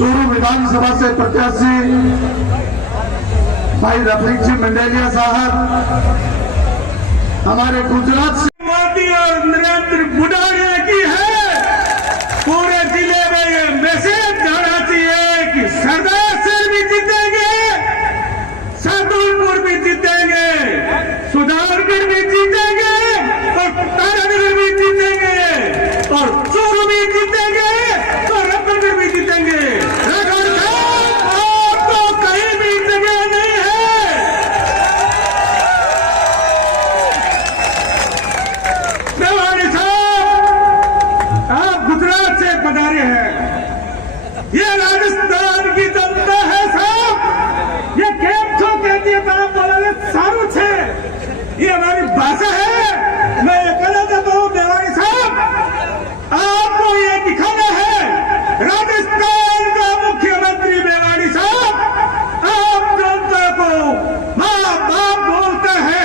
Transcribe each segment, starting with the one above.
चूरू विधानसभा से प्रत्याशी भाई रफीक जी मंडेलिया साहब, हमारे गुजरात से मोदी और नरेंद्र बुढ़ाने की है। पूरे जिले में ये मैसेज जाना चाहिए कि सरदार सर भी जीतेंगे, सादुलपुर भी जीतेंगे, सुधारगढ़ भी जीतेंगे और तारानगर भी जीतेंगे और चूरू भी जीतेंगे और रतनगढ़ भी जीतेंगे। आपको कहीं भी जगह नहीं है। मेवाड़ी साहब, आप गुजरात से पधारे हैं, ये राजस्थान की जनता है साहब। ये केम छो कहती है, आप बोलोगे सारू छे, ये हमारी भाषा है। मैं ये कहना चाहता हूँ मेवाड़ी साहब, आपको ये दिखाना है राजस्थान का मुख्यमंत्री मेवाड़ी साहब आप जनता को माँ बाप बोलता है।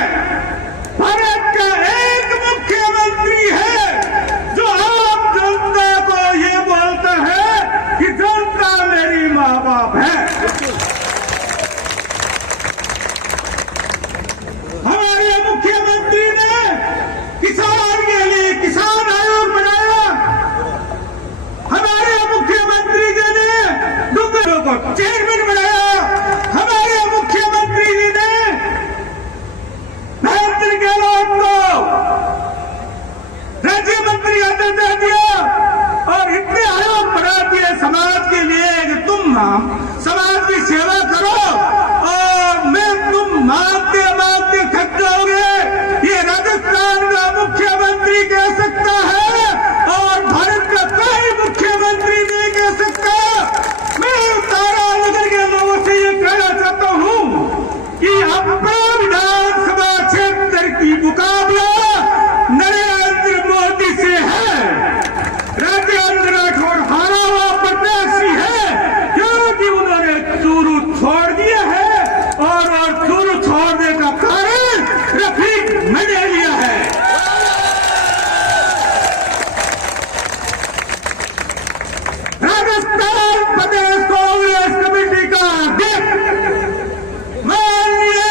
भारत का एक मुख्यमंत्री है जो आप जनता को ये बोलता है कि जनता मेरी माँ बाप है। हमारे मुख्यमंत्री ने किसान के लिए किसान आयोग बनाया। हमारे मुख्यमंत्री जी ने डूंगरों को चेयरमैन बनाया। हमारे मुख्यमंत्री जी ने महेंद्र गहलोत को राज्य मंत्री दर्जा दिया और इतने आयोग बना दिए समाज के लिए कि तुम समाज की सेवा करो और मैं तुम मांगते मांगते थक जाओगे। ये राजस्थान का मुख्यमंत्री कह सकता है और भारत का कोई मुख्यमंत्री नहीं कह सकता। मैं तारानगर के लोगों से ये कहना चाहता हूँ कि अपना विधानसभा क्षेत्र की मुकाबला नरेंद्र मोदी से है। राजेंद्र राठौड़ हारा हुआ प्रत्याशी है क्योंकि उन्होंने चूरू छोड़ दिया है और चूरू छोड़ने का कारण रफीक मंडेलिया है। राजस्थान प्रदेश कांग्रेस कमेटी का अध्यक्ष माननीय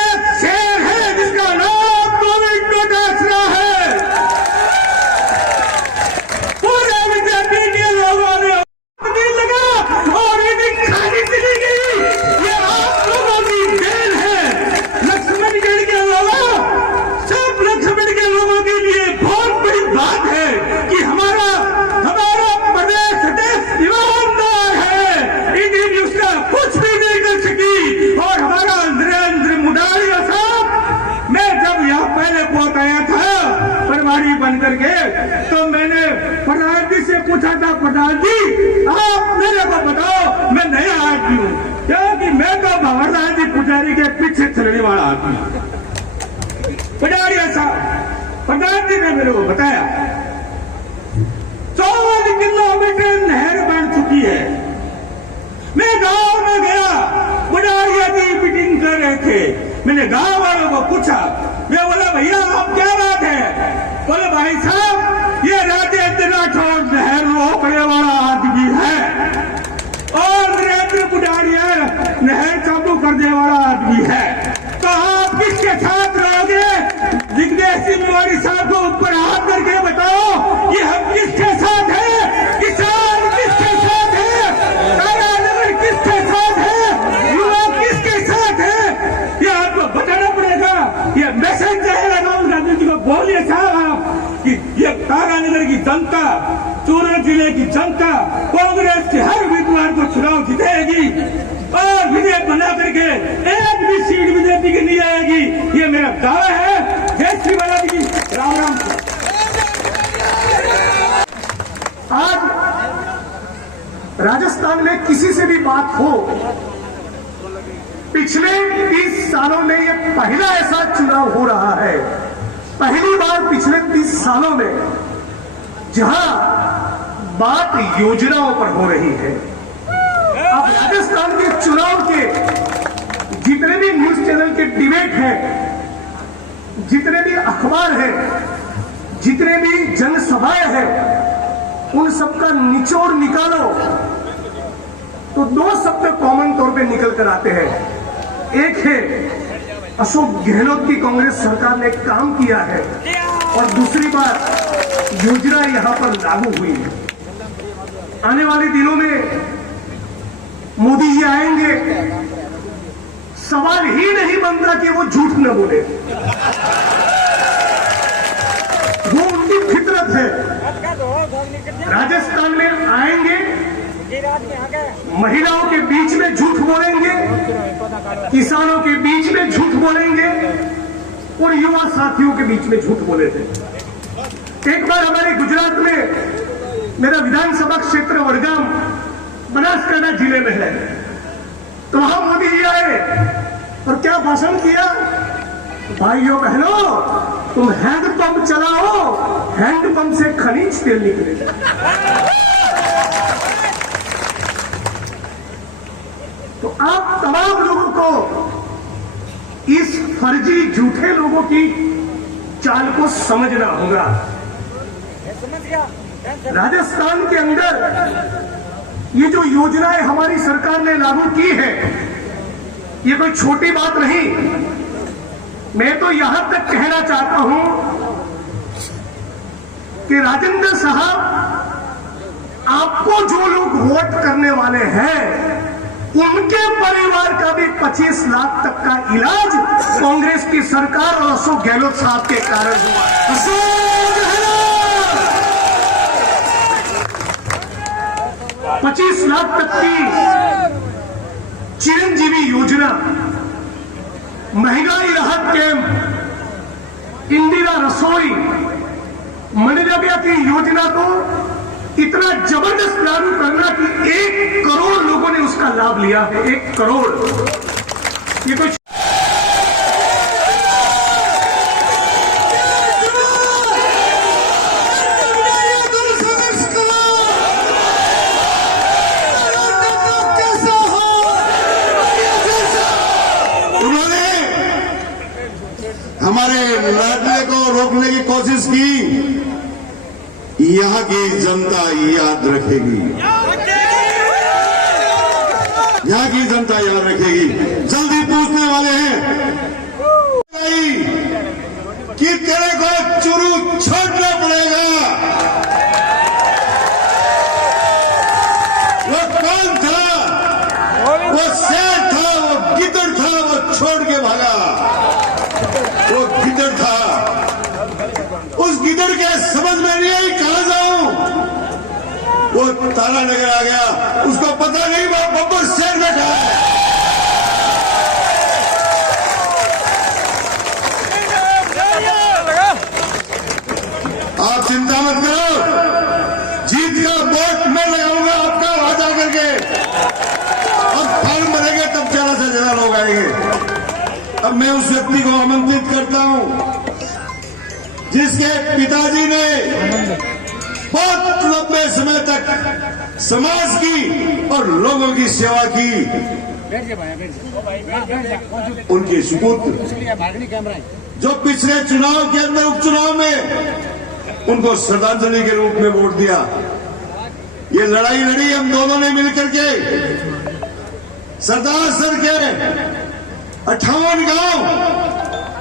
शेर है जिसका नाम गोविंद डोटासरा है। पूरे बीजेपी के लोगों ने नहीं लगा और मीटिंग खाली चली गई। ये आप लोगों की देन है। लक्ष्मणगढ़ के लोगों, सब लक्ष्मण के लोगों के लिए बहुत बड़ी बात है कि हमारा प्रदेश देश ईमानदार है। इंडियन उसका कुछ भी नहीं कर सकी। और हमारा नरेंद्र मुडालिया साहब, मैं जब यहाँ पहले पहुंच आया था प्रभारी बन करके, तो मैंने प्रधान जी से पूछा था, प्रधान जी आप मेरे को बताओ, मैं नया आदमी हूँ क्योंकि मैं तो भंवरलाल जी पुजारी के पीछे चलने वाला आदमी हूँ। पुजारिया साहब, प्रधान जी ने मेरे को बताया 14 किलोमीटर नहर बन चुकी है। मैं गांव में गया, पुजारिया जी मीटिंग कर रहे थे। मैंने गांव वालों को पूछा, मैं बोला भैया आप क्या बात है? बोले भाई साहब ये राजेंद्र राठौड़ नहर रोकने वाला आदमी है और नरेंद्र बुढ़ानिया नहर चालू करने वाला आदमी है। तो आप किसके साथ रहोगे? जिग्नेश सिंह मौर्य साहब को ऊपर हाथ करके बताओ कि हम किसके साथ हैं? किसान किसके साथ है? तारानगर किसके साथ है? युवा किसके साथ है? ये आपको बताना पड़ेगा। ये मैसेज जाएगा राहुल गांधी जी को, बोलिए साहब आप कि ये तारानगर की जनता, चूरू जिले की जनता कांग्रेस के हर उम्मीदवार को चुनाव जीतेगी और विजय बना करके एक भी सीट बीजेपी की नहीं आएगी। ये मेरा दावा है। जय श्री बालाजी की, राम राम। आज राजस्थान में किसी से भी बात हो, पिछले 30 सालों में ये पहला ऐसा चुनाव हो रहा है, पहली बार पिछले 30 सालों में जहां बात योजनाओं पर हो रही है। अब राजस्थान के चुनाव के जितने भी न्यूज चैनल के डिबेट हैं, जितने भी अखबार हैं, जितने भी जनसभाएं हैं, उन सबका निचोड़ निकालो तो तो दो शब्द कॉमन तौर पे निकल कर आते हैं। एक है अशोक गहलोत की कांग्रेस सरकार ने काम किया है, और दूसरी बात योजना यहां पर लागू हुई है। आने वाले दिनों में मोदी जी आएंगे, सवाल ही नहीं बनता कि वो झूठ न बोले, वो उनकी फितरत है। राजस्थान में आएंगे, महिलाओं के बीच में झूठ बोलेंगे, किसानों के बीच में झूठ बोलेंगे, और युवा साथियों के बीच में झूठ बोले थे। एक बार हमारे गुजरात में, मेरा विधानसभा क्षेत्र वडगाम बनासकांठा जिले में है, तो वहां मोदी जी आए और क्या भाषण किया, भाइयों बहनों तुम हैंडपंप चलाओ, हैंडपंप से खनिज तेल निकलेगा। तो आप तमाम लोगों को इस फर्जी झूठे लोगों की चाल को समझना होगा। राजस्थान के अंदर ये जो योजनाएं हमारी सरकार ने लागू की है, ये कोई छोटी बात नहीं। मैं तो यहां तक कहना चाहता हूं कि राजेंद्र साहब, आपको जो लोग वोट करने वाले हैं, उनके परिवार का भी 25 लाख तक का इलाज कांग्रेस की सरकार और अशोक गहलोत साहब के कारण हुआ। अशोक गहलोत 25 लाख तक की चिरंजीवी योजना, महंगाई राहत कैंप, इंदिरा रसोई, मनरेगा की योजना को इतना जबरदस्त लागू करना कि 1 करोड़ लोगों ने उसका लाभ लिया है। 1 करोड़, ये कोई हमारे लड़ने को रोकने की कोशिश की, यहाँ की जनता याद रखेगी, यहाँ की जनता याद रखेगी। जल्दी पूछने वाले हैं कि तेरे को चुरू छोड़ना पड़ेगा। वो कौन था? वो शेर था, वो गिद्दड़ था, वो छोड़ के भागा। वो गिद्दड़ था, उस गिद्दड़ के समझ में नहीं आई कहां जाऊं। वो तारा नगर आ गया, उसको पता नहीं वो बब्बर शेर बैठा है। आप चिंता मत करो, जीत का वोट मैं लगाऊंगा आपका वादा करके, और फल मरेंगे तब ज्यादा से ज्यादा लोग आएंगे। अब मैं उस व्यक्ति को आमंत्रित करता हूं जिसके पिताजी ने बहुत लंबे समय तक समाज की और लोगों की सेवा की। उनके सुपुत्र जो पिछले चुनाव के अंदर, उपचुनाव में उनको श्रद्धांजलि के रूप में वोट दिया। ये लड़ाई लड़ी हम दोनों ने मिलकर के। सरदार सर के 58 गांव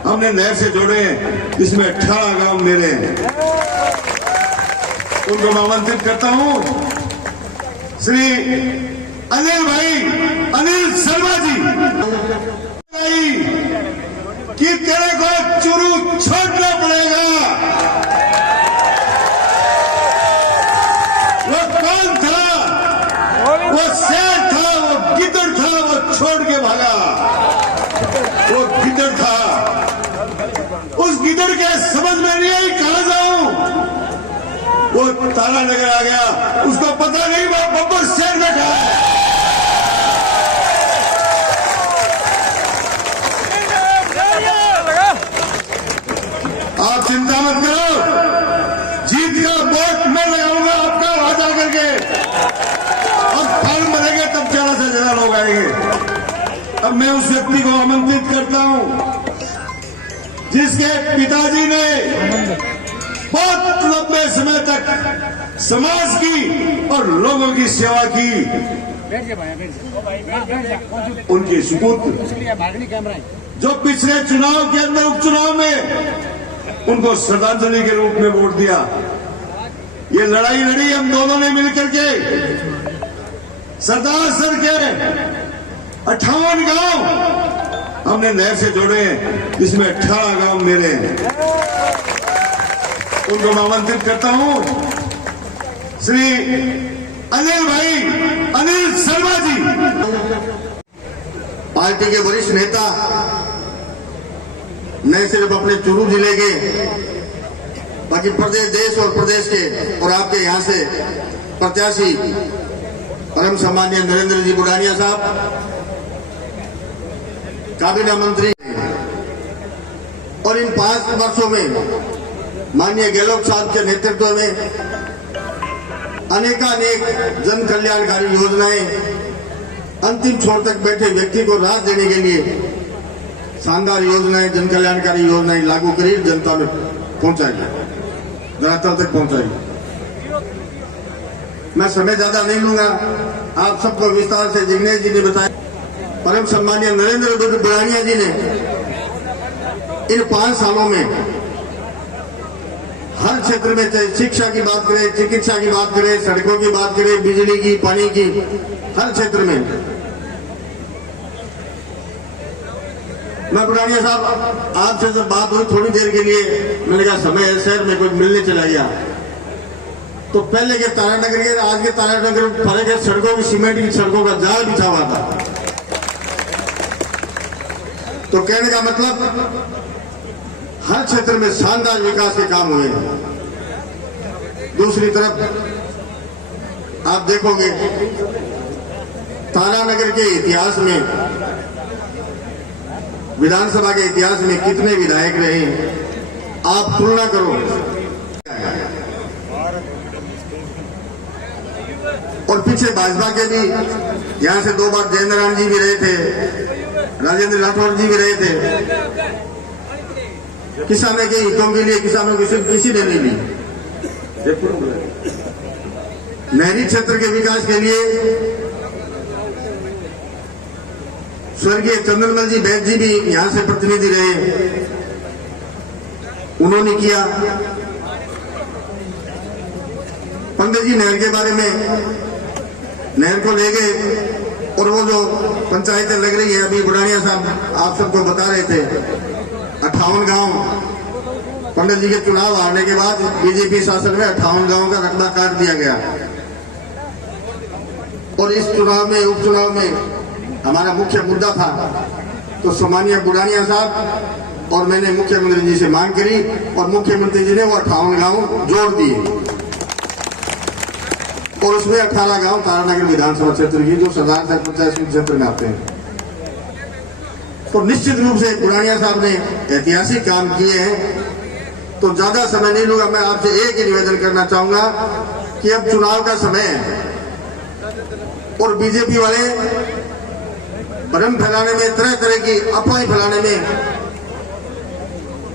हमने नहर से जोड़े हैं, जिसमें 18 गांव मेरे हैं। उनको मैं आमंत्रित करता हूं, श्री अनिल भाई, अनिल शर्मा जी, कि तेरे को चुरू छोड़ना पड़ेगा। वो कौन था? वो शेर था, वो गिद्दड़ था, वो छोड़ के भागा। वो गिद्दड़ था, उस गिद्दड़ के समझ में नहीं आई कहां जाऊं। वो तारा नगर आ गया, उसको पता नहीं वो बब्बर शेर बैठा है। आप चिंता मत करो, जीत का वोट मैं लगाऊंगा आपका वादा करके, और फल मरेंगे तब ज्यादा से ज्यादा लोग आएंगे। अब मैं उस व्यक्ति को आमंत्रित करता हूं जिसके पिताजी ने बहुत लंबे समय तक समाज की और लोगों की सेवा की। उनके सुपुत्र जो पिछले चुनाव के अंदर उपचुनाव में उनको श्रद्धांजलि के रूप में वोट दिया। ये लड़ाई लड़ी हम दोनों ने मिलकर के। सरदार सर के 58 गांव हमने नहर से जोड़े हैं, इसमें 18 गांव मेरे हैं। उनको मैं आमंत्रित करता हूं, श्री अनिल भाई, अनिल शर्मा जी, पार्टी के वरिष्ठ नेता, न सिर्फ अपने चूरू जिले के बाकी प्रदेश, देश और प्रदेश के और आपके यहाँ से प्रत्याशी परम सम्मानीय नरेंद्र जी बुढ़ानिया साहब, काबीना मंत्री, और इन 5 वर्षों में माननीय गहलोत साहब के नेतृत्व में अनेकानेक जन कल्याणकारी योजनाएं अंतिम छोर तक बैठे व्यक्ति को राहत देने के लिए शानदार योजनाएं, जन कल्याणकारी योजनाएं लागू करी, जनता में पहुंचाई, धरातल तक पहुंचाई। मैं समय ज्यादा नहीं लूंगा, आप सबको विस्तार से जिग्नेश जी ने बताया। परम सम्मानीय नरेंद्र बुढ़ानिया जी ने इन 5 सालों में हर क्षेत्र में, चाहे शिक्षा की बात करें, चिकित्सा की बात करें, सड़कों की बात करें, बिजली की, पानी की, हर क्षेत्र में। मैं बुढ़ानिया साहब आपसे जब बात हुई थोड़ी देर के लिए, मैंने कहा समय है, शहर में कोई मिलने चला गया, तो पहले के तारानगर के आज के तारानगर फर्क है, सड़कों की, सीमेंट की सड़कों का जाल बिछा हुआ था। तो कहने का मतलब हर क्षेत्र में शानदार विकास के काम हुए हैं। दूसरी तरफ आप देखोगे तारानगर के इतिहास में, विधानसभा के इतिहास में कितने विधायक रहे, आप तुलना करो। और पीछे भाजपा के भी यहां से 2 बार जय नारायण जी भी रहे थे, राजेंद्र राठौर जी भी रहे थे। किसानों के हितों के लिए किसानों की सिर्फ किसी ने नहीं ली। नहरी क्षेत्र के विकास के लिए स्वर्गीय चंद्रमल जी बैद जी भी यहां से प्रतिनिधि रहे, उन्होंने किया। पंडित जी नहर के बारे में, नहर को ले गए, और वो जो पंचायतें लग रही है, अभी बुढ़ानिया साहब आप सबको बता रहे थे, 58 गांव पंडित जी के चुनाव हारने के बाद बीजेपी शासन में 58 गांवों का रकबा काट दिया गया। और इस चुनाव में, उपचुनाव में हमारा मुख्य मुद्दा था, तो सम्मानीय बुढ़ानिया साहब और मैंने मुख्यमंत्री जी से मांग करी, और मुख्यमंत्री जी ने वो 58 गांव जोड़ दिए, और उसमें 18 गांव तारानगर विधानसभा क्षेत्र की, जो सरदार साहब पंचायत क्षेत्र में आते हैं। तो निश्चित रूप से बुढ़ानिया साहब ने ऐतिहासिक काम किए हैं। तो ज्यादा समय नहीं लूंगा, मैं आपसे एक ही निवेदन करना चाहूंगा कि अब चुनाव का समय है, और बीजेपी वाले भ्रम फैलाने में, तरह तरह की अफवाहें फैलाने में,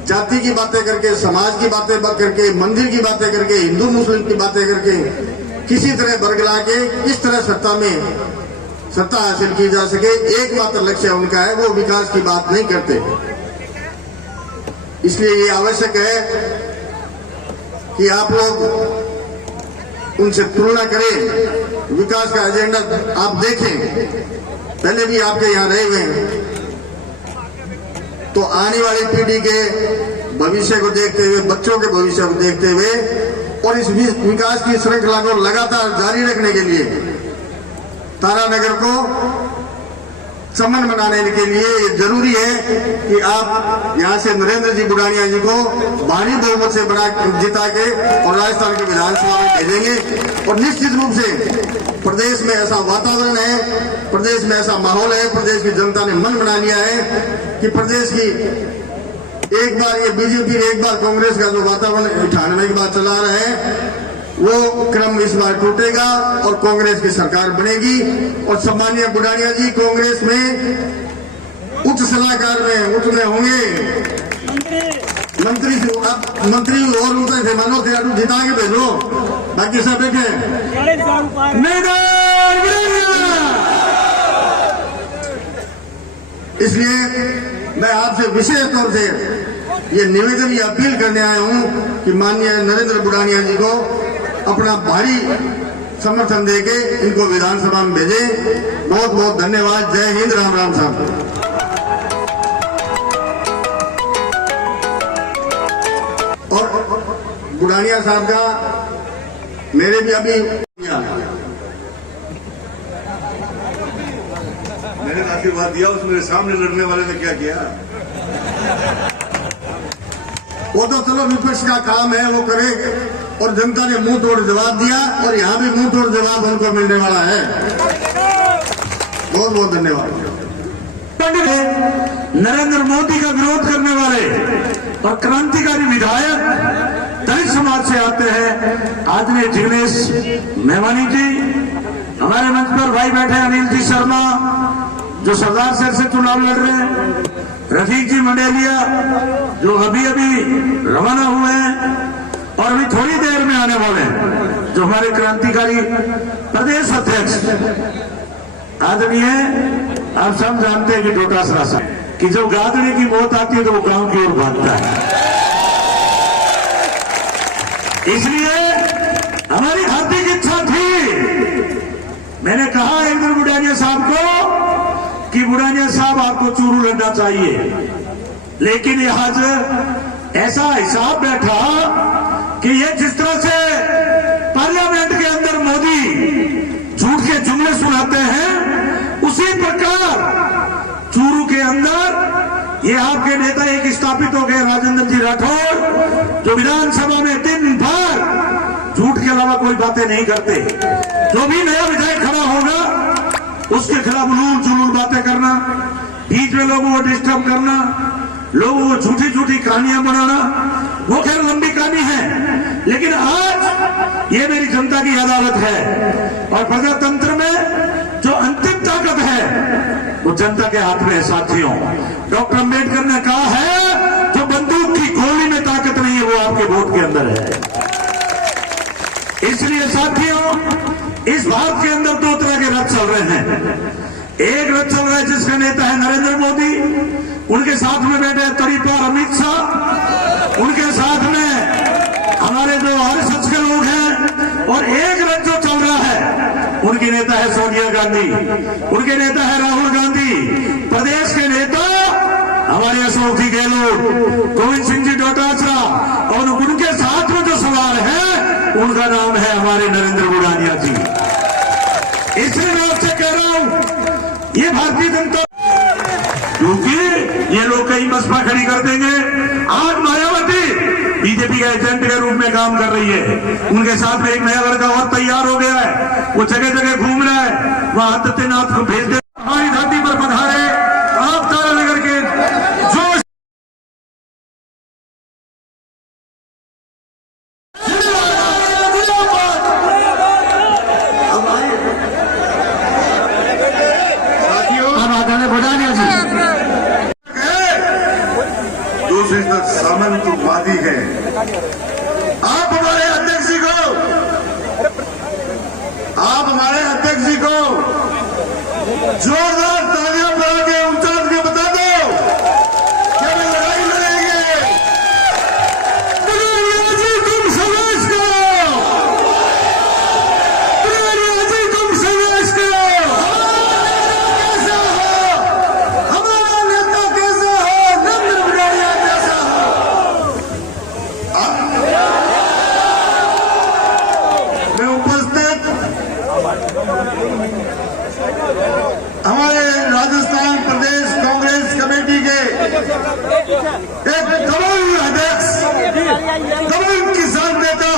जाति की बातें करके, समाज की बातें करके, मंदिर की बातें करके, हिंदू मुस्लिम की बातें करके, किसी तरह बरगला के किस तरह सत्ता हासिल की जा सके, एकमात्र लक्ष्य उनका है, वो विकास की बात नहीं करते। इसलिए ये आवश्यक है कि आप लोग उनसे तुलना करें, विकास का एजेंडा आप देखें। पहले भी आपके यहाँ रहे हुए हैं, तो आने वाली पीढ़ी के भविष्य को देखते हुए, बच्चों के भविष्य को देखते हुए, और इस विकास की श्रृंखला को लगातार जारी रखने के लिए तारानगर को समन बनाने के लिए ये जरूरी है कि आप यहाँ से नरेंद्र जी बुढ़ानिया जी को भारी बहुमत से जिता के और राजस्थान की विधानसभा में भेजेंगे। और निश्चित रूप से प्रदेश में ऐसा वातावरण है, प्रदेश में ऐसा माहौल है, प्रदेश की जनता ने मन बना लिया है कि प्रदेश की एक बार ये बीजेपी, एक बार कांग्रेस का जो वातावरण 98 के बाद चला रहा है, वो क्रम इस बार टूटेगा और कांग्रेस की सरकार बनेगी। और सम्मानीय बुढ़ानिया जी कांग्रेस में उच्च सलाहकार में उतने होंगे, मंत्री और उतरे थे, मानो थे, जिता के भेजो, बाकी सब बैठे। इसलिए मैं आपसे विशेष तौर से ये निवेदन या अपील करने आया हूं कि माननीय नरेंद्र बुढ़ानिया जी को अपना भारी समर्थन देके इनको विधानसभा में भेजें। बहुत बहुत धन्यवाद। जय हिंद। राम राम साहब। और बुढ़ानिया साहब का मेरे भी अभी मैंने आशीर्वाद दिया, उस मेरे सामने लड़ने वाले ने क्या किया? वो तो चलो विपक्ष का काम है, वो करे, और जनता ने मुंह तोड़ जवाब दिया और यहाँ भी मुंह तोड़ जवाब उनको मिलने वाला है। बहुत बहुत धन्यवाद। नरेंद्र मोदी का विरोध करने वाले और क्रांतिकारी विधायक दलित समाज से आते हैं आदरणीय जिग्नेश मेवानी जी, हमारे मंच पर भाई बैठे अनिल जी शर्मा जो सरदार शहर से चुनाव लड़ रहे हैं, रफीक जी मंडेलिया जो अभी अभी रवाना हुए हैं और अभी थोड़ी देर में आने वाले हैं, जो हमारे क्रांतिकारी प्रदेश अध्यक्ष आदरणीय, आप सब जानते हैं कि डोटासरा साहब कि जब गादड़ी की मौत आती है तो वो गांव की ओर भागता है। इसलिए हमारी हार्दिक इच्छा थी, मैंने कहा एक दिन बुढ़ानिया साहब को कि बुढ़ानिया साहब आपको चूरू लड़ना चाहिए, लेकिन ये आज ऐसा हिसाब बैठा कि ये जिस तरह से पार्लियामेंट के अंदर मोदी झूठ के जुमले सुनाते हैं, उसी प्रकार चूरू के अंदर ये आपके नेता एक स्थापित हो गए राजेंद्र जी राठौर, जो विधानसभा में दिन भर झूठ के अलावा कोई बातें नहीं करते। जो भी नया विधायक खड़ा होगा उसके खिलाफ उलूल जुलूल बातें करना, बीच में लोगों को डिस्टर्ब करना, लोगों को झूठी झूठी कहानियां बनाना, वो खैर लंबी कहानी है, लेकिन आज ये मेरी जनता की अदालत है और प्रजातंत्र में जो अंतिम ताकत है वो जनता के हाथ में है। साथियों, डॉक्टर अंबेडकर ने कहा है जो बंदूक की गोली में ताकत नहीं है वो आपके वोट के अंदर है। इसलिए साथियों, इस भारत के अंदर दो तरह के रथ चल रहे हैं। एक रथ चल रहा है जिसका नेता है नरेंद्र मोदी, उनके साथ में बैठे तरीपार अमित शाह, उनके साथ में हमारे जो आरएसएस के लोग हैं, और एक रथ जो चल रहा है उनकी नेता है सोनिया गांधी, उनके नेता है राहुल गांधी, प्रदेश के नेता हमारे अशोक जी गहलोत, गोविंद सिंह जी डोटासरा, और उनके साथ में जो सवार है उनका नाम है हमारे नरेंद्र बुढ़ानिया जी। इसलिए मैं आपसे कह रहा हूं, ये भारतीय जनता, क्योंकि ये लोग कहीं बसपा खड़ी कर देंगे। आज मायावती बीजेपी का एजेंट के रूप में काम कर रही है, उनके साथ में एक नया लड़का और तैयार हो गया है, वो जगह जगह घूम रहा है, वहां आदित्यनाथ को भेज दे। हमारी धरती पर पधारे आप तारानगर के जो सामंतवादी है। आप हमारे अध्यक्ष जी को जोरदार तालियां बजा के उच्चार के बता दो कि हम लड़ाई लड़ेंगे। जी तुम संघर्ष करो, जी तुम संघर्ष करो। हमारा नेता कैसा हो, नरेंद्र बुढ़ानिया कैसा हो। मैं उपस्थित हमारे राजस्थान प्रदेश कांग्रेस कमेटी के एक डबल अध्यक्ष, डबल किसान नेता,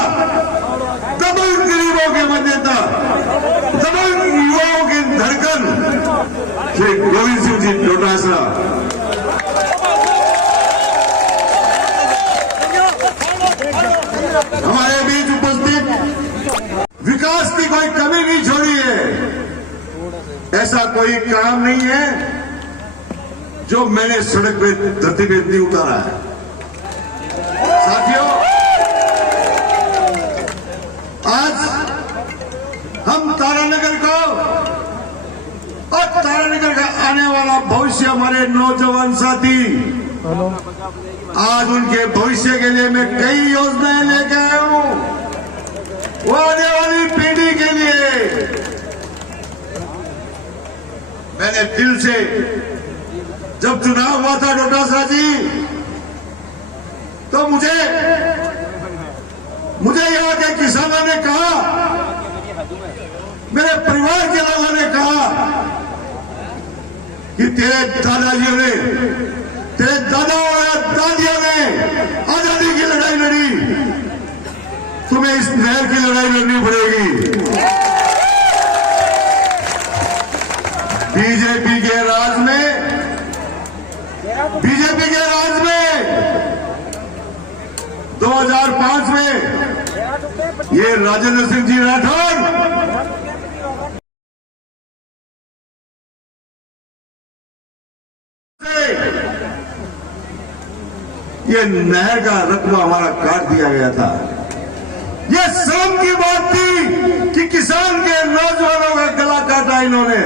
डबल गरीबों के नेता, डबल युवाओं की धड़कन श्री गोविंद सिंह जी डोटासरा, हमारे बीच उपस्थित, विकास की कोई कमी नहीं छोड़ी है। ऐसा कोई काम नहीं है जो मैंने सड़क पे धरती पे नहीं उतारा है। साथियों, आज हम तारानगर को और तारानगर का आने वाला भविष्य हमारे नौजवान साथी, आज उनके भविष्य के लिए मैं कई योजनाएं लेके आया हूं, वो आने वाली पीढ़ी के लिए। मैंने दिल से, जब चुनाव हुआ था डोटासरा जी, तो मुझे यहाँ के किसानों ने कहा, मेरे परिवार के लोगों ने कहा कि तेरे दादाजियों ने, तेरे दादाओं और दादियों ने आजादी की लड़ाई लड़ी, तुम्हें इस नहर की लड़ाई लड़नी पड़ेगी। बीजेपी के राज में 2005 में ये राजेंद्र सिंह जी राठौर ये नहर का रकबा हमारा काट दिया गया था। ये शर्म की बात थी कि किसान के नौजवानों का गला काटा इन्होंने,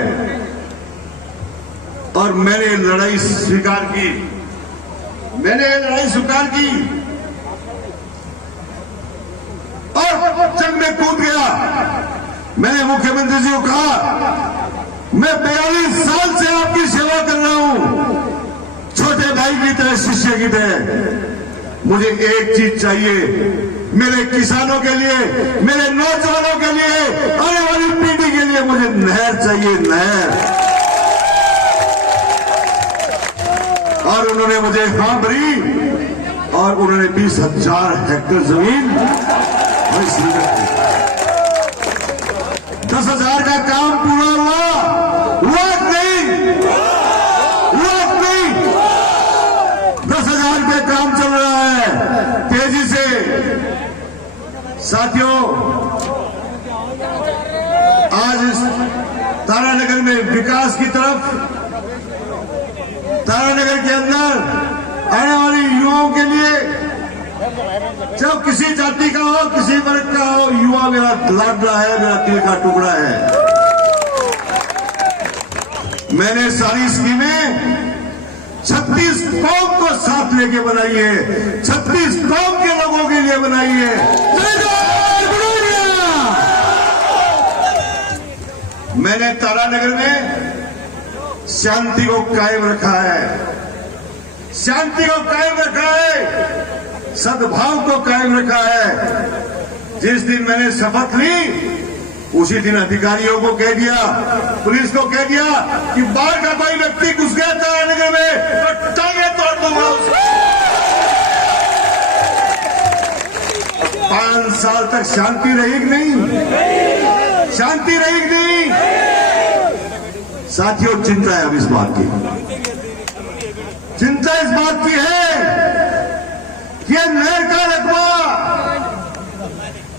और मैंने लड़ाई स्वीकार की, और जंग में कूद गया। मैंने मुख्यमंत्री जी को कहा, मैं 42 साल से आपकी सेवा कर रहा हूं, छोटे भाई की तरह, शिष्य की तरह। मुझे एक चीज चाहिए, मेरे किसानों के लिए, मेरे नौजवानों के लिए, आने वाली पीढ़ी के लिए मुझे नहर चाहिए, नहर। और उन्होंने मुझे हाँ भरी, और उन्होंने 20,000 हेक्टेयर जमीन 10,000 का काम पूरा हुआ नहीं। 10,000 पे काम चल रहा है तेजी से। साथियों, आज इस तारानगर में विकास की तरफ, तारानगर के अंदर आने वाले युवाओं के लिए, जब किसी जाति का हो, किसी वर्ग का हो, युवा मेरा लाडला है, मेरा दिल का टुकड़ा है। मैंने सारी स्कीमें 36 कौम को साथ लेके बनाई है, 36 कौम के लोगों के लिए बनाई है। मैंने तारानगर में शांति को कायम रखा है, सद्भाव को कायम रखा है। जिस दिन मैंने शपथ ली, उसी दिन अधिकारियों को कह दिया, पुलिस को कह दिया कि बाहर का कोई व्यक्ति घुस गया तारानगर में तो टांगे तोड़ दूंगा उसको। 5 साल तक शांति रही कि नहीं? शांति रही कि नहीं? साथियों, चिंता है अब इस बात की, चिंता इस बात की है कि ये नहर का रकबा,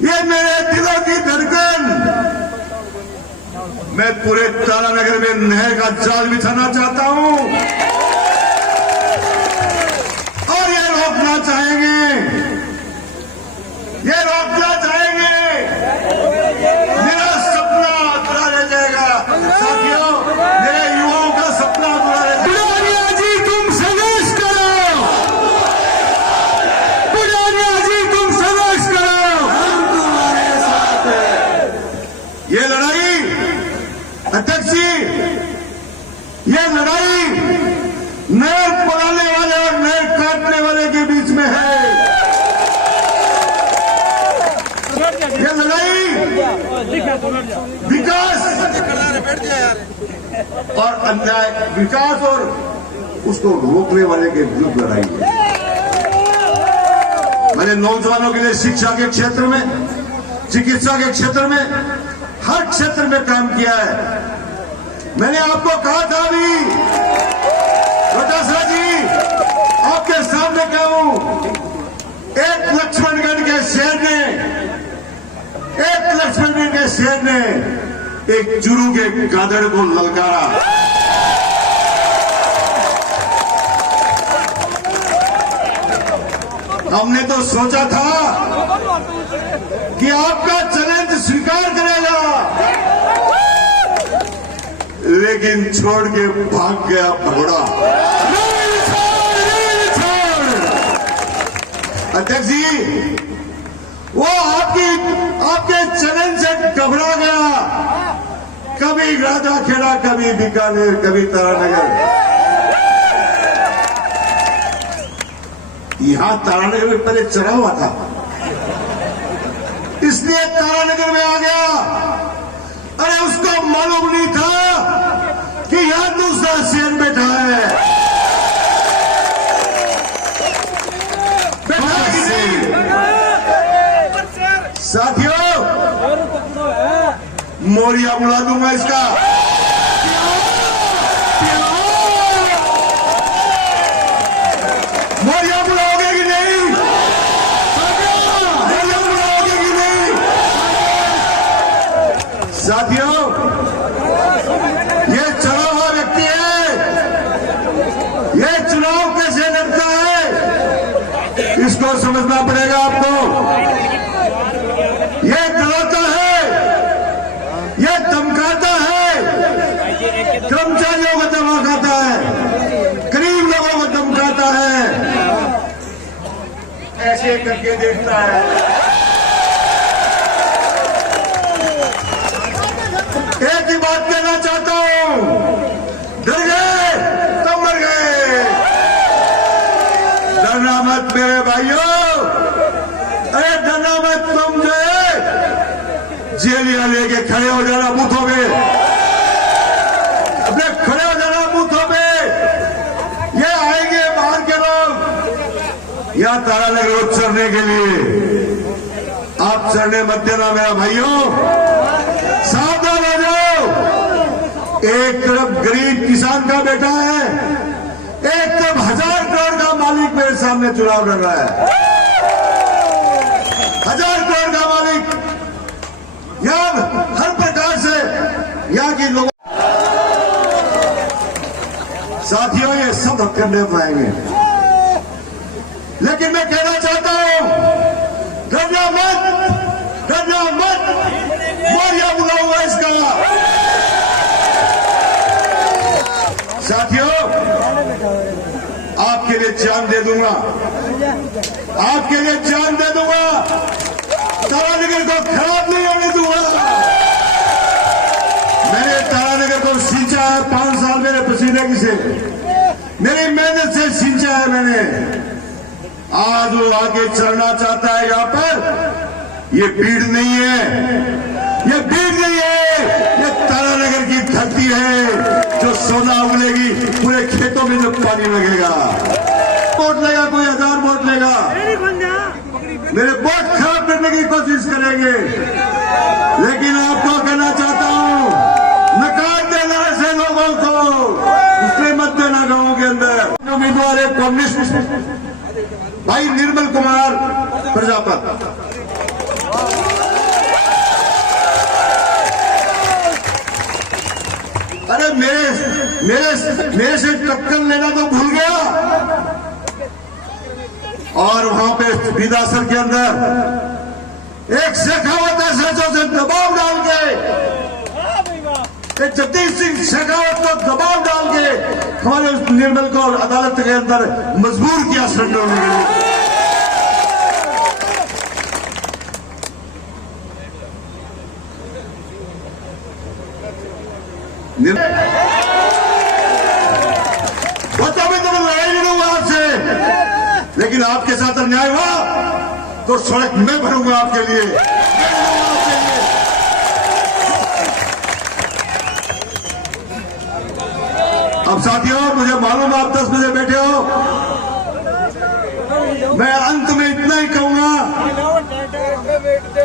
ये मेरे दिलों की धड़कन, मैं पूरे तारानगर में नहर का जाल बिछाना चाहता हूं, और ये रोकना चाहेंगे, मेरा सपना अधूरा रह जाएगा। साथियों, मेरे युवाओं का सपना अधूरा रह जाएगा। पुजारिया जी, तुम संघर्ष करो, पुजारिया जी, तुम संघर्ष करो, हम तुम्हारे साथ हैं। ये लड़ाई, अध्यक्ष जी, ये लड़ाई नहर बनाने वाले और नहर काटने वाले के बीच में है। ये लड़ाई विकास और अन्याय, विकास और उसको रोकने वाले के विरुद्ध लड़ाई है। मैंने नौजवानों के लिए शिक्षा के क्षेत्र में, चिकित्सा के क्षेत्र में, हर क्षेत्र में काम किया है। मैंने आपको कहा था अभी, डोटासरा जी, आपके सामने कहूं, एक लक्ष्मणगढ़ के शेर ने एक चुरू के गादड़ को ललकारा। हमने तो सोचा था कि आपका चैलेंज स्वीकार करेगा, लेकिन छोड़ के भाग गया भगोड़ा। अध्यक्ष जी, वो आपके चैलेंज से घबरा गया। कभी राजा खेड़ा, कभी बीकानेर, कभी तारानगर। यहां तारानगर में पहले चढ़ा हुआ था, इसलिए तारानगर में आ गया। अरे उसको मालूम नहीं था कि यहां दूसरा सीएम बैठा है। बैठा कि नहीं? साथियों, मोरिया बुला दूंगा इसका। मोरिया बुलाओगे कि नहीं? मोरिया बुलाओगे कि नहीं? साथियों, ये चढ़ा हुआ व्यक्ति है, ये चुनाव कैसे लड़ता है इसको समझना पड़ेगा आपको। ये डराता है, ये धमकाता है, कर्मचारियों को धमकाता है, गरीब लोगों को धमकाता है, ऐसे करके देखता है। एक ही बात कहना चाहता हूं, डर गए तो मर गए। डरना मत मेरे भाइयों, अरे डरना मत। तुम जो है जेलिया लेके खड़े हो जाना बूथों पे, अपने खड़े हो जाना बूथों पे। ये आएंगे बाहर के लोग या तारानगर रोड चढ़ने के लिए। आप चढ़ने मत देना मेरा भाइयों, सावधान हो जाओ। एक तरफ गरीब किसान का बेटा है, एक तरफ 1000 करोड़ का मालिक मेरे सामने चुनाव लड़ रहा है। 1000 करोड़ का मालिक यहां हर प्रकार से यहाँ के लोगों। साथियों, ये सब हक करने पाएंगे, लेकिन मैं कहना चाहता हूं, डरना मत, डरना मत। मोरिया बुलाऊंगा इसका। साथियों, आपके लिए जान दे दूंगा, आपके लिए जान दे दूंगा। तारानगर को खराब नहीं होने दूंगा। मैंने तारानगर को सींचा है 5 साल मेरे पसीने की से, मेरी मेहनत से सींचा है मैंने। आज वो आगे चलना चाहता है यहाँ पर। ये भीड़ नहीं है, ये भीड़ नहीं है, ये तारानगर की धरती है जो सोना उगलेगी पूरे खेतों में जब पानी लगेगा। वोट लेगा कोई, 1000 वोट लेगा, मेरे वोट खराब करने की कोशिश करेंगे। लेकिन आपको कहना चाहता हूं, नकार देना ऐसे लोगों को, इसलिए मत देना गांवों के अंदर। उम्मीदवार है कम्युनिस्ट भाई निर्मल कुमार प्रजापत। अरे मेरे से टक्कर लेना तो भूल गया, और वहां पे विधासर के अंदर एक शेखावत है से दबाव डाल के, जगदीश सिंह शेखावत को दबाव डाल के हमारे उस निर्मल को अदालत के अंदर मजबूर किया सरेंडर होने के लिए। तो मैं लड़ाई लड़ूंगा आपसे, लेकिन आपके साथ अन्याय हुआ तो सड़क मैं भरूंगा आपके लिए। अब साथियों, मुझे मालूम आप 10 बजे बैठे हो, मैं अंत में इतना ही कहूंगा,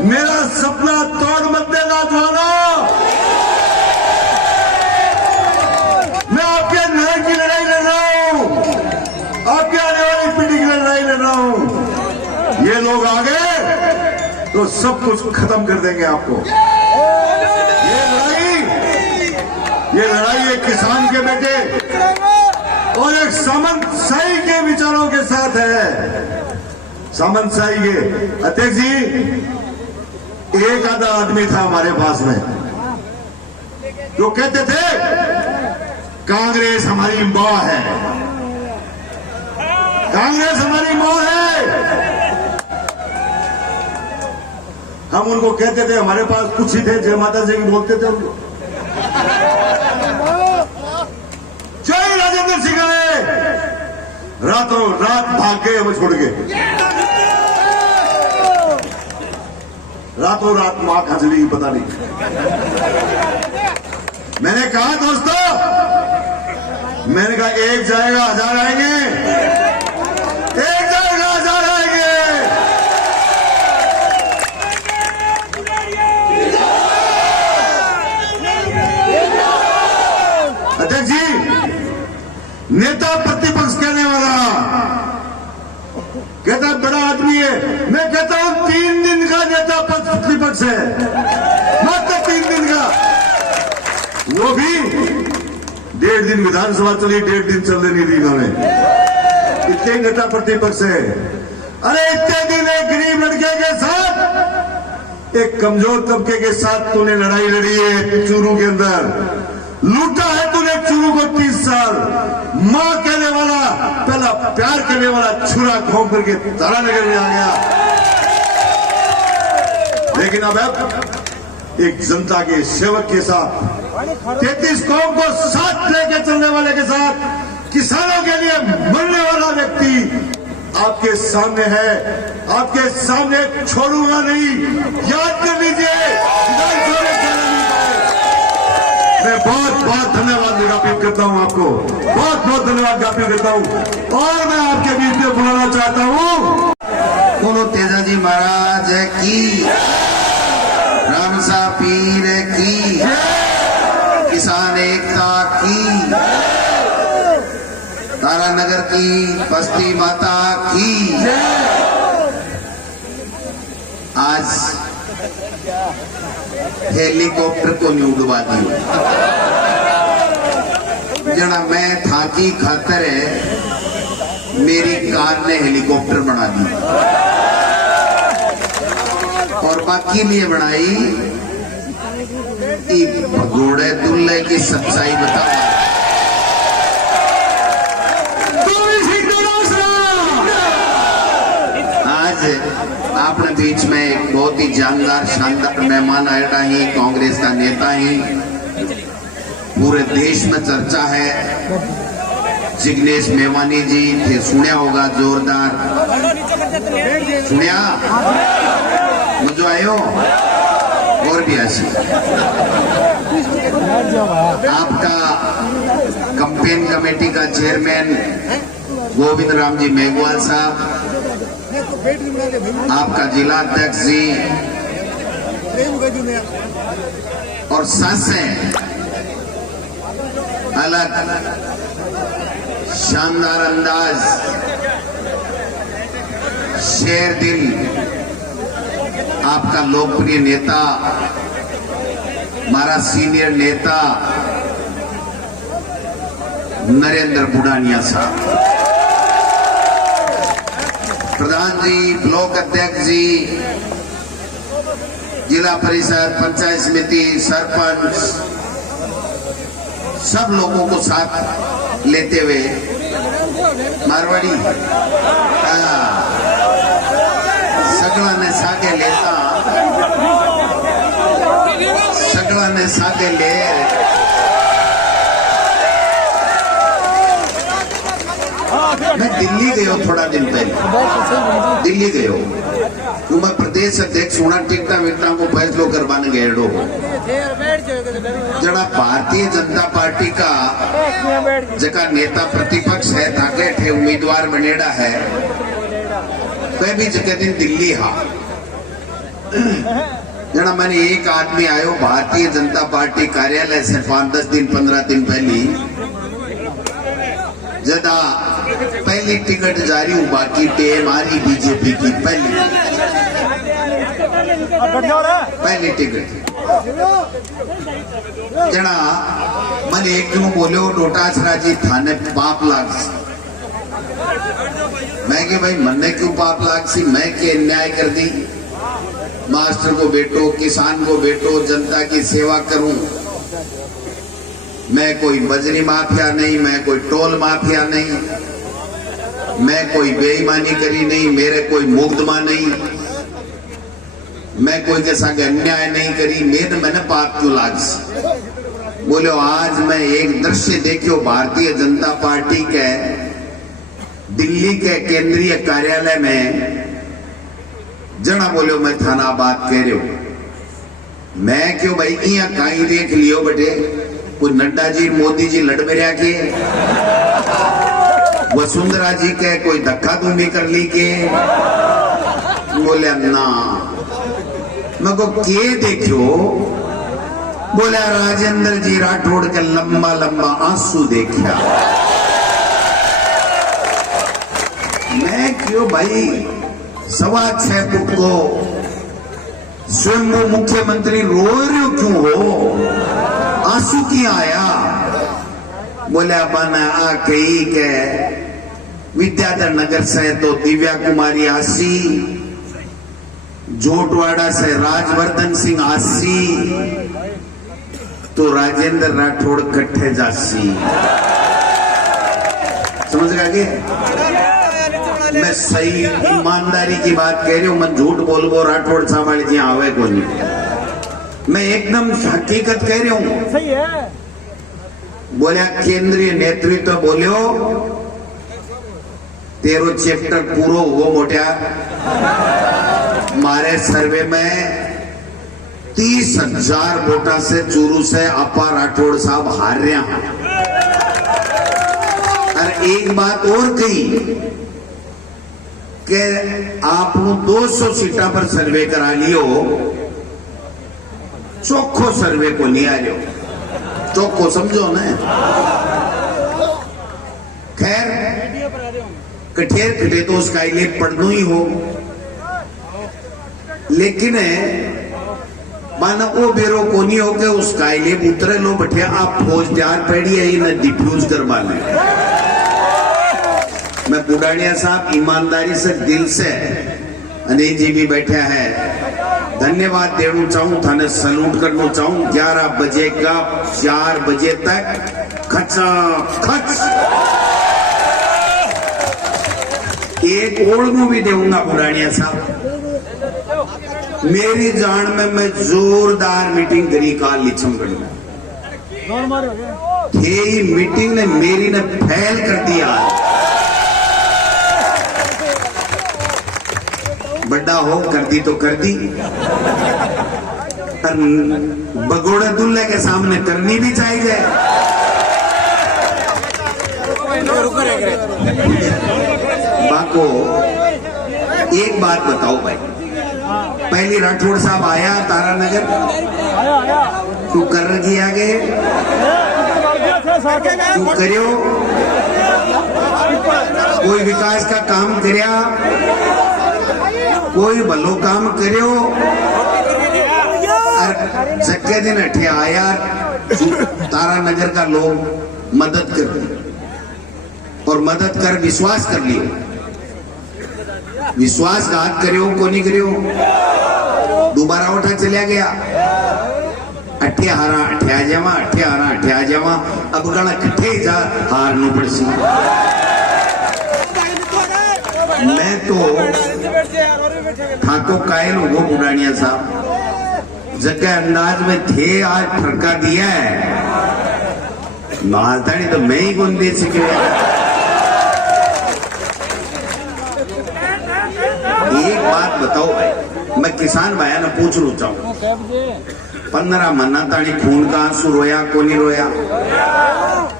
मेरा सपना तोड़ मत देना जवानों। मैं आपके न्याय की लड़ाई लड़ रहा हूं, आपके आने वाली पीढ़ी की लड़ाई लड़ रहा हूं। ये लोग आ गए तो सब कुछ खत्म कर देंगे आपको। ये लड़ाई एक किसान के बेटे और एक सामंतशाही के विचारों के साथ है। सामंतशाही के अध्यक्ष जी, एक आधा आदमी था हमारे पास में जो कहते थे कांग्रेस हमारी मां है, कांग्रेस हमारी मां है। हम उनको कहते थे, हमारे पास कुछ ही थे, जय माता जी की बोलते थे उनको। जय राजेंद्र सिंह ने रातों रात भाग गए हमें छोड़ के, रातों रात मां कहां चली पता नहीं। मैंने कहा दोस्तों, मैंने कहा एक जाएगा हजार आएंगे, एक जाएगा हजार आएंगे। अध्यक्ष जी, नेता प्रतिपक्ष कहने वाला कहता बड़ा आदमी है, मैं कहता हूं 3 दिन का नेता प्रतिपक्ष है, मात्र 3 दिन का, वो भी 1.5 दिन विधानसभा चली, 1.5 दिन चलने नहीं दी इन्होंने, इतने नेता प्रतिपक्ष है। अरे इतने दिन एक गरीब लड़के के साथ, एक कमजोर तबके के साथ तूने लड़ाई लड़ी है चूरू के अंदर, लूटा है तूने चूरू को 30 साल, मां कहने वाला, पहला प्यार करने वाला छुरा घोंम करके तारानगर में आ गया। लेकिन अब एक जनता के सेवक के साथ, 33 कौम को साथ लेकर चलने वाले के साथ, किसानों के लिए मरने वाला व्यक्ति आपके सामने है, आपके सामने छोड़ूंगा नहीं, याद कर लीजिए। मैं बहुत बहुत धन्यवाद ज्ञापित करता हूं आपको, बहुत बहुत धन्यवाद ज्ञापित करता हूं। और मैं आपके बीच में बुलाना चाहता हूं, बोलो तेजाजी महाराज की, रामसा पीर की, किसान एकता की, तारानगर की बस्ती माता की। आज हेलीकॉप्टर को नहीं उड़वा दी, जना मैं था की खातर है मेरी कार ने हेलीकॉप्टर बना दी, और बाकी लिए बनाई भगोड़े दुल्ले की सच्चाई बताओ। आज अपने बीच में एक बहुत ही जानदार शानदार मेहमान आया ही, कांग्रेस का नेता ही, पूरे देश में चर्चा है, जिग्नेश मेवानी जी थे, सुनिया होगा, जोरदार सुनिया, मुझे आयो और भी ऐसी। आपका कैंपेन कमेटी का चेयरमैन गोविंद राम जी मेघवाल साहब, आपका जिला अध्यक्ष जी और सासें अलग शानदार अंदाज, शेर दिल, आपका लोकप्रिय नेता, हमारा सीनियर नेता नरेंद्र बुढ़ानिया साहब, प्रधान जी, ब्लॉक अध्यक्ष जी, जिला परिषद, पंचायत समिति, सरपंच, सब लोगों को साथ लेते हुए मारवाड़ी सगड़ा ने सागे लेता, सगड़ा ने सागे ले, मैं दिल्ली गयो थोड़ा दिन पहले, दिल्ली गयो तो मैं प्रदेश अध्यक्ष होना, टिकटा विकटा को फैसलो करवाने गएड़ो, जड़ा भारतीय जनता पार्टी का जका नेता प्रतिपक्ष है, ताकले थे उम्मीदवार बनेड़ा है, वह भी जगह दिन दिल्ली हा, जड़ा मैंने एक आदमी आयो भारतीय जनता पार्टी कार्यालय से 5-10 दिन 15 दिन पहली, जदा पहली टिकट जारी हूँ, बाकी टेम आ रही बीजेपी की पहली टिकट। जना मन एक क्यों बोलो डोटासरा जी थाने पाप लाग, मैं के भाई मन्ने क्यों पाप लाग सी, मैं के अन्याय कर दी, मास्टर को बेटो, किसान को बेटो, जनता की सेवा करूं, मैं कोई बजरी माफिया नहीं, मैं कोई टोल माफिया नहीं, मैं कोई बेईमानी करी नहीं, मेरे कोई मुकदमा नहीं, मैं कोई के संग अन्याय नहीं करी, मैंने पाप क्यों लाज। बोलो आज मैं एक दृश्य देखियो भारतीय जनता पार्टी के दिल्ली के केंद्रीय कार्यालय में जना बोलो मैं थाना बात कह रहे हो। मैं क्यों भाई इया कहीं देख लियो बेटे, कोई नड्डा जी मोदी जी लड़ मेरिया के, वसुंधरा जी के कोई धक्का धूमी कर ली के। बोले ना, मैं को के देखियो। बोला राजेंद्र जी राठौड़ के लंबा लंबा आंसू देखा। मैं क्यों भाई 6.25 फुट को स्वयं मुख्यमंत्री रो रहे हो क्यों हो, आंसू क्यों आया। बोले बना आ कही के विद्याधर नगर से तो दिव्या कुमारी आसी, जोटवाड़ा से राजवर्धन सिंह आसी, तो राजेंद्र राठौड़ कट्ठे जासी। समझ गए? मैं सही ईमानदारी की बात कह रही हूं, मैं झूठ बोलबो राठौड़ संभाल जी आवे को नहीं, मैं एकदम हकीकत कह रही हूं। सही है। बोलिया केंद्रीय नेतृत्व बोलियो तेरो चैप्टर पूरो हुआ मोटिया। मारे सर्वे में 30,000 वोटा से चूरू से अपा राठौड़ साहब हार रहे हैं। और एक बात और कही कि आप 200 सीटा पर सर्वे करा लियो, चोखो सर्वे को नहीं आ रहे हो, चोखो समझो ना। खैर कठेर कटे तो उसका लिए पढ़ना ही हो, लेकिन माना वो बेरो को नहीं हो के उसका लिए उतरे लो बैठे आप फौज तैयार पड़ी है ना डिफ्यूज करवा ले। मैं बुढ़ानिया साहब ईमानदारी से दिल से अनिल जी भी बैठे हैं, धन्यवाद देना चाहूं, थाने सलूट करना चाहूं। 11 बजे का 4 बजे तक खचा खच एक ओढ़ भी देऊंगा बुढ़ानिया साहब। मेरी जान में मैं जोरदार मीटिंग करी काल लिचमगढ़ में, ये मीटिंग ने मेरी ने फैल कर दिया। बड़ा हो कर दी तो कर दी, बगोड़े दूल्हे के सामने करनी भी चाहिए। बाको एक बात बताओ भाई, पहली राठौड़ साहब आया तारानगर, तू कर रही आगे तू करियो, कोई विकास का काम करिया, कोई भलो काम करियो। जक्के दिन अठे आया तारानगर का लोग मदद कर और मदद कर विश्वास कर लियो, विश्वासघात करियो को नहीं करियो। दोबारा उठा चलिया गया, अठे हारा अठे आ जावा, अठे हारा अठे आ जावा, अब गणा कट्ठे जा हार नु पड़सी। मैं तो ठाको कायल हो बुढ़ानिया साहब, जगह अंदाज में थे आज फरका दिया है, मालधानी तो मैं ही कौन दे सके। एक बात बताओ भाई, मैं किसान भाई ना पूछ लू चाहूं, 15 महीना तानी खून का आंसू रोया को नहीं रोया।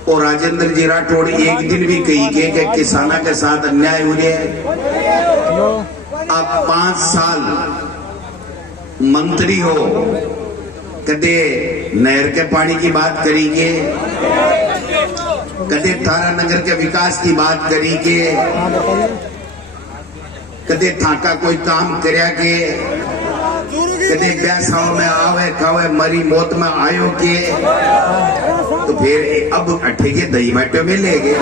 और राजेंद्र जी राठौड़ एक दिन भी कही के किसाना के साथ अन्याय हो रहा है। आप 5 साल मंत्री हो, कदे नहर के पानी की बात करेंगे, कदे तारानगर के विकास की बात करेंगे, कदे थाका कोई काम करया के, कदे ब्यासाओं में आवे खावे मरी मौत में आयो के, तो फिर अब अठे के दही बाटे में ले गए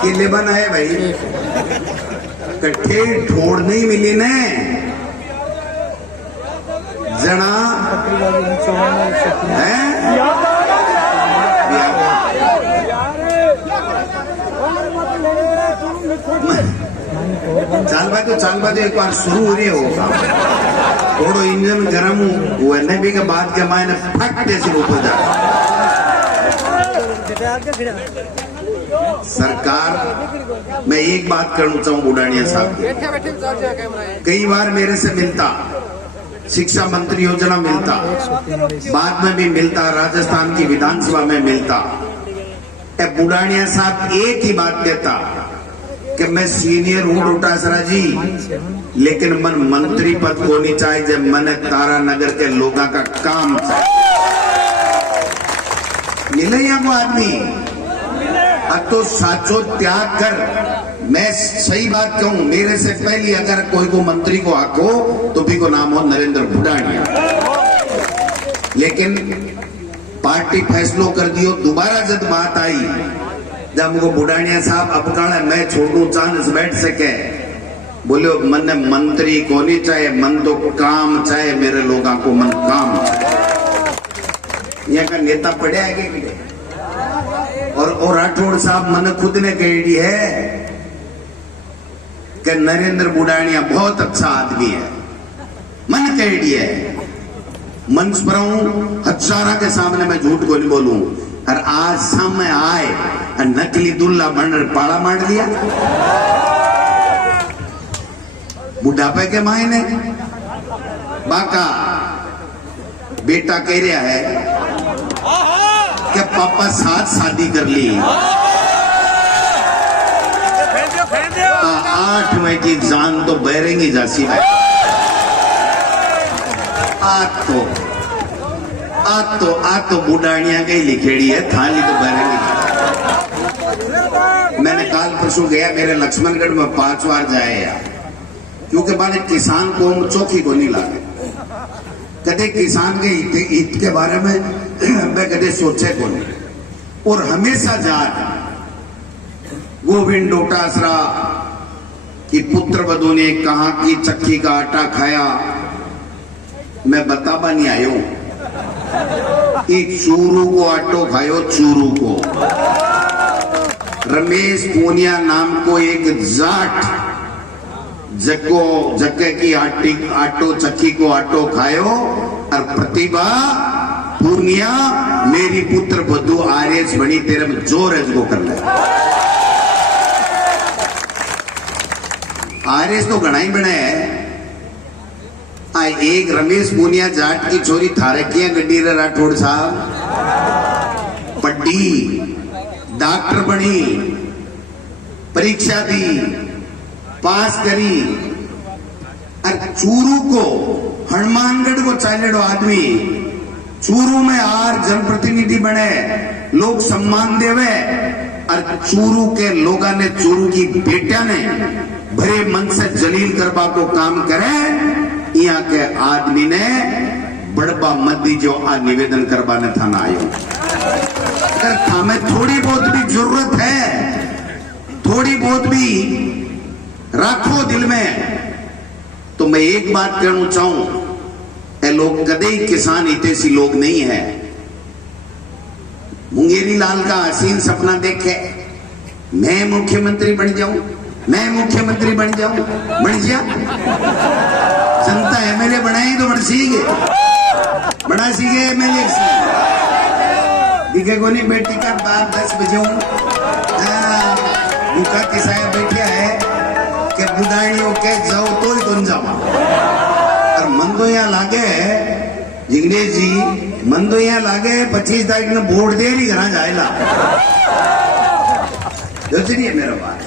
किले बनाए भाई, कट्ठे ठोड़ नहीं मिली ने। जना है चाल बाजू एक बार शुरू हो रही होगा थोड़ो इंजन गर्म हुआ नहीं भी के बाद के मायने फट जैसे ऊपर जा सरकार। मैं एक बात करना चाहूँ बुढ़ानिया साहब की, कई बार मेरे से मिलता, शिक्षा मंत्री योजना मिलता, बाद में भी मिलता, राजस्थान की विधानसभा में मिलता। बुढ़ानिया साहब एक ही बात कहता कि मैं सीनियर हूं डोटासरा जी, लेकिन मन मंत्री पद को नहीं चाहिए जब मन तारा नगर के लोगों का काम चाहिए। मिले यहाँ को आदमी अब तो साचो त्याग कर। मैं सही बात कहूं, मेरे से पहले अगर कोई को मंत्री को आको तो भी को नाम हो नरेंद्र बुढ़ानिया, लेकिन पार्टी फैसलो कर दियो। दोबारा जब बात आई जब मुझको बुढ़ानिया साहब अब काल मैं छोड़ू चांस बैठ सके, बोलो मन मंत्री को नहीं चाहे, मन तो काम चाहे, मेरे लोगों को मन काम चाहे। यहाँ का नेता पढ़े आगे और राठौड़ साहब मन खुद ने कह दी है कि नरेंद्र बुढ़ानिया बहुत अच्छा आदमी है, मन कह दी है। मंच पर हूं, हजारा के सामने मैं झूठ को नहीं बोलूं, और आज सामने आए और नकली दुल्ला बनकर पाड़ा मार लिया बुढ़ापे के मायने। बाका बेटा कह रहा है कि पापा साथ शादी कर ली, 8वें की जान तो बहरेंगी जासी है। आज तो बुढ़ानिया के ही लिखेड़ी है, थाली तो बहरेंगी। मैंने काल परसों गया, मेरे लक्ष्मणगढ़ में 5 बार जाए यार, क्योंकि माने किसान को चौकी को नहीं लागे, कदे किसान के हित के बारे में मैं कदे सोचे को नहीं। और हमेशा जाट गोविंद डोटासरा की पुत्र वधु ने कहा कि चक्की का आटा खाया, मैं बताबा नहीं आयो कि चूरू को आटो खायो, चूरू को। रमेश पूनिया नाम को एक जाट जक्के की आटो चक्की को आटो खायो, और प्रतिभा पूर्णिया मेरी पुत्र बधु आर्यस बनी, तेरे में जोर है जो कर ले। आर्यस तो घना ही बने है। एक रमेश पूनिया जाट की छोरी थारकिया गड्डी रे राठौड़ साहब पढ़ी, डॉक्टर बनी, परीक्षा दी, पास करी, और चूरू को हनुमानगढ़ को चालेड़ो आदमी चूरू में आर जनप्रतिनिधि बने, लोग सम्मान देवे, और चूरू के लोगों ने, चूरू की बेटिया ने भरे मन से जलील करबा को काम करे। यहाँ के आदमी ने बड़बा मद्दी जो आ निवेदन करवा ने थाना आयो। अगर हमें थोड़ी बहुत भी जरूरत है, थोड़ी बहुत भी रखो दिल में, तो मैं एक बात कहना चाहूं, ये लोग कदे किसान हितैषी लोग नहीं है। मुंगेरी लाल का हसीन सपना देखे, मैं मुख्यमंत्री बन जाऊं, मैं मुख्यमंत्री बन जाऊं, बन जा। जनता एमएलए बनाई तो बन सीगे, बड़ा सीगे एमएलए दिखे को नहीं। बेटी का बाप 10 बजे भूखा किसाया बैठा है कि बुढ़ाइयों के जाओ तो ही कौन जाओ। और मन तो यहाँ लागे जिग्नेश जी, मन तो यहाँ लागे 25 तारीख ने वोट दे नहीं घर जाएगा जो है मेरा बात।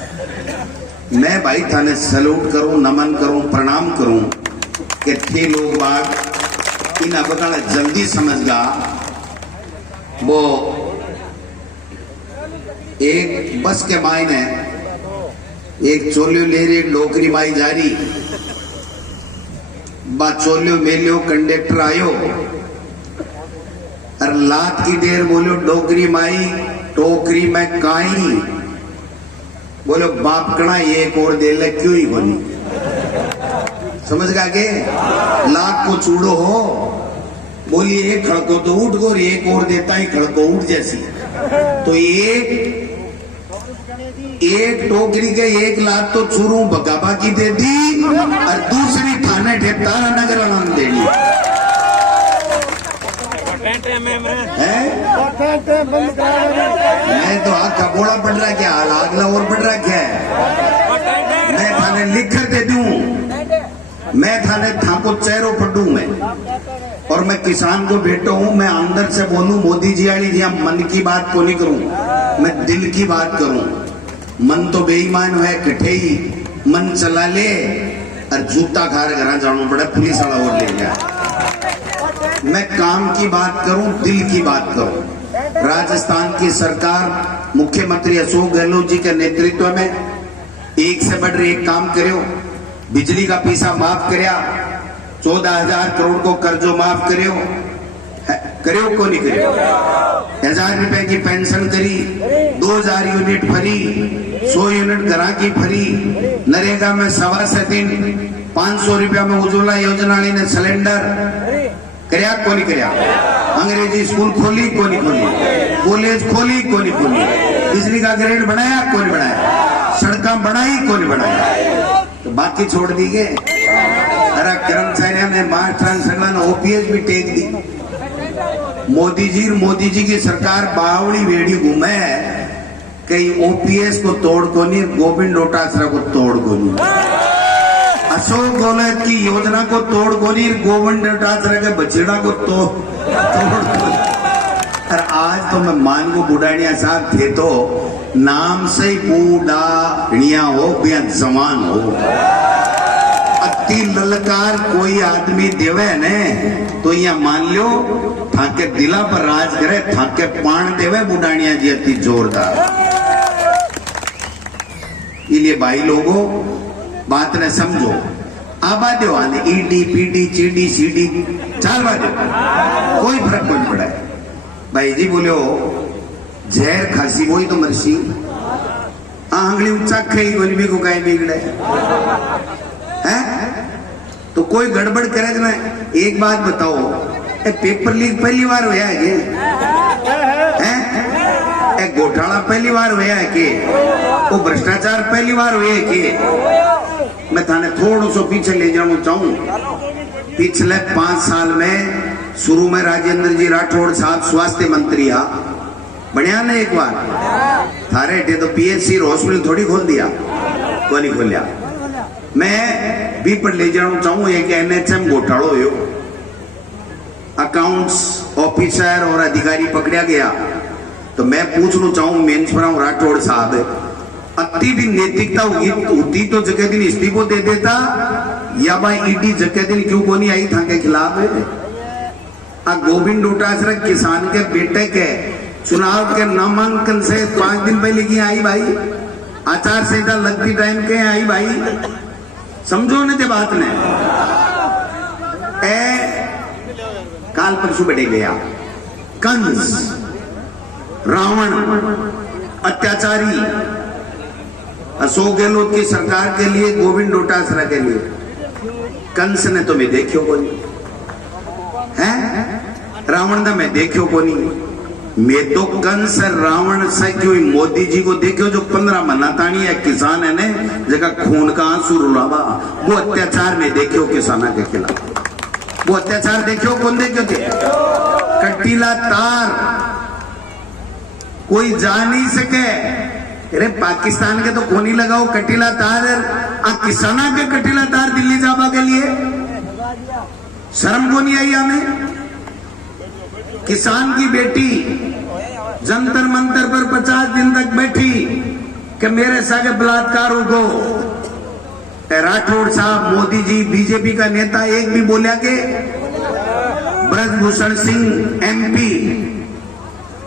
मैं भाई थाने सैल्यूट करूं, नमन करूं, प्रणाम करूं कि थे लोग बाग इन अब जल्दी समझगा। वो एक बस के मायने एक चोलियो ले रही, डोकरी माई जा रही, बा चोलियो मेलियो कंडक्टर आयो और लात की देर बोलो डोकरी माई टोकरी में काई, बोलो बाप कणा एक और दे ले क्यों ही बोली। समझ गा के लाख को चूड़ो हो, बोलिए एक खड़को तो उठ गो, एक और देता ही खड़को उठ जैसी। तो एक टोकरी के 1 लाख तो चूरू बगाबा की दे दी और दूसरी थाने तारा नगर आनंद दे दी है। मैं तो आग का बोड़ा पड़ रहा क्या, हाल आगला और पड़ रहा क्या है। मैं थाने लिख कर दे दूं, मैं थाने थाको चेहरों पढ़ू मैं, और मैं किसान को बेटा हूं। मैं अंदर से बोलूं मोदी जी आली जी, मन की बात को नहीं करूं, मैं दिल की बात करूं। मन तो बेईमान है, कठे ही मन चला ले और जूता खा रहे घर जाना पड़ा, पुलिस वाला और ले गया। मैं काम की बात करूं, दिल की बात करूं। राजस्थान की सरकार मुख्यमंत्री अशोक गहलोत जी के नेतृत्व में एक से बढ़कर एक काम करो। बिजली का पैसा माफ करया, 14,000 करोड़ को कर्जो माफ करो को नहीं करो। 1,000 रुपए की पेंशन करी, 2,000 यूनिट फ्री, 100 यूनिट घरा की फ्री, नरेगा में 1.25 दिन, 500 रुपया में उज्ज्वला योजना ने सिलेंडर करया को नहीं करया। अंग्रेजी स्कूल खोली को नहीं खोली, कॉलेज खोली को नहीं खोली, बिजली का ग्रेड बनाया को नहीं बनाया, सड़कें बनाई को नहीं बनाया, तो बाकी छोड़ दी गए। अरे कर्मचारियों ने मास्टर सगला ने ओपीएस भी टेक दी। मोदी जी की सरकार बावड़ी वेड़ी घूमे, कहीं ओपीएस को तोड़ को नहीं, गोविंद डोटासरा को तोड़ को नहीं, अशोक गहलोत की योजना को तोड़ को नहीं, गोविंद डोटासरा के बछड़ा को तोड़ को। और आज तो मैं मान को बुढ़ानिया साहब थे तो नाम से ही बूढ़ानिया हो या जवान हो, अति ललकार कोई आदमी देवे ने तो यहाँ मान लो थाके दिला पर राज करे, थाके पान देवे बुढ़ानिया जी अति जोरदार। इसलिए भाई लोगों बात ने समझो, आबा दो आने ईडी पीडी चीडी सीडी चाल बाजो, कोई फर्क नहीं पड़ा है। भाई जी बोले जहर खांसी वही तो मरसी, आंगली ऊंचा खाई कोई भी को कहीं बिगड़े है तो कोई गड़बड़ करे ना। एक बात बताओ, पेपर लीक पहली बार हुआ है कि घोटाला पहली बार हुआ है कि वो भ्रष्टाचार पहली बार हुए कि। मैं थाने थोड़ा सा पीछे ले जाना चाहूं। पिछले 5 साल में शुरू में राजेंद्र जी राठौड़ साहब स्वास्थ्य मंत्री आ बढ़िया ने एक बार थारे थे तो पीएचसी हॉस्पिटल थोड़ी खोल दिया, को नहीं खोलिया। मैं भी पर ले जाना चाहूँ, एक एनएचएम घोटालो हो, अकाउंट्स ऑफिसर और अधिकारी पकड़ा गया, तो मैं पूछना चाहूँ मेंस पर राठौड़ साहब, अति भी नैतिकता होती तो जगह दिन इस्तीफो दे देता, या भाई ईडी जगह दिन क्यों को नहीं आई था के खिलाफ। गोविंद डोटासरा किसान के बेटे के चुनाव के नामांकन से 5 दिन पहले की आई भाई, आचार संहिता लगती टाइम के आई भाई, समझो ने बात ने। काल परसों बैठे गया कंस रावण अत्याचारी अशोक गहलोत की सरकार के लिए, गोविंद डोटासरा के लिए, कंस ने तो मैं देखियो को नहीं है, रावण ने मैं देखियो को नहीं। मैं तो कंस रावण से क्यों मोदी जी को देखियो जो 15 महीना तानी है किसान है ने जगह खून का आंसू रुलावा, वो अत्याचार में देखियो किसाना के खिलाफ, वो अत्याचार देखियो कौन देखियो थे। कटीला तार कोई जा नहीं सके, अरे पाकिस्तान के तो कोनी लगाओ कटीला तार, किसाना के कटीला तार दिल्ली जाबा के लिए शर्म को नहीं आई हमें। किसान की बेटी जंतर मंतर पर 50 दिन तक बैठी कि मेरे साथ बलात्कार हो। राठौड़ साहब, मोदी जी, बीजेपी का नेता एक भी बोला कि ब्रजभूषण सिंह एमपी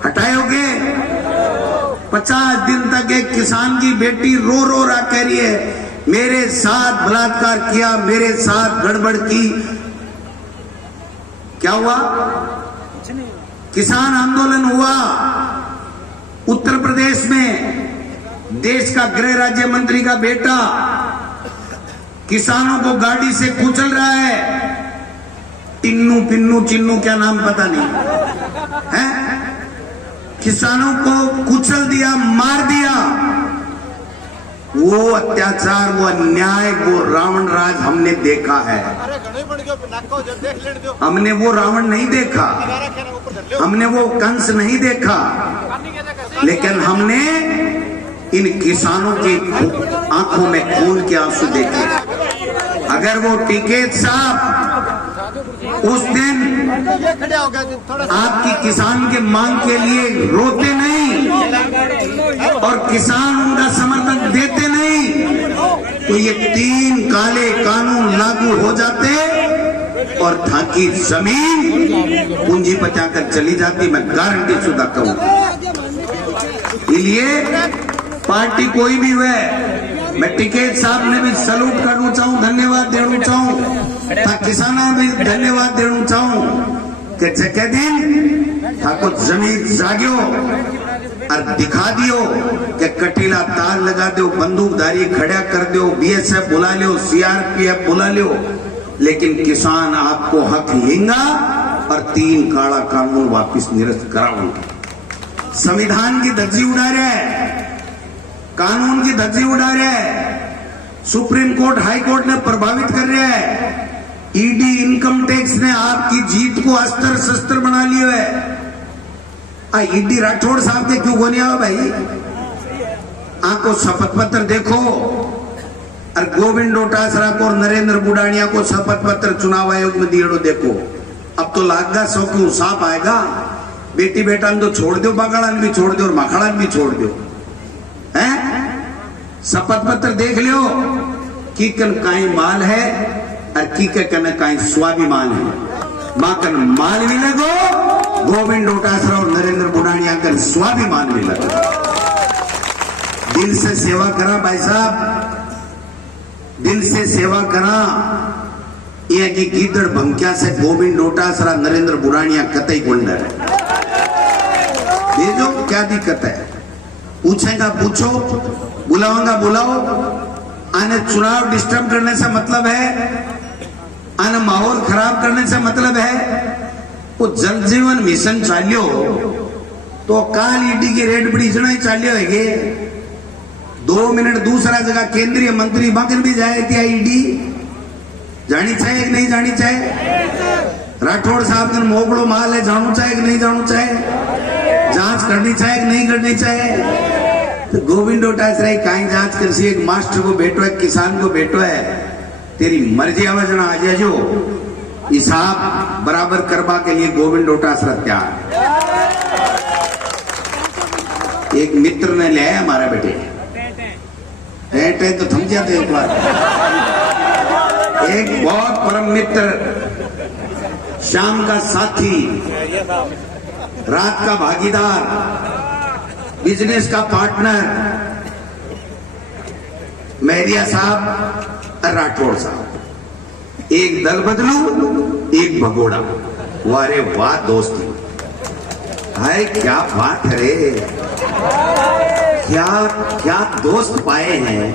हटाओगे। 50 दिन तक एक किसान की बेटी रो रो रहा कह रही है मेरे साथ बलात्कार किया, मेरे साथ गड़बड़ की। क्या हुआ? किसान आंदोलन हुआ उत्तर प्रदेश में। देश का गृह राज्य मंत्री का बेटा किसानों को गाड़ी से कुचल रहा है। टिन्नू पिन्नू चिन्नू क्या नाम पता नहीं है, किसानों को कुचल दिया, मार दिया। वो अत्याचार, वो अन्याय, वो रावण राज हमने देखा है। हमने वो रावण नहीं देखा, हमने वो कंस नहीं देखा, लेकिन हमने इन किसानों की आंखों में खून के आंसू देखे। अगर वो टिकैत साहब उस दिन आपकी किसान के मांग के लिए रोते नहीं और किसान उनका समर्थन देते नहीं, तो ये 3 काले कानून लागू हो जाते और थाकी जमीन पूंजीपतियां कर चली जाती। मैं गारंटी शुदा कहूं। इसलिए पार्टी कोई भी हुए, मैं टिकैत साहब ने भी सलूट करना चाहूं, धन्यवाद देना चाहूं, किसानों भी धन्यवाद देना चाहूं कि जगह दिन थाको जमीन जाग्यो और दिखा दियो कि कटीला तार लगा दो, बंदूकधारी खड़ा कर दो, बीएसएफ बुला लो, सीआरपीएफ बुला लो, लेकिन किसान आपको हक लेगा और 3 काला कानून वापिस निरस्त कराऊंगा। संविधान की धज्जी उड़ा रहा है, कानून की धज्जी उड़ा रहा है, सुप्रीम कोर्ट हाई कोर्ट ने प्रभावित कर रहा है, ईडी इनकम टैक्स ने आपकी जीत को अस्त्र शस्त्र बना लिया है। ईडी राठौड़ साहब के क्यों गोनिया हो भाई? आपको शपथ पत्र देखो और गोविंद डोटासरा को और नरेंद्र बुडानिया को शपथ पत्र चुनाव आयोग में दिए देखो। अब तो लागगा 100 क्यों सांप आएगा। बेटी बेटा तो छोड़ दो, बगाड़न भी छोड़ दो और मखाड़न भी छोड़ दो, हैं? शपथ पत्र देख लियो कि कन काई माल है और की के कन काई स्वाभिमान है। मां कन माल भी लगो, गोविंद डोटासरा और नरेंद्र बुडानिया कन स्वाभिमान भी लगो। दिल से सेवा करा भाई साहब, दिल से सेवा करा। ये की गीदड़ भंक्या से गोविंद डोटासरा नरेंद्र बुडानिया कतई गुंडर है। भेजो, क्या दिक्कत है? पूछेगा पूछो, बुलाओगा बुलाओ। आने चुनाव डिस्टर्ब करने से मतलब है, आने माहौल खराब करने से मतलब है। वो जल जीवन मिशन चालियो तो काल ईडी की रेड बड़ी जनाई चालियो है। 2 मिनट दूसरा जगह केंद्रीय मंत्री बागन भी जाए थी। ईडी जानी चाहिए कि नहीं जानी चाहिए? राठौड़ साहब का मोगड़ो माल है, जानू चाहिए कि नहीं जानू चाहिए? जांच करनी चाहिए कि नहीं करनी चाहिए? तो गोविंद डोटासरा काई जांच कर सी? एक मास्टर को बेटो है, किसान को बेटो है, तेरी मर्जी आवाजना आ जाजो, हिसाब बराबर करवा के लिए गोविंद डोटासरा तैयार। एक मित्र ने ले आया हमारे बेटे, तो थम जाते एक बार। एक बहुत परम मित्र, शाम का साथी, रात का भागीदार, बिजनेस का पार्टनर, मेहरिया साहब और राठौड़ साहब। एक दल बदलू, एक भगोड़ा। वारे वाह दोस्ती, हाय क्या बात है रे, क्या क्या दोस्त पाए हैं।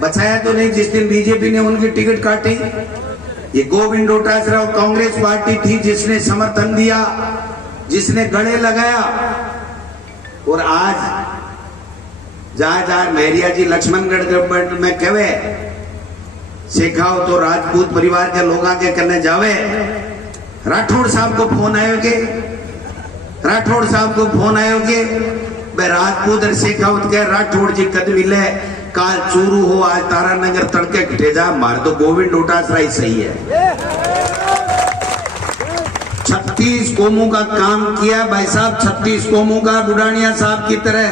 बचाया तो नहीं जिस दिन बीजेपी ने उनकी टिकट काटी। ये गोविंद डोटासरा और कांग्रेस पार्टी थी जिसने समर्थन दिया, जिसने गले लगाया। और आज जहां जहां मेहरिया जी लक्ष्मणगढ़ गवर्नमेंट में कहे सिखाओ तो राजपूत परिवार के लोग आगे करने जावे। राठौड़ साहब को फोन आयोगे, राठौड़ साहब को फोन आयोगे, मैं राजपूत और शेखावत के राठौड़ जी कद मिले, काल चूरू हो आज तारानगर तड़के घटे जा मार तो गोविंद डोटासरा ही सही है। 36 कौमों का काम किया भाई साहब, 36 कौमों का। बुडानिया साहब की तरह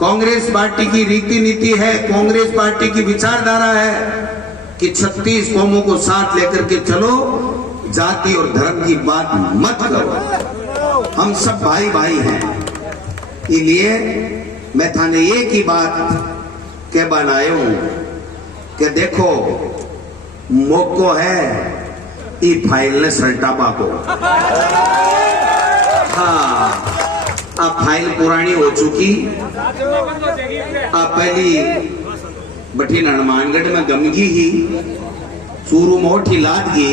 कांग्रेस पार्टी की रीति नीति है, कांग्रेस पार्टी की विचारधारा है कि 36 कौमों को साथ लेकर के चलो, जाति और धर्म की बात मत करो, हम सब भाई भाई हैं। इसलिए मैं थाने एक ही बात के बनायो कि देखो मौको है ई फाइल ने सल्टाबा को। हाँ, अब फाइल पुरानी हो चुकी। अब पहली बठी हनुमानगढ़ में गमगी ही चूरू मोठी लादगी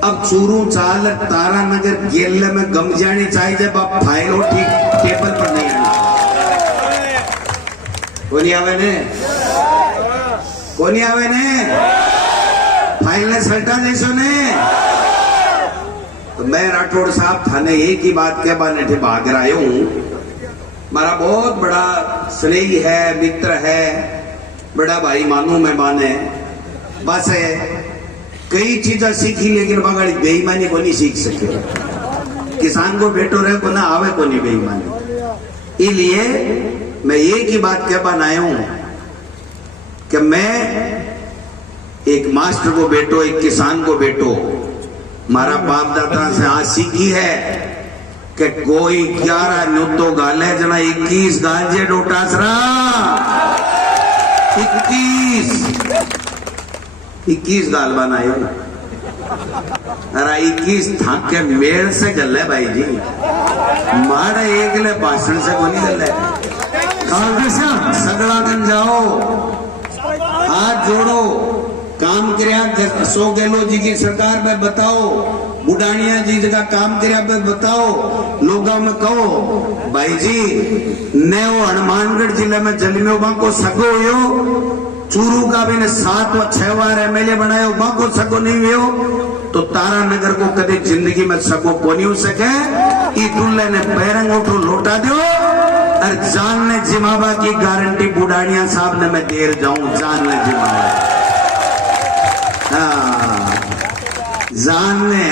अब चूरू चाल तारा नगर गेल में गम जानी चाहिए जब आप फाइल उठी टेबल पर नहीं आना कोनी आवे ने फाइल ने सल्टा जैसो ने तो मैं राठौड़ साहब थाने एक ही बात के बाने थे भाग रहा हूं मारा बहुत बड़ा स्नेही है मित्र है बड़ा भाई मानू मैं माने बस है कई चीजें सीखी लेकिन बगाड़ी बेईमानी को नहीं सीख सके किसान को बेटो रहे को ना आवे को नहीं बेईमानी इसलिए मैं एक ही बात कह बनाया हूं कि मैं एक मास्टर को बेटो एक किसान को बेटो मारा बाप दादा से आज सीखी है कि कोई 11 न्यूतो गाले जना 21 गालजे डोटासरा 21 गाल बनाए अरे 21 थाके मेड़ से गल है भाई जी माड़ा एक ले भाषण से कोनी गल है सगड़ा गन जाओ हाथ जोड़ो काम करया अशोक गहलोत जी की सरकार में बताओ बुढ़ानिया जी का काम करया पे बताओ लोगों में कहो भाई जी ने वो हनुमानगढ़ जिले में जलम्यो बाको सगो हो चूरू का भी ने 7 व 6 बार एमएलए बनायो बाको सगो नहीं हो तो तारा नगर को कभी जिंदगी में सगो को नहीं हो सके ई दुल्ले ने पैरंग उठो लौटा दो और जान ने जिमाबा की गारंटी बुढ़ानिया साहब ने मैं देर जाऊं जान ने जिमाबा जान ने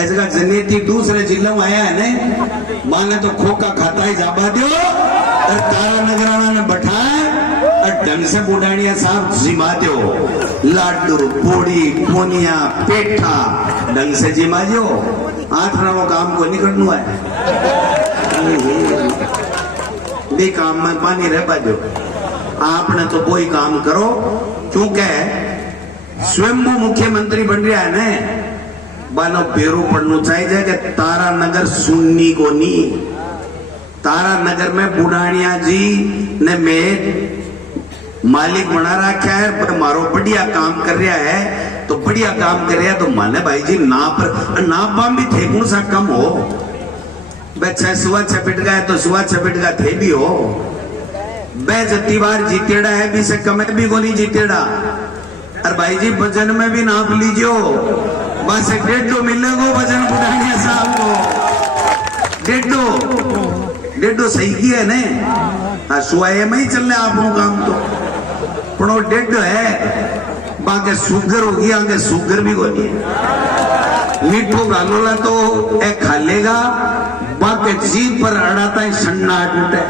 ऐसे का जनेती दूसरे जिलों में आया है ने माने तो खोका खाता ही जाबा दो और तारा नगराना ने बैठाए और ढंग से बुढ़ानिया साहब जिमा दो लाडू पोड़ी पोनिया पेठा ढंग से जिमा दो आठ ना वो काम को नहीं करना है भी काम में पानी रह पाजो आपने तो कोई काम करो क्योंकि स्वयं मुख्यमंत्री बन रहा है ने बानो बेरू पड़ना चाहिए कि तारा नगर सुन्नी को नहीं तारा नगर में बुढ़ानिया जी ने मैं मालिक बना रखा है पर मारो बढ़िया काम कर रहा है तो बढ़िया काम कर रहा है तो माने भाई जी नाप बाम भी थे कौन सा कम हो बच्चा सुहा छपिट गया तो सुहा छपिट का थे भी हो बे जती बार जीतेड़ा है भी से कमे भी को नहीं जीतेड़ा और भाई जी वजन में भी नाप लीजियो बस 1.5 मिलेगा वजन बुढ़ानिया साहब को 1.5 सही किया है ने सुहाए में ही चलने आप काम तो पड़ो 1.5 है बाकी सुगर होगी आगे सुगर भी होगी मीठो गालोला तो एक खा लेगा बाकी जीभ पर अड़ाता है सन्ना टूटे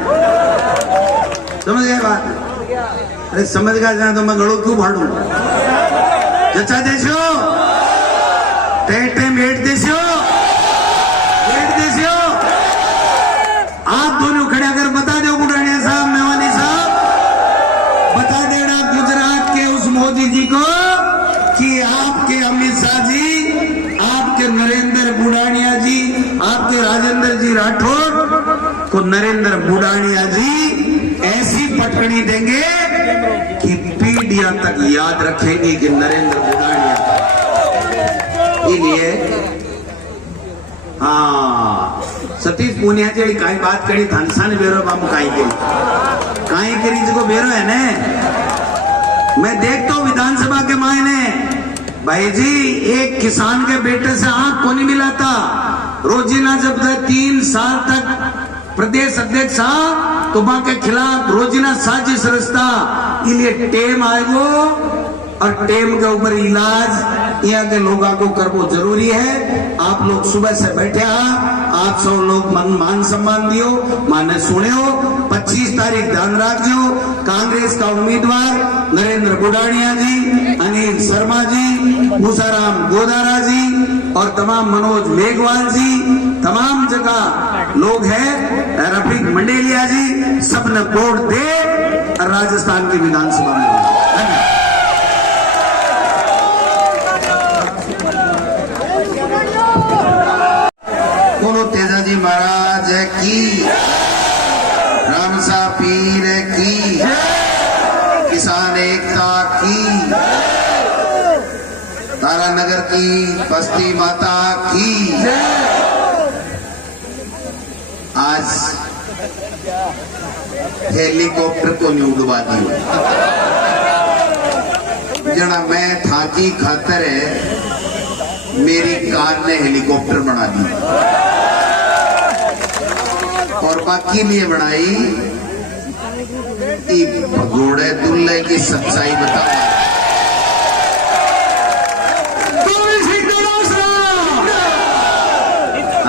समझ गए बात अरे समझ गया जाए तो मैं गड़ो क्यों फाड़ू जचा देशो टेटे मेट देशो आप दोनों खड़े अगर बता दो बुढ़ानिया साहब मेवानी साहब बता देना गुजरात के उस मोदी जी को कि आपके अमित शाह जी आपके नरेंद्र बुढ़ानिया जी आपके राजेंद्र जी राठौर को नरेंद्र बुढ़ानिया जी ऐसी पटकनी देंगे कि पीढ़ियां तक याद रखेंगे कि नरेंद्र बुढ़ानिया इसलिए हाँ सतीश पूनिया जी काई बात करी धनसा ने बेरो बाबू काई करी को बेरो है ने मैं देखता हूँ विधानसभा के मायने भाई जी एक किसान के बेटे से आंख को नहीं मिलाता रोजीना जब 3 साल तक प्रदेश अध्यक्ष तो वहां के खिलाफ रोजीना साजिश रचता इसलिए टेम आएगो और टेम के ऊपर इलाज यहाँ के लोगों को करना जरूरी है आप लोग सुबह से बैठे आप सब लोग मान सम्मान दियो माने सुने हो 25 तारीख ध्यान रखियो कांग्रेस का उम्मीदवार नरेंद्र बुढ़ानिया जी अनिल शर्मा जी भूसाराम गोदारा जी और तमाम मनोज मेघवाल जी तमाम जगह लोग हैं रफीक मंडेलिया जी सबने वोट दे राजस्थान की विधानसभा में बोलो तेजाजी महाराज की रामसा पीर की किसान की, बस्ती माता की। आज हेलीकॉप्टर को नहीं उड़वा दियो, जना मैं था की खातर है मेरी कार ने हेलीकॉप्टर बना दी, और बाकी लिए बनाई कि भगोड़े दुल्हे की सच्चाई बता।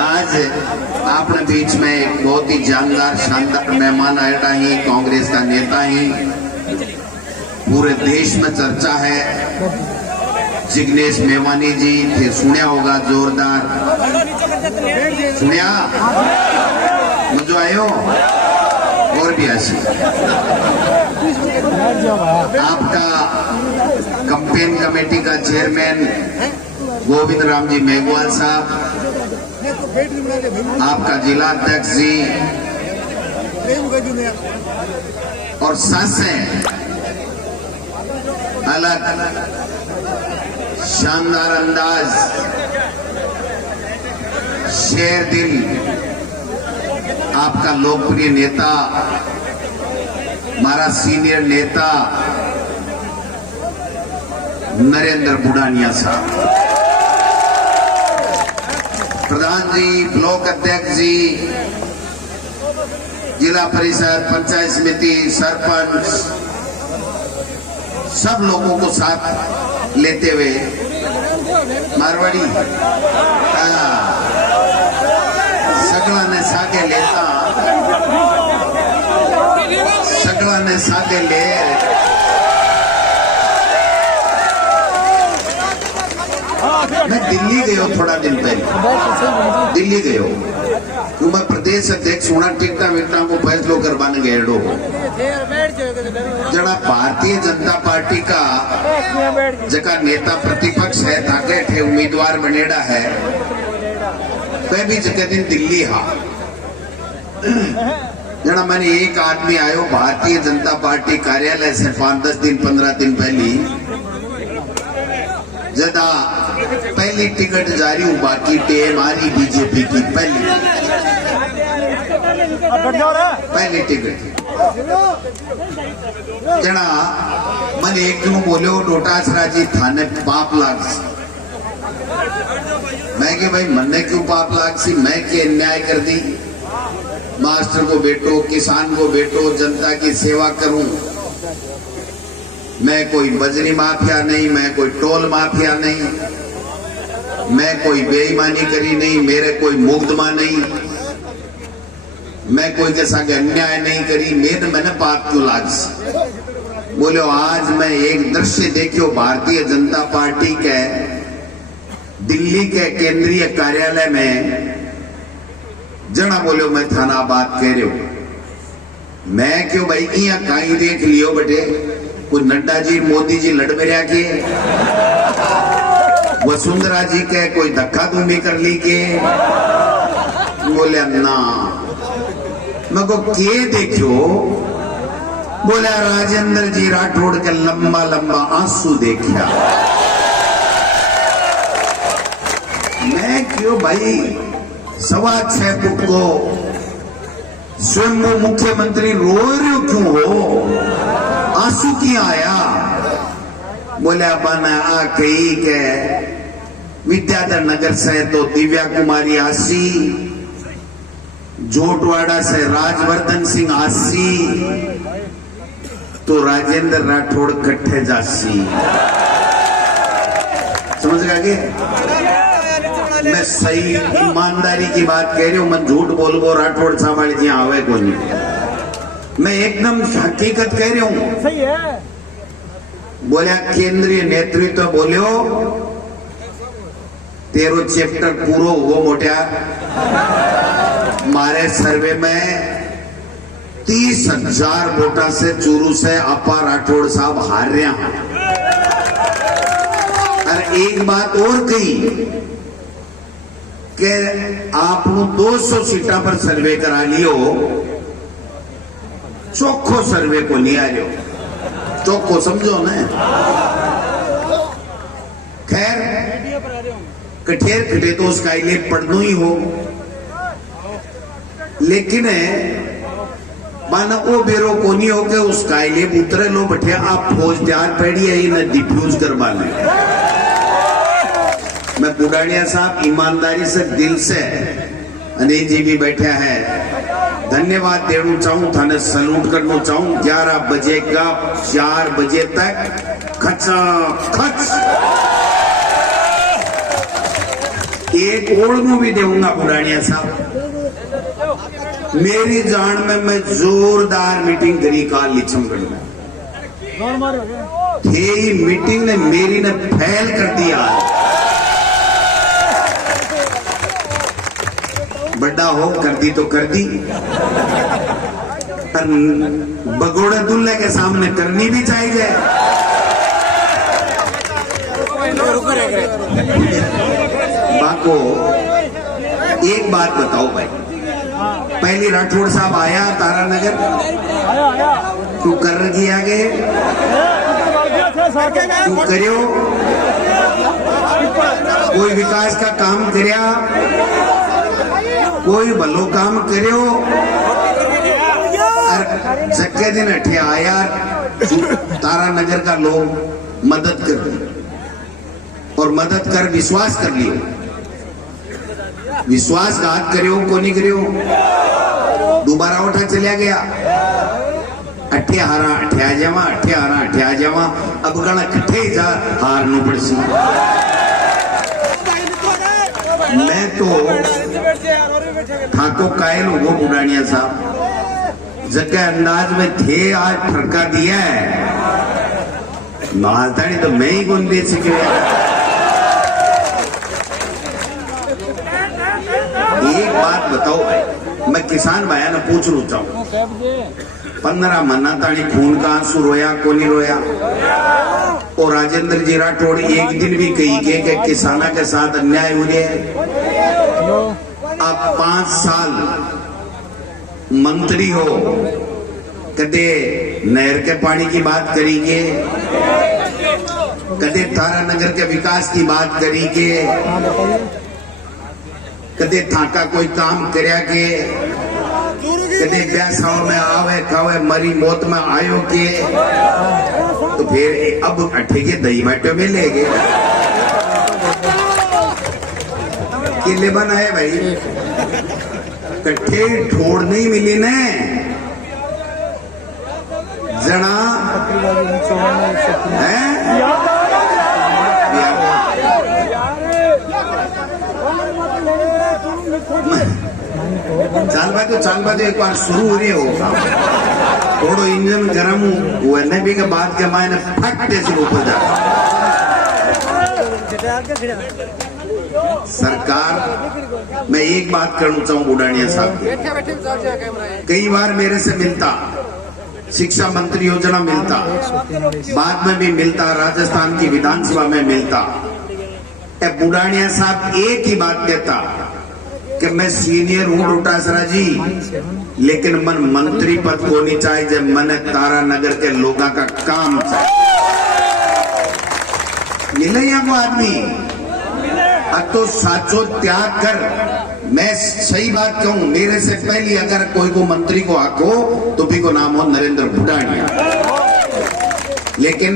आज अपने बीच में एक बहुत ही जानदार शानदार मेहमान आया ही, कांग्रेस का नेता ही, पूरे देश में चर्चा है, जिग्नेश मेवानी जी थे, सुनिया होगा, जोरदार सुनिया, मुझे आयो और भी ऐसी। आपका कैंपेन कमेटी का चेयरमैन गोविंद राम जी मेघवाल साहब, आपका जिला अध्यक्ष जी और सासें अलग शानदार अंदाज, शेर दिल, आपका लोकप्रिय नेता, हमारा सीनियर नेता नरेंद्र बुढ़ानिया साहब, प्रधान जी, ब्लॉक अध्यक्ष जी, जिला परिषद, पंचायत समिति, सरपंच, सब लोगों को साथ लेते हुए मारवाड़ी सगला ने सागे लेता, सगला ने सागे ले। मैं दिल्ली गयो थोड़ा दिन पहले, दिल्ली गयो तो मैं प्रदेश अध्यक्ष होना, टिकटा विकटा को फैसलो करवाने गएड़ो। जरा भारतीय जनता पार्टी का जका नेता प्रतिपक्ष है, ताके थे उम्मीदवार बनेड़ा है, वह भी जगह दिन दिल्ली हा। जना मैंने एक आदमी आयो भारतीय जनता पार्टी कार्यालय से 5-10 दिन 15 दिन पहले, जदा पहली टिकट जारी हूँ, बाकी टेम आ रही बीजेपी की पहली टिकट। जना मन एक क्यों बोलो डोटासरा जी थाने पाप लाग, मैं के भाई मन्ने क्यों पाप लाग सी, मैं के अन्याय कर दी, मास्टर को बेटो, किसान को बेटो, जनता की सेवा करूं, मैं कोई बजरी माफिया नहीं, मैं कोई टोल माफिया नहीं, मैं कोई बेईमानी करी नहीं, मेरे कोई मुकदमा नहीं, मैं कोई के साथ अन्याय नहीं करी, मैंने पाप क्यों लाग। बोलो आज मैं एक दृश्य देखियो भारतीय जनता पार्टी के दिल्ली के केंद्रीय कार्यालय में, जना बोलो मैं थाना बात कह रही हूं, मैं क्यों भाई यहाँ कहीं देख लियो बेटे, कोई नड्डा जी मोदी जी लड़ मेरिया के, वसुंधरा जी के कोई धक्का धूमी कर ली के, बोले ना मैं को के देखियो, बोला राजेंद्र जी राठौड़ के लंबा लंबा आंसू देखिया। मैं क्यों भाई 6.25 फुट को स्वयं मुख्यमंत्री रो रहे हो क्यों हो, आंसू क्यों आया। बोले अपन आ कही के विद्याधर नगर से तो दिव्या कुमारी आसी, जोटवाड़ा से राजवर्धन सिंह आसी, तो राजेंद्र राठौड़ कट्ठे जासी। समझ गए? मैं सही ईमानदारी की बात कह रही हूं, मैं झूठ बोल गो राठौड़ साहब जी आवे को नहीं, मैं एकदम हकीकत कह रही हूं। सही है। बोलिया केंद्रीय नेतृत्व तो बोलियो तेरो चैप्टर पूरो हो मोटिया, मारे सर्वे में 30,000 वोटा से चूरू से आपा राठौड़ साहब हार रहे हैं। और एक बात और कही कि आप 200 सीटा पर सर्वे करा लियो, चोखो सर्वे को नहीं आ रहे हो, चोखो समझो ना। खैर कठेर कटे तो उसका इले पढ़नो ही हो, लेकिन माना ओ बेरो कोनी हो के उसका इले उतरे लो बैठे आप फौजदार पेड़ी है ना डिफ्यूज करवा ले। मैं बुढ़ानिया साहब ईमानदारी से दिल से अनिल जी भी बैठे हैं, धन्यवाद देना चाहूं, थाने सलूट करना चाहूं। 11 बजे का 4 बजे तक खचा खच एक ओढ़ भी देऊंगा बुढ़ानिया साहब। मेरी जान में मैं जोरदार मीटिंग करी काल लिचमगढ़ में, ये मीटिंग ने मेरी ने फैल कर दिया। बड़ा हो कर दी तो कर दी, पर बगोड़े दुल्ले के सामने करनी भी चाहिए। बाको एक बात बताओ भाई, पहली राठौड़ साहब आया तारानगर, तू कर रही आगे तू करियो कोई विकास का काम करया, कोई भलो काम करियो, और जक्के दिन अठे आया तारानगर का लोग मदद कर और मदद कर विश्वास कर लियो, विश्वासघात करियो को नहीं करियो, दोबारा उठा चलिया गया। अठे हारा अठे आ जावा, अठे हारा अठे आ जावा, अब गणा कठे जा हार नु पड़सी। मैं तो ठाको कायल हो बुढ़ानिया साहब, जगह अंदाज में थे आज फरका दिया है, मालदानी तो मैं ही कौन दे सके। एक बात बताओ भाई, मैं किसान भाई ना पूछ लू चाहूं, 15 महीना तानी खून का आंसू रोया को नहीं रोया? और राजेंद्र जी राठौड़ एक दिन भी कही के किसाना के साथ अन्याय हो गया। आप 5 साल मंत्री हो, कदे नहर के पानी की बात करेंगे, कदे तारानगर के विकास की बात करेंगे, कदे थाका कोई काम करया के, कदे ब्यासाओं में आवे खावे मरी मौत में आयो के, तो फिर अब अठे के दही बाटे में ले गए किले बनाए भाई, कट्ठे ठोड़ नहीं मिली ने जना है। चाल बात एक बार शुरू हो रही होगा, थोड़ो इंजन गर्म हुए भी के बाद के मायने फटते से ऊपर जा। सरकार, मैं एक बात करना चाहूं बुढ़ानिया साहब, कई बार मेरे से मिलता, शिक्षा मंत्री योजना मिलता, बाद में भी मिलता, राजस्थान की विधानसभा में मिलता। बुढ़ानिया साहब एक ही बात कहता कि मैं सीनियर हूं डोटासरा जी, लेकिन मन मंत्री पद को नहीं चाहिए, जब मन तारानगर के लोगों का काम चाहिए। मिले यहाँ को आदमी अब तो साचो त्याग कर। मैं सही बात कहूं, मेरे से पहले अगर कोई को मंत्री को आको तो भी को नाम हो नरेंद्र बुढ़ानिया, लेकिन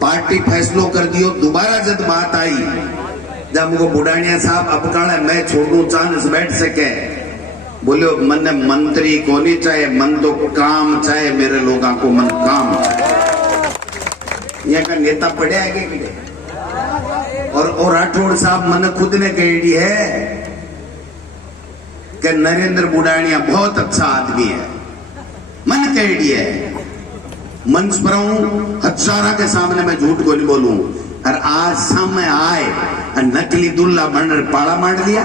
पार्टी फैसलो कर दियो। दोबारा जब बात आई, जब हमको बुढ़ानिया साहब अब कहना मैं छोड़ू चांस बैठ सके, बोले मन मंत्री को नहीं चाहे, मन तो काम चाहे, मेरे लोगों को मन काम चाहे। यहाँ का नेता पड़े आगे और राठौड़ साहब मन खुद ने कह दी है कि नरेंद्र बुढ़ानिया बहुत अच्छा आदमी है, मन कह दी है। मंच पर हूं, हजारा के सामने मैं झूठ को नहीं बोलूं, और आज सामने आए और नकली दुल्ला बनकर पाला मार दिया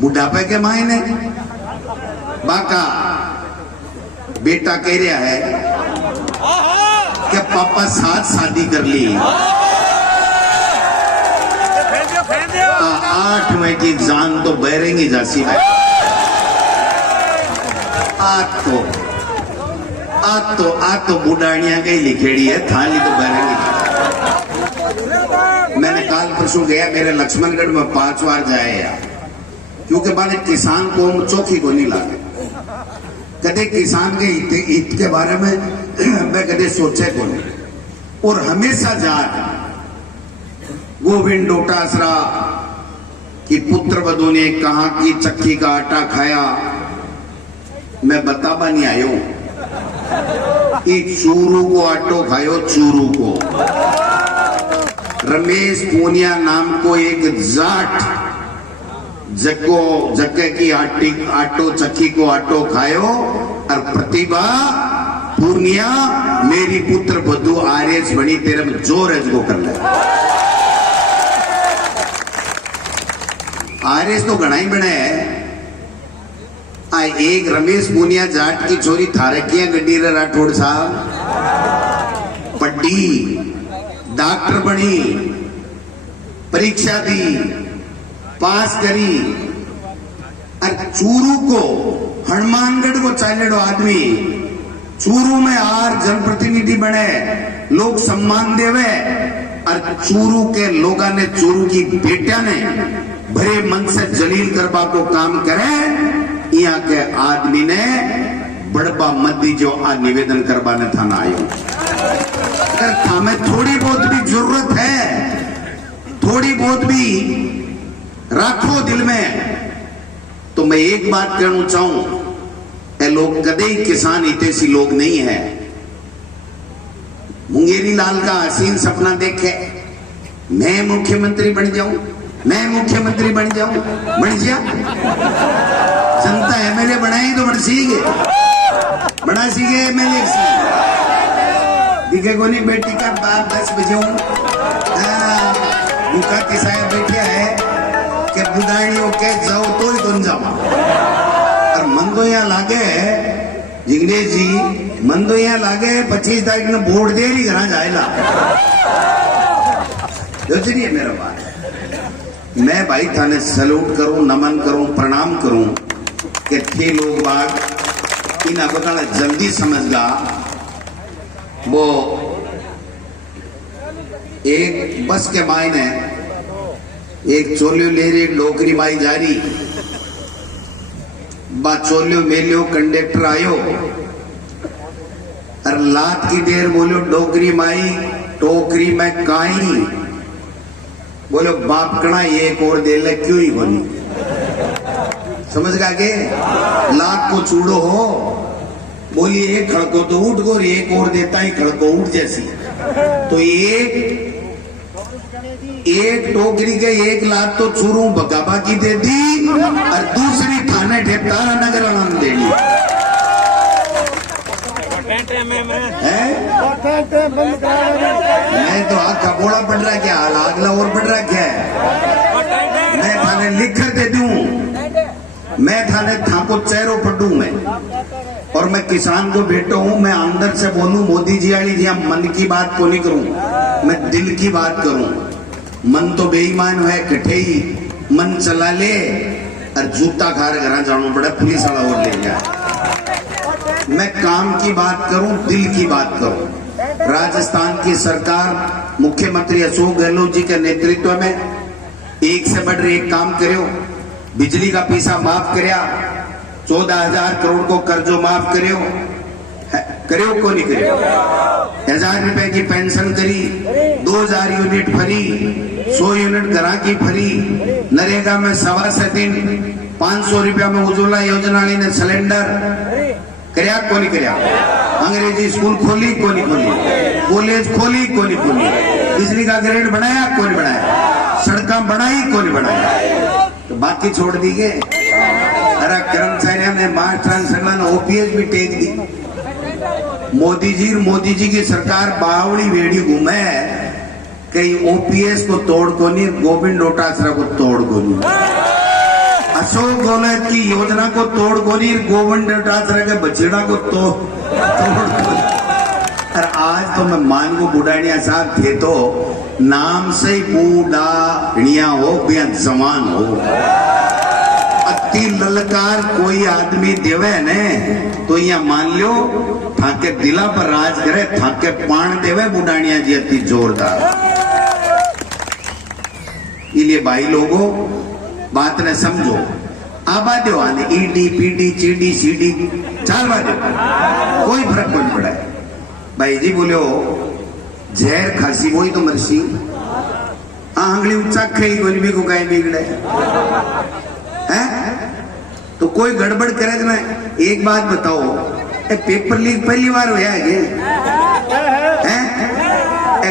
बुढ़ापे के मायने। बाका बेटा कह रहा है कि पापा साथ शादी कर ली, 8वें की जान तो बहरेंगी जासी है। आज तो बुढ़ानिया के लिखेड़ी है, थाली तो बहरेंगी। मैंने काल परसों गया, मेरे लक्ष्मणगढ़ में 5 बार जाए यार, क्योंकि मैंने किसान को चौकी को नहीं लागे, कदे किसान के हित के बारे में मैं कदे सोचे को नहीं। और हमेशा जाट गोविंद डोटासरा की पुत्र वधु ने कहा कि चक्की का आटा खाया, मैं बताबा नहीं आयो, एक चूरू को आटो खायो, चूरू को। रमेश पूनिया नाम को एक जाट जक्के की आटो चक्की को आटो खायो, और प्रतिभा पूर्णिया मेरी पुत्र वधु आर्यस बनी, तेरे में जोर है को कर ले। आर्यस तो घना ही बने है। एक रमेश पूनिया जाट की छोरी थारकिया गड्डी रे राठौड़ साहब पढ़ी, डॉक्टर बनी, परीक्षा दी, पास करी, और चूरू को हनुमानगढ़ को चालेड़ो आदमी चूरू में आर जनप्रतिनिधि बने, लोग सम्मान देवे, और चूरू के लोगा ने, चूरू की बेटिया ने भरे मन से जलील करवा को काम करे। यहाँ के आदमी ने बड़बा मद्दी जो आ निवेदन करवाने थाना आयो। अगर थामे थोड़ी बहुत भी जरूरत है, थोड़ी बहुत भी राखो दिल में, तो मैं एक बात कहना चाहूं, ये लोग कदे ही किसान हितैषी लोग नहीं है। मुंगेरी लाल का हसीन सपना देखे, मैं मुख्यमंत्री बन जाऊं, मैं मुख्यमंत्री बन जाऊं, बन जा। जनता एमएलए बनाई तो बना सीखे एमएलए दिखे को नहीं। बेटी का बाप 10 बजे भूखा किसाया बैठा है कि बुढ़ाइयों के जाओ तो ही तुम जाओ। और मन तो यहाँ लागे जिग्नेश जी, मन तो यहाँ लागे 25 तारीख ने वोट दे रही घर जाएगा। है मेरा बात, मैं भाई थाने सैल्यूट करूं, नमन करूं, प्रणाम करूं कि थे लोग बाग इन अबकाला जल्दी समझगा। वो एक बस के मायने एक चोलियो ले रही, डोकरी माई जा रही, बा चोलियो मेलियो कंडक्टर आयो, और लात की देर बोलो डोकरी माई टोकरी में काई, बोलो बाप कणा एक और दे ले, क्यों ही बोली। समझ गा के लाख को चूड़ो हो, बोली एक खड़को तो उठ गो, एक और देता ही खड़को उठ जैसी। तो एक टोकरी के 1 लाख तो चूरू बगाबा की दे दी, और दूसरी थाने ठेपतारा नगर आनंद दे दी। मैं तो आखा बोला पड़ रहा क्या, अगला और पड़ रहा क्या है। मैं थाने लिख कर दे दूं, मैं थाने थाको चेहरों पढ़ू मैं, और मैं किसान को बेटो हूं, मैं अंदर से बोलूं मोदी जी वाली जी, मन की बात को नहीं करूं, मैं दिल की बात करूं। मन तो बेईमान है, कठे ही मन चला ले और जूता खा रहे घर जाना पड़ा, पुलिस वाला और ले जाए। मैं काम की बात करूं, दिल की बात करूं। राजस्थान की सरकार मुख्यमंत्री अशोक गहलोत जी के नेतृत्व में एक से बढ़ एक काम करो। बिजली का पैसा माफ करया, 14,000 करोड़ को कर्जो माफ करो को नहीं करो। 1000 रुपए की पेंशन करी, 2000 यूनिट फ्री, 100 यूनिट घरा की फ्री, नरेगा में 7.25 दिन, 500 रुपया में उज्ज्वला योजना ने सिलेंडर करया को नहीं करया। अंग्रेजी स्कूल खोली को नहीं खोली, कॉलेज खोली को नहीं खोली, बिजली का ग्रेड बनाया को नहीं बनाया, सड़क बनाई को नहीं बनाया, तो बाकी छोड़ दी गए। अरे कर्मचारियों ने मास्टर ओपीएस भी टेक दी। मोदी जी की सरकार बावड़ी वेड़ी घूमे, कहीं ओपीएस को तोड़ को नहीं, गोविंद डोटासरा को तोड़ को नहीं, अशोक गहलोत की योजना को तोड़ को नहीं, गोविंद डोटासरा के बछड़ा को तोड़ को नहीं। और आज तो मैं मान को बुढ़ानिया साहब थे तो नाम से ही बूढ़ानिया हो या जवान हो, अति ललकार कोई आदमी देवे ने तो यहाँ मान लो थाके दिला पर राज करे, थाके पान देवे बुढ़ानिया जी अति जोरदार। इसलिए भाई लोगों बात ने समझो। आबा दो आने ईडी पीडी चीडी सीडी चालवा दो, कोई फर्क नहीं पड़ा है। भाई जी बोले जहर खांसी वही तो मरसी, आंगली ऊंचा खाई कोई भी को गाय बिगड़े हैं। तो कोई गड़बड़ करे तो ना। एक बात बताओ, पेपर लीक पहली बार हुआ है कि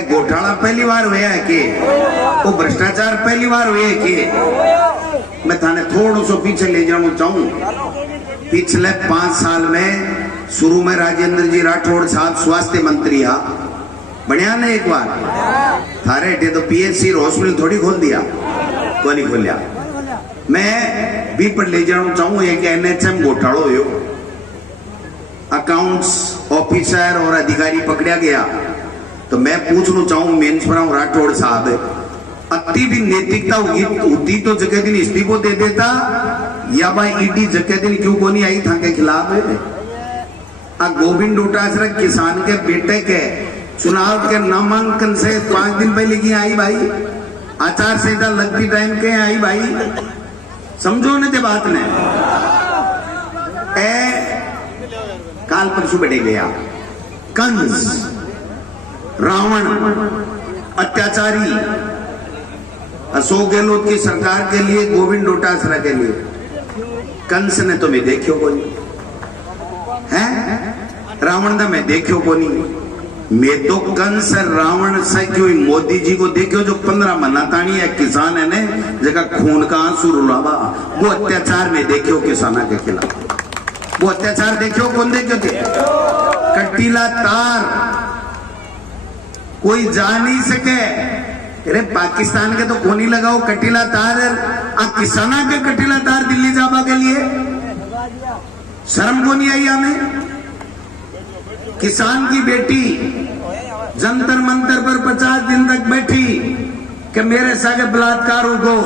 घोटाला पहली बार हुआ है कि वो भ्रष्टाचार पहली बार हुआ है कि। मैं थाने थोड़ा सा पीछे ले जाना चाहूं। पिछले 5 साल में शुरू में राजेंद्र जी राठौड़ साहब स्वास्थ्य मंत्री आ बढ़िया ने एक बार थारे हटे तो पीएचसी हॉस्पिटल थोड़ी खोल दिया, को नहीं खोलिया। मैं भी पर ले जाना चाहूं एक एनएचएम घोटालो हो, अकाउंट्स ऑफिसर और अधिकारी पकड़ा गया। तो मैं पूछना चाहूं मेंस पर राठौड़ साहब, अति भी नैतिकता होती तो जगह दिन इस्तीफो दे देता, या भाई ईडी जगह दिन क्यों को नहीं आई था के खिलाफ है। गोविंद डोटासरा किसान के बेटे के चुनाव के नामांकन से 5 दिन पहले की आई भाई, आचार संहिता लगती टाइम के आई भाई, समझो ने ते बात ने। काल परसों बैठे गया कंस रावण अत्याचारी अशोक गहलोत की सरकार के लिए, गोविंद डोटासरा के लिए। कंस ने तो मैं देखियो को नहीं है, रावण ने मैं देखियो को नहीं। मैं तो कंस रावण से क्यों मोदी जी को देखियो जो 15 महीना तानी है किसान है ने जगह खून का आंसू रुलावा, वो अत्याचार में देखियो किसाना के खिलाफ। वो अत्याचार देखियो कौन देखियो थे? कटीला तार कोई जा नहीं सके। अरे पाकिस्तान के तो कोनी लगाओ कटीला तार, किसाना के कटीला तार दिल्ली जाबा के लिए शर्म को नहीं आई हमें। किसान की बेटी जंतर मंतर पर 50 दिन तक बैठी कि मेरे साथ बलात्कार हो।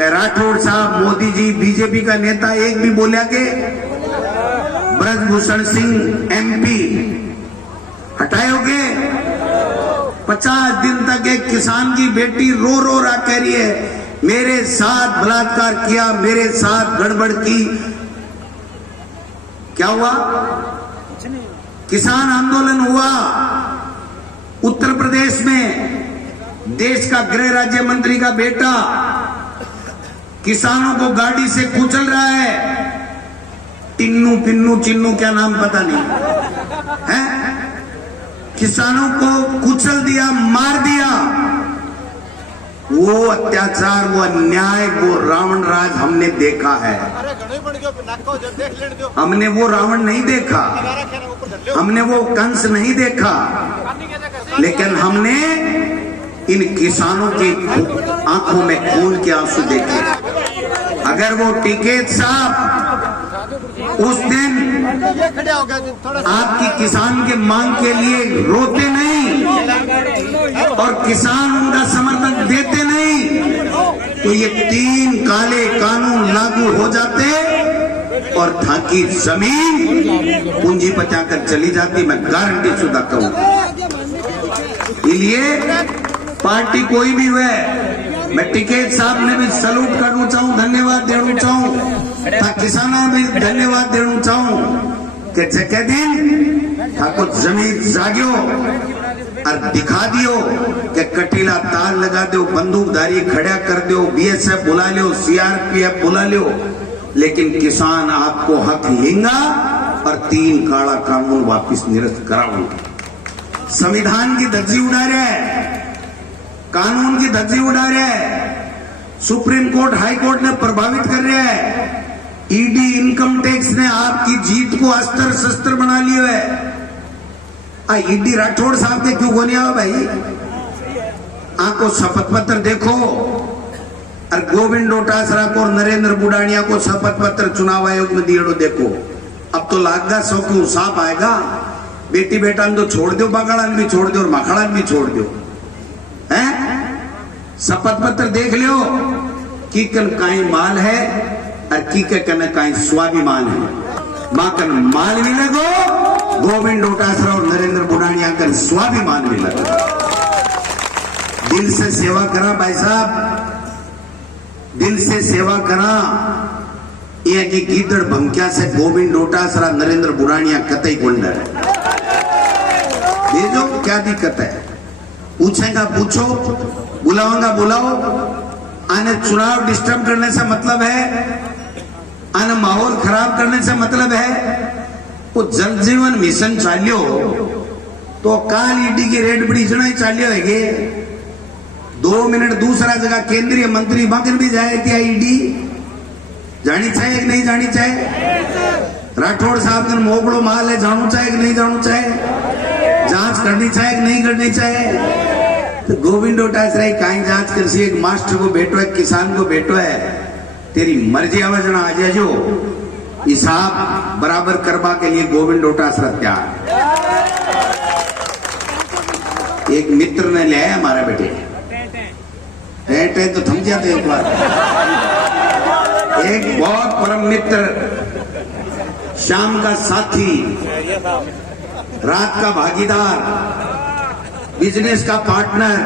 राठौड़ साहब, मोदी जी, बीजेपी का नेता एक भी बोला कि ब्रजभूषण सिंह एमपी हटाओगे? 50 दिन तक एक किसान की बेटी रो रो रहा कह रही है मेरे साथ बलात्कार किया, मेरे साथ गड़बड़ की। क्या हुआ? किसान आंदोलन हुआ उत्तर प्रदेश में। देश का गृह राज्य मंत्री का बेटा किसानों को गाड़ी से कुचल रहा है। टिन्नू पिन्नू चिन्नू क्या नाम पता नहीं है, किसानों को कुचल दिया, मार दिया। वो अत्याचार, वो अन्याय, वो रावण राज हमने देखा है। हमने वो रावण नहीं देखा, हमने वो कंस नहीं देखा, लेकिन हमने इन किसानों की आंखों में खून के आंसू देखे। अगर वो टिकैत साहब उस दिन आपकी किसान के मांग के लिए रोते नहीं और किसान उनका समर्थन देते नहीं, तो ये 3 काले कानून लागू हो जाते और थाकी जमीन पूंजीपति आकर चली जाती। मैं गारंटी शुदा कहूं। इसलिए पार्टी कोई भी हुए, मैं टिकैत साहब ने भी सलूट करना चाहूं, धन्यवाद देना चाहूं, किसाना भी धन्यवाद देना चाहूं कि जगह दिन ठाकुर जमीन जागियो और दिखा दियो कि कटीला तार लगा दो, बंदूकधारी खड़ा कर दो, बीएसएफ बुला लो, सीआरपीएफ बुला लो, लेकिन किसान आपको हक लेगा और 3 काला कानून वापिस निरस्त कराऊंगा। संविधान की धज्जी उड़ा रहा है, कानून की धज्जी उड़ा रहा है, सुप्रीम कोर्ट हाई कोर्ट ने प्रभावित कर रहा है। ईडी इनकम टैक्स ने आपकी जीत को अस्त्र शस्त्र बना लिया है। ईडी राठौड़ साहब के क्यों गोनिया हो भाई? आपको शपथ पत्र देखो और गोविंद डोटासरा को और नरेंद्र बुडानिया को शपथ पत्र चुनाव आयोग में दिए देखो। अब तो लागगा 100 की साफ आएगा। बेटी बेटा तो छोड़ दो, बगाड़न भी छोड़ दो और मखाड़न भी छोड़ दो। हैं? शपथ पत्र देख लियो कि कन काई माल है और की के कन काई स्वाभिमान है। मां कन माल भी लगो, गोविंद डोटासरा और नरेंद्र बुडानिया कन स्वाभिमान भी लगो। दिल से सेवा करा भाई साहब, दिल से सेवा करा। ये की गीदड़ भमक्या से गोविंद डोटासरा नरेंद्र बुरानिया कतई कुंडर भेजो, क्या दिक्कत है? पूछेगा पूछो, बुलाओगा बुलाओ। आने चुनाव डिस्टर्ब करने से मतलब है, आने माहौल खराब करने से मतलब है। वो जल जीवन मिशन चालियो तो काल ईडी की रेड बड़ी जना ही चालियो है। 2 मिनट दूसरा जगह केंद्रीय मंत्री मगर भी जाए क्या ईडी जानी चाहिए कि नहीं जानी चाहिए? राठौड़ साहब का मोगड़ो माल है, जानू चाहिए कि नहीं जानू चाहिए? जांच करनी चाहिए कि नहीं करनी चाहिए? तो गोविंद डोटासरा कहीं जांच कर सी, एक मास्टर को बेटो है, किसान को बेटो है, तेरी मर्जी आवाजना आ जाओ, हिसाब बराबर करवा के लिए गोविंद डोटासरा तैयार। एक मित्र ने ले आया हमारे बेटे, तो थम जाते एक बार। एक बहुत परम मित्र, शाम का साथी, रात का भागीदार, बिजनेस का पार्टनर,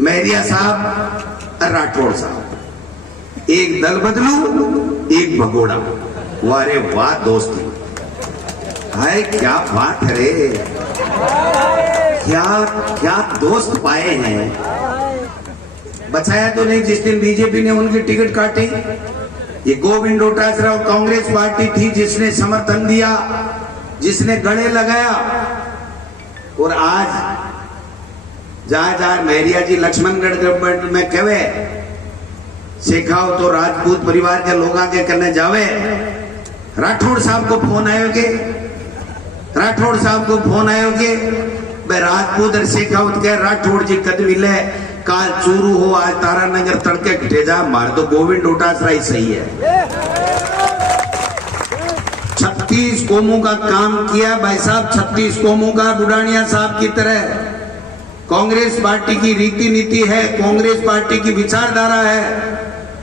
मेहरिया साहब और राठौड़ साहब। एक दल बदलू एक भगोड़ा। वारे वाह दोस्ती, हाय क्या बात है रे, क्या क्या दोस्त पाए हैं। बचाया तो नहीं जिस दिन बीजेपी ने उनकी टिकट काटी। ये गोविंद डोटासरा और कांग्रेस पार्टी थी जिसने समर्थन दिया, जिसने गले लगाया। और आज जहां जहां मेहरिया जी लक्ष्मणगढ़ गवर्नमेंट में कहे शेखाओ तो राजपूत परिवार के लोग आगे करने जावे। राठौड़ साहब को फोन आयोगे, राठौड़ साहब को फोन आयोगे, भाई राजपूत और शेखावत के राठौड़ जी कद मिले, काल चूरू हो आज तारानगर तड़के घटे जा मार तो गोविंद डोटासरा ही सही है। 36 कौमों का काम किया भाई साहब, 36 कौमों का। बुढ़ानिया साहब की तरह कांग्रेस पार्टी की रीति नीति है, कांग्रेस पार्टी की विचारधारा है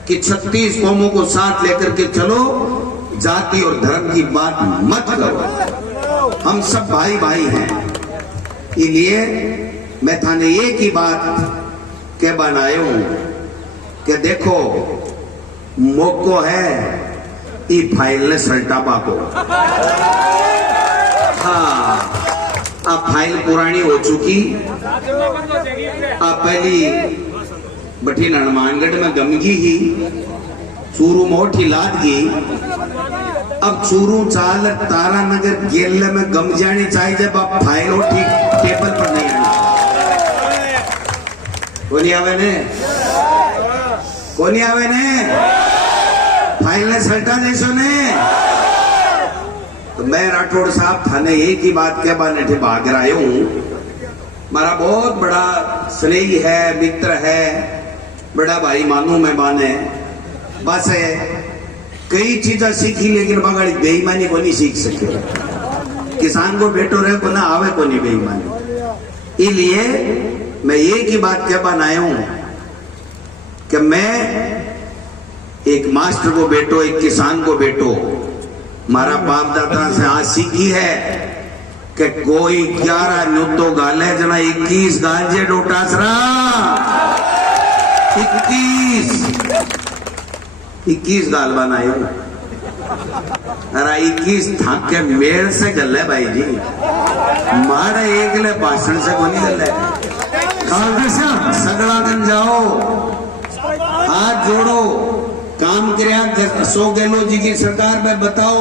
कि 36 कौमों को साथ लेकर के चलो, जाति और धर्म की बात मत करो, हम सब भाई भाई हैं। इसलिए मैं थाने एक ही बात के बनाए हूं कि देखो मौको है ई फाइल ने सल्टाबा को। हाँ, अब फाइल पुरानी हो चुकी। अब पहली बठी हनुमानगढ़ में गमगी ही, चूरू मोठी लाद गई। अब चूरू चाल तारानगर गेल में गम जानी चाहिए जब आप फाइल हो ठीक टेबल पर नहीं आनी। कोनी आवे ने, कोनी आवे ने, फाइल ने सल्टा जैसो ने। तो मैं राठौड़ साहब थाने एक ही बात के बाने थे भाग रहा हूं। हमारा बहुत बड़ा स्नेही है, मित्र है, बड़ा भाई मानू मैं बाने। बस है कई चीजें सीखी लेकिन बगाड़ी बेईमानी को नहीं सीख सके। किसान को बेटो रहे को ना आवे को नहीं बेईमानी। इसलिए मैं एक ही बात कह बनाया हूं कि मैं एक मास्टर को बेटो, एक किसान को बेटो, हमारा बाप दादा से आज सीखी है कि कोई 11 नुतो गाले जना 21 गांजे डोटासरा 21 गाल बनाए। अरे 21 थाके मेल से गल है भाई जी, मारे एक ले भाषण से को नहीं गल है। सगड़ा गन जाओ, हाथ जोड़ो, काम करया अशोक गहलोत जी की सरकार में बताओ,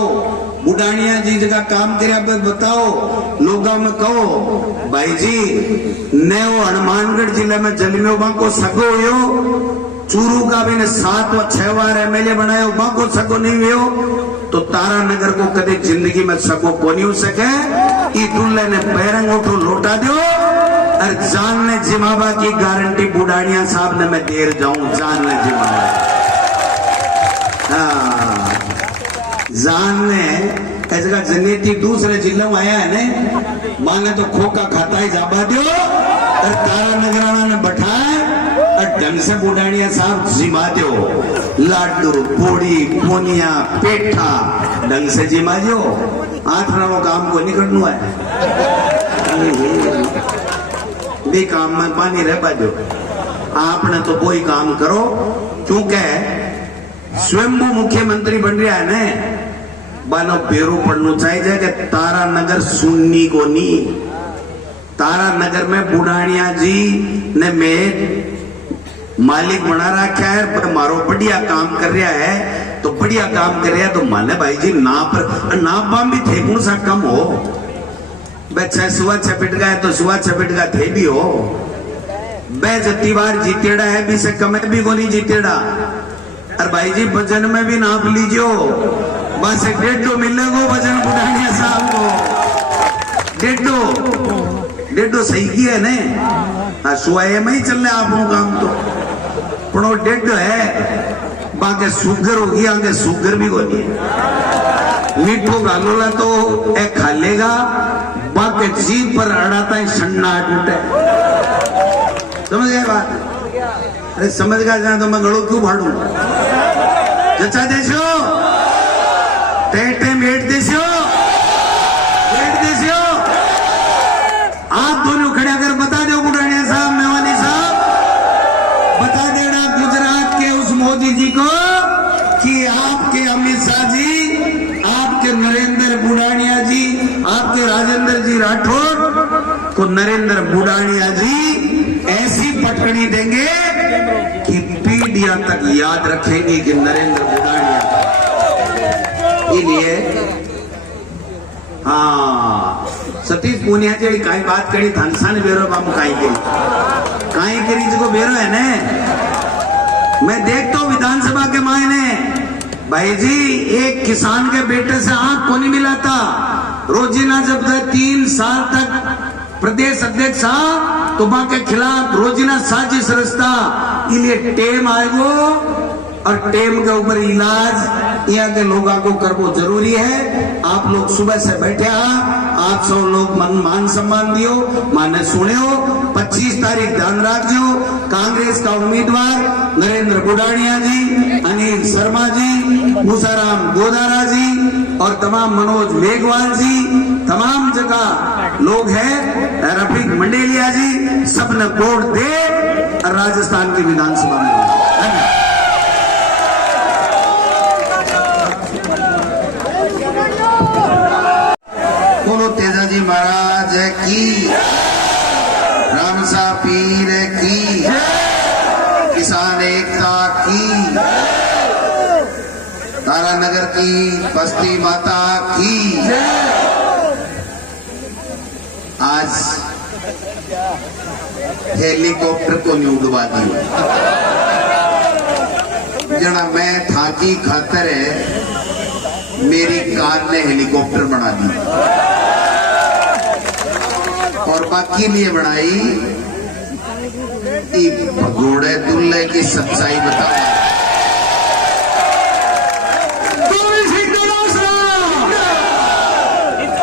बुढ़ानिया जी का काम करया पे बताओ, लोगों में कहो भाई जी ने वो हनुमानगढ़ जिले में जलम्यो बाको सगो हो, चूरू का भी ने 7 व 6 बार एमएलए बनायो बाको सगो नहीं हो, तो तारानगर को कदे जिंदगी में सगो को नहीं हो सके। ई दुल्ले ने पैरंग उठो लौटा दो और जान ने जिमाबा की गारंटी बुढ़ानिया साहब ने मैं देर जाऊं, जान ने जिमाबा। जान ने ऐसा जनेती दूसरे जिले में आया है ने, माने तो खोका खाता ही जाबा दो और तारानगराना ने बैठाए और ढंग से बुढ़ानिया साहब जिमा दो, लाडू पोड़ी पोनिया पेठा ढंग से जिमा दो। आठ नामों काम को नहीं करना है। बे काम में पानी रह बाजो आपने तो कोई काम करो क्योंकि स्वयंभू मुख्यमंत्री बन रहा है ने बानो बेरू पड़ना चाहिए कि तारा नगर सुन्नी को नहीं तारा नगर में बुढ़ानिया जी ने मैं मालिक बना रखा है पर मारो बढ़िया काम कर रहा है तो बढ़िया काम कर रहा है तो माने भाई जी नाप बाम भी थे कौन सा कम हो बच्चा सुबह छपिट गया तो सुबह छपिट का थे भी हो बे जत्ती बार जीतेड़ा है भी से कम भी को नहीं जीतेड़ा और भाई जी वजन में भी नाप लीजियो बस 1.5 मिलेगा वजन बुढ़ानिया साहब को 1.5 सही की है ने हाँ सुबह में ही चलने आप काम तो पण 1.5 है बाकी सुगर होगी आगे सुगर भी होनी है मीठो गालोला तो ए खा लेगा बाकी जीभ पर अड़ाता है सन्ना टूटे समझ गए बात अरे समझ गया जाए तो मैं गड़ो क्यों भाड़ू जचा देशो टेटे मेट देशो आप दोनों खड़े कर बता दो बुढ़ानिया साहब मेवानी साहब बता देना गुजरात के उस मोदी जी को कि आपके अमित शाह जी आपके नरेंद्र बुढ़ानिया जी आपके राजेंद्र जी राठौर को नरेंद्र बुढ़ानिया जी ऐसी पटकनी देंगे कि पीढ़ियां तक याद रखेंगे कि नरेंद्र बुढ़ानिया इसलिए हाँ सतीश पूनिया जी काई बात करी धनसान बेरो बाबू काई करी जिसको बेरो है ने मैं देखता हूँ विधानसभा के मायने भाई जी एक किसान के बेटे से आंख को नहीं मिलाता रोजीना जब 3 साल तक प्रदेश अध्यक्ष तो वहां के खिलाफ रोजीना साजिश रचता इसलिए टेम आएगो और टेम के ऊपर इलाज यहाँ के लोगों को करना जरूरी है आप लोग सुबह से बैठे आप सब लोग मान सम्मान दियो माने सुनियो 25 तारीख ध्यान रखो कांग्रेस का उम्मीदवार नरेंद्र बुढ़ानिया जी अनिल शर्मा जी मूसाराम गोदारा जी और तमाम मनोज मेघवाल जी तमाम जगह लोग हैं रफीक मंडेलिया जी सबने वोट दे राजस्थान की विधानसभा में बोलो तेजाजी महाराज की रामसा पीर की किसान एकता की तारानगर की बस्ती माता की आज हेलीकॉप्टर को नहीं उड़वा दी जना मैं थाकी खातर है मेरी कार ने हेलीकॉप्टर बना दी और बाकी लिए बनाई भगोड़े दुल्ले की सच्चाई बताओ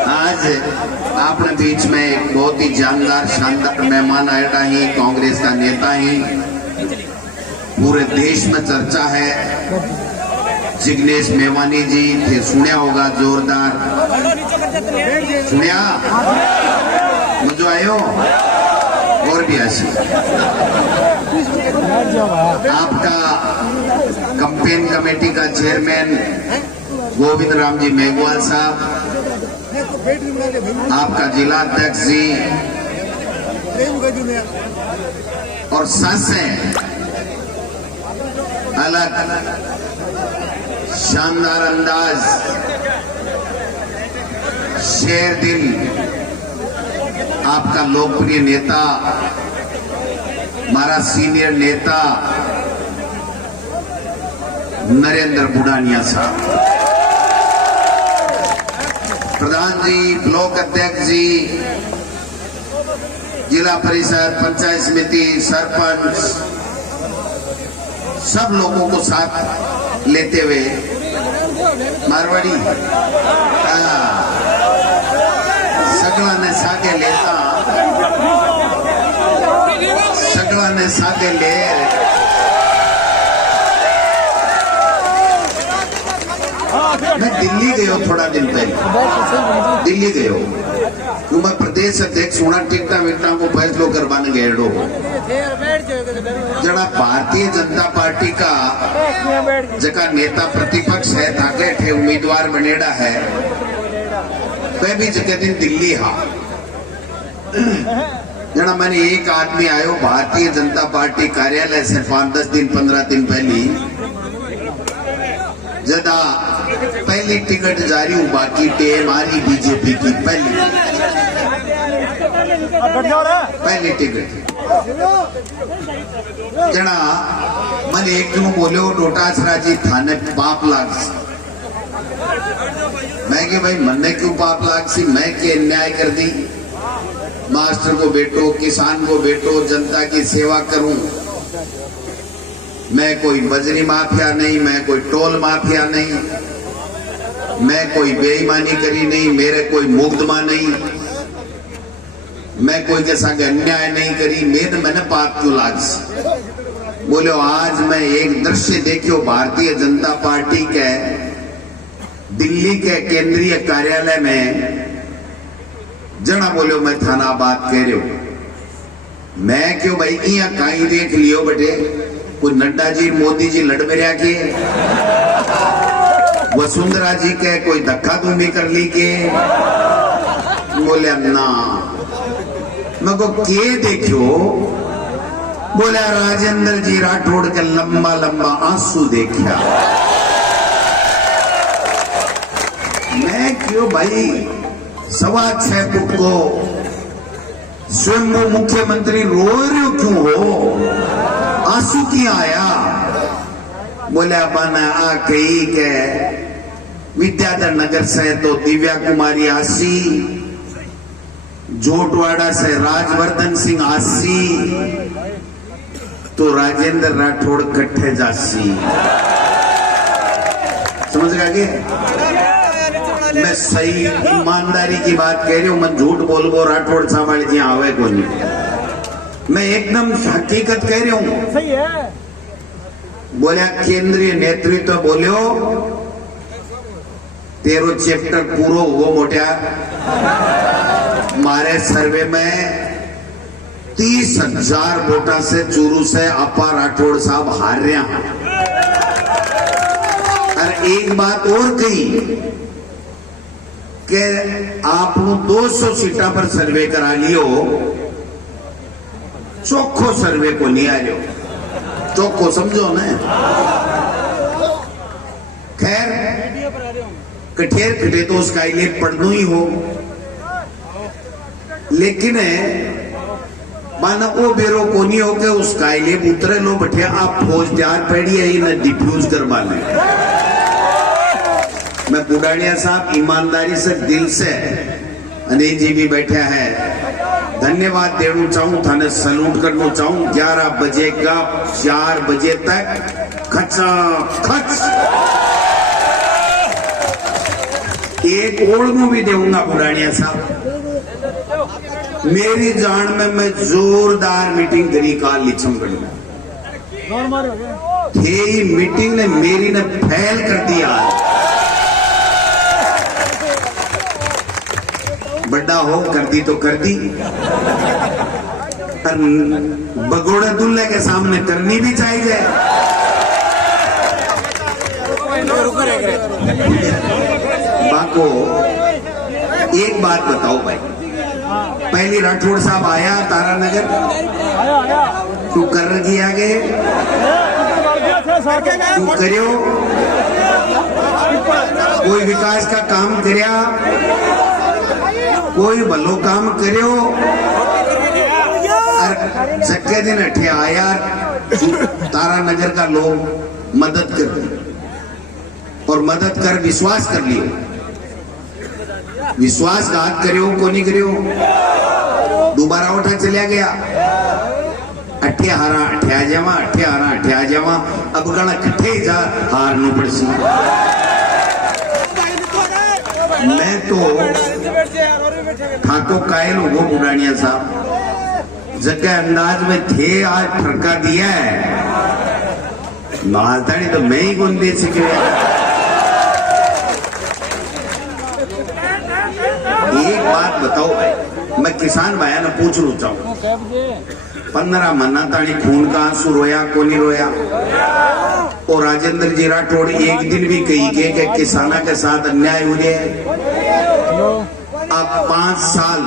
आज अपने बीच में एक बहुत ही जानदार शानदार मेहमान आया ही कांग्रेस का नेता ही पूरे देश में चर्चा है जिग्नेश मेवानी जी थे सुनिया होगा जोरदार सुनिया मुझे आयो और भी ऐसी आपका कैंपेन कमेटी का चेयरमैन गोविंद राम जी मेघवाल साहब आपका जिला अध्यक्ष जी और सासें अलग शानदार अंदाज शेर दिल आपका लोकप्रिय नेता हमारा सीनियर नेता नरेंद्र बुढ़ानिया साहब प्रधान जी ब्लॉक अध्यक्ष जी जिला परिषद पंचायत समिति सरपंच सब लोगों को साथ लेते हुए मारवाड़ी सगला ने सागे लेता सगला ने सागे ले मैं दिल्ली गयो थोड़ा दिन पहले दिल्ली गयो मैं प्रदेश अध्यक्ष होना टिकटा विकटा को फैसलो करवाने गेड़ो जड़ा भारतीय जनता पार्टी का जका नेता प्रतिपक्ष है ताके थे उम्मीदवार बनेड़ा है वह भी जगह दिन दिल्ली हा जना मैंने एक आदमी आयो भारतीय जनता पार्टी कार्यालय से 5-10 दिन 15 दिन पहली जदा पहली टिकट जारी हूँ बाकी टेम आ रही बीजेपी की पहली टिकट जना मैंने एक दिन बोलो डोटासरा जी थाने पाप लाग मैं के भाई मन्ने क्यों पाप लाग सी मैं के अन्याय कर दी मास्टर को बेटो किसान को बेटो जनता की सेवा करूं मैं कोई बजरी माफिया नहीं मैं कोई टोल माफिया नहीं मैं कोई बेईमानी करी नहीं मेरे कोई मुकदमा नहीं मैं कोई के साथ अन्याय नहीं करी मैंने पाप क्यों लाग बोलो आज मैं एक दृश्य देखियो भारतीय जनता पार्टी के दिल्ली के केंद्रीय कार्यालय में जना बोलो मैं थाना बात कह रहे हो मैं क्यों भाई इया कहीं देख लियो बेटे कोई नड्डा जी मोदी जी लड़ मेरिया के वसुंधरा जी के कोई धक्का धूमी कर ली के बोले ना मैं को के देखियो बोला राजेंद्र जी राठौड़ के लंबा लंबा आंसू देखा मैं क्यों भाई 6.25 फुट को स्वयं मुख्यमंत्री रो रहे हो क्यों हो आंसू क्यों आया बोले अपन आ कही के विद्याधर नगर से तो दिव्या कुमारी आसी जोटवाड़ा से राजवर्धन सिंह आसी तो राजेंद्र राठौड़ कट्ठे जासी समझ गए मैं सही ईमानदारी की बात कह रही हूं मैं झूठ बोलबो राठौड़ सामाल जी आवे को नहीं मैं एकदम हकीकत कह रही हूं सही है बोलिया केंद्रीय नेतृत्व बोलियो तेरो चैप्टर पूरो हुआ मोटिया मारे सर्वे में 30,000 वोटा से चूरू से अपा राठौड़ साहब हार रहे हैं और एक बात और कही कि आप 200 सीटा पर सर्वे करा लियो चोखो सर्वे को नहीं आ रहे चोखो समझो ना खैर कठेर कटे तो उसका लिए पढ़ना ही हो लेकिन माना वो बेरो को नहीं हो के उसका लिए उतरे लो बैठे आप फौजदार पेड़ी है ना डिफ्यूज करवा लें मैं बुढ़ानिया साहब ईमानदारी से दिल से अनिल जी भी बैठा है धन्यवाद देना चाहूं थाने सलूट करना चाहूं 11 बजे का 4 बजे तक खचा खच एक ओढ़ भी देऊंगा बुढ़ानिया साहब मेरी जान में मैं जोरदार मीटिंग करी काल लिछमगढ़ में ये मीटिंग ने मेरी ने फैल कर दिया बड़ा हो कर दी तो कर दी बगोड़ा दुल्ले के सामने करनी भी चाहिए बाको एक बात बताओ भाई पहली राठौड़ साहब आया तारानगर तू कर गया आगे तू करियो कोई विकास का काम करया कोई भलो काम करियो जक्के दिन अठे आया तारानगर का लोग मदद कर और मदद कर विश्वास कर लियो विश्वासघात करियो को नहीं करियो दोबारा उठा चलिया गया अठे हारा अठे आ जावा अठे हारा अठे आ जावा अब गणा कट्ठे जा हार नु पड़सी मैं तो ठाको कायल हो बुढ़ानिया साहब जगह अंदाज में थे आज ठरका दिया है मालधानी तो मैं ही कौन दे सके एक बात बताओ भाई मैं मैं किसान भाया ने पूछ लू चाहूं 15 महीना ताणी खून का आंसू रोया को नहीं रोया? और राजेंद्र जी राठौड़ एक दिन भी कही के किसाना के साथ अन्याय हो रहा है। आप 5 साल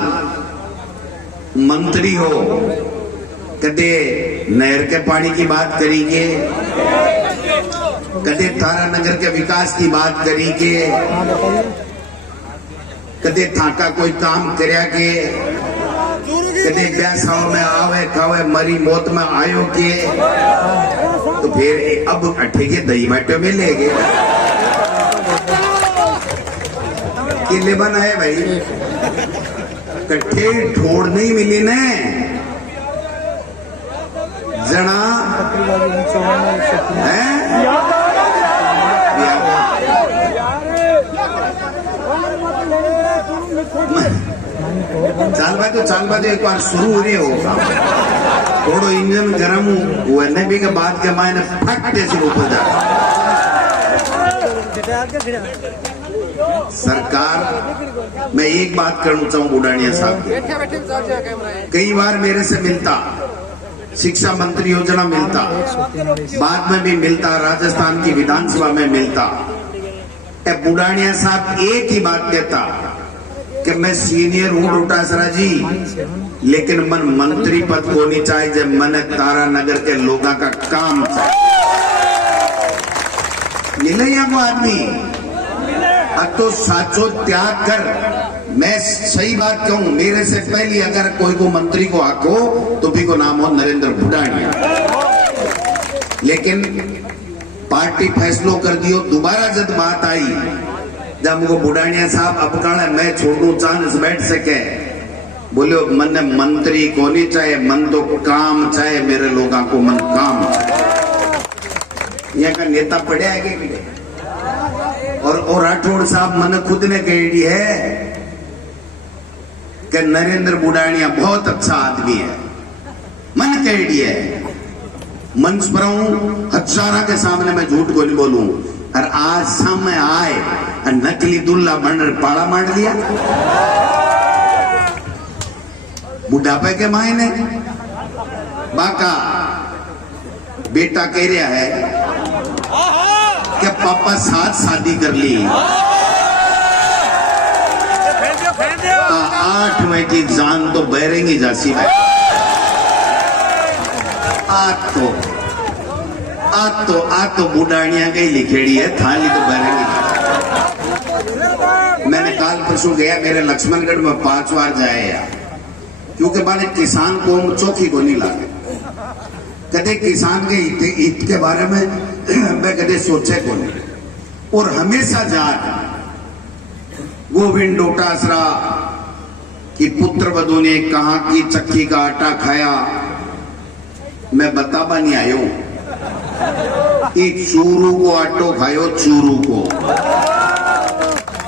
मंत्री हो, कदे नहर के पानी की बात करी के, कदे तारानगर के विकास की बात करी के, कदे थाका कोई काम करया के, कदे ब्यासाओं में आवे खावे मरी मौत में आयो के, तो फिर अब अठे के दही बाटे में ले गए किले बनाए भाई, कट्ठे ठोड़ नहीं मिली ने जना है। चाल बाजू एक बार शुरू हो रही होगा, थोड़ो इंजन गर्म हुआ नहीं भी के बाद के मायने फटते से ऊपर जा। सरकार, मैं एक बात करना चाहूँ बुढ़ानिया साहब की, कई बार मेरे से मिलता, शिक्षा मंत्री योजना मिलता, बाद में भी मिलता, राजस्थान की विधानसभा में मिलता। बुढ़ानिया साहब एक ही बात कहता कि मैं सीनियर हूं डोटासरा जी, लेकिन मन मंत्री पद को नहीं चाहिए, जब मन तारानगर के लोगों का काम चाहिए। मिले यहाँ को आदमी अब तो साचो त्याग कर। मैं सही बात कहूं, मेरे से पहले अगर कोई को मंत्री को आको तो भी को नाम हो नरेंद्र बुढ़ानिया, लेकिन पार्टी फैसलो कर दियो। दोबारा जब बात आई, जब मुझको बुढ़ानिया साहब अब कहना मैं छोड़ू चांस बैठ सके, बोले मन मंत्री को नहीं चाहे, मन तो काम चाहे, मेरे लोगों को मन काम। यहाँ का नेता पढ़े आगे और राठौड़ साहब मन खुद ने कही है कि नरेंद्र बुढ़ानिया बहुत अच्छा आदमी है, मन कही है। मंच पर हूं, हजारा के सामने मैं झूठ को नहीं बोलूं, और आज सामने आए और नकली दुल्ला बनकर पाड़ा मार लिया बुढ़ापे के मायने। बाका बेटा कह रहा है कि पापा साथ शादी कर ली, 8 में की जान तो बहरेंगी जासी है। आ तो बुढ़ानिया गई लिखेड़ी है, थाली तो बहरेंगी। मैंने काल परसों गया, मेरे लक्ष्मणगढ़ में 5 बार जाए यार, क्योंकि माने किसान को चौकी को नहीं लागे, कदे किसान के हित के बारे में मैं कदे सोचे को नहीं। और हमेशा जात गोविंद डोटासरा की पुत्र वधु ने कहा कि चक्की का आटा खाया, मैं बताबा नहीं आयो, चूरू को आटो खायो, चूरू को।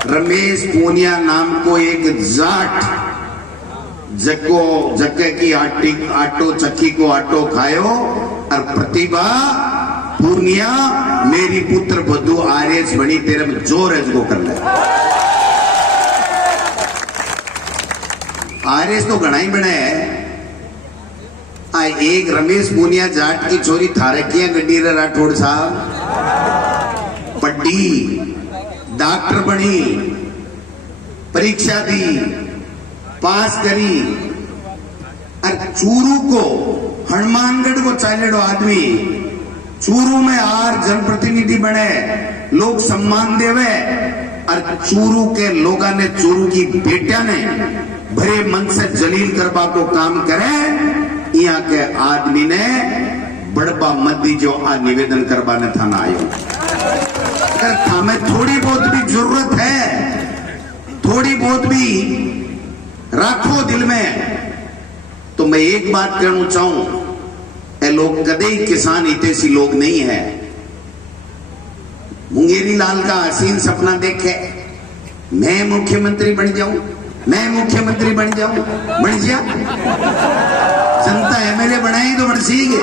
रमेश पूनिया नाम को एक जाट जक्के की आटो चक्की को आटो खायो, और प्रतिभा पूर्णिया मेरी पुत्र बधु आर्यस बनी, तेरे में जोर है जो कर ले। आर्यस तो घना ही बना है। एक रमेश पूनिया जाट की छोरी थारकिया गड्डी राठौड़ साहब पढ़ी, डॉक्टर बनी, परीक्षा दी, पास करी, और चूरू को हनुमानगढ़ को चालेड़ो आदमी चूरू में आर जनप्रतिनिधि बने, लोग सम्मान देवे, और चूरू के लोगों ने, चूरू की बेटिया ने भरे मन से जलील करवा को काम करे। यहाँ के आदमी ने बड़बा मद्दी जो आ निवेदन करवाने थाना आयो, अगर हमें थोड़ी बहुत भी जरूरत है, थोड़ी बहुत भी राखो दिल में, तो मैं एक बात कहना चाहूं, ये लोग कदे ही किसान हितैषी लोग नहीं है। मुंगेरी लाल का हसीन सपना देखे, मैं मुख्यमंत्री बन जाऊं, मैं मुख्यमंत्री बन जाऊं, बन जा। जनता एमएलए बनाई तो बन सीगे,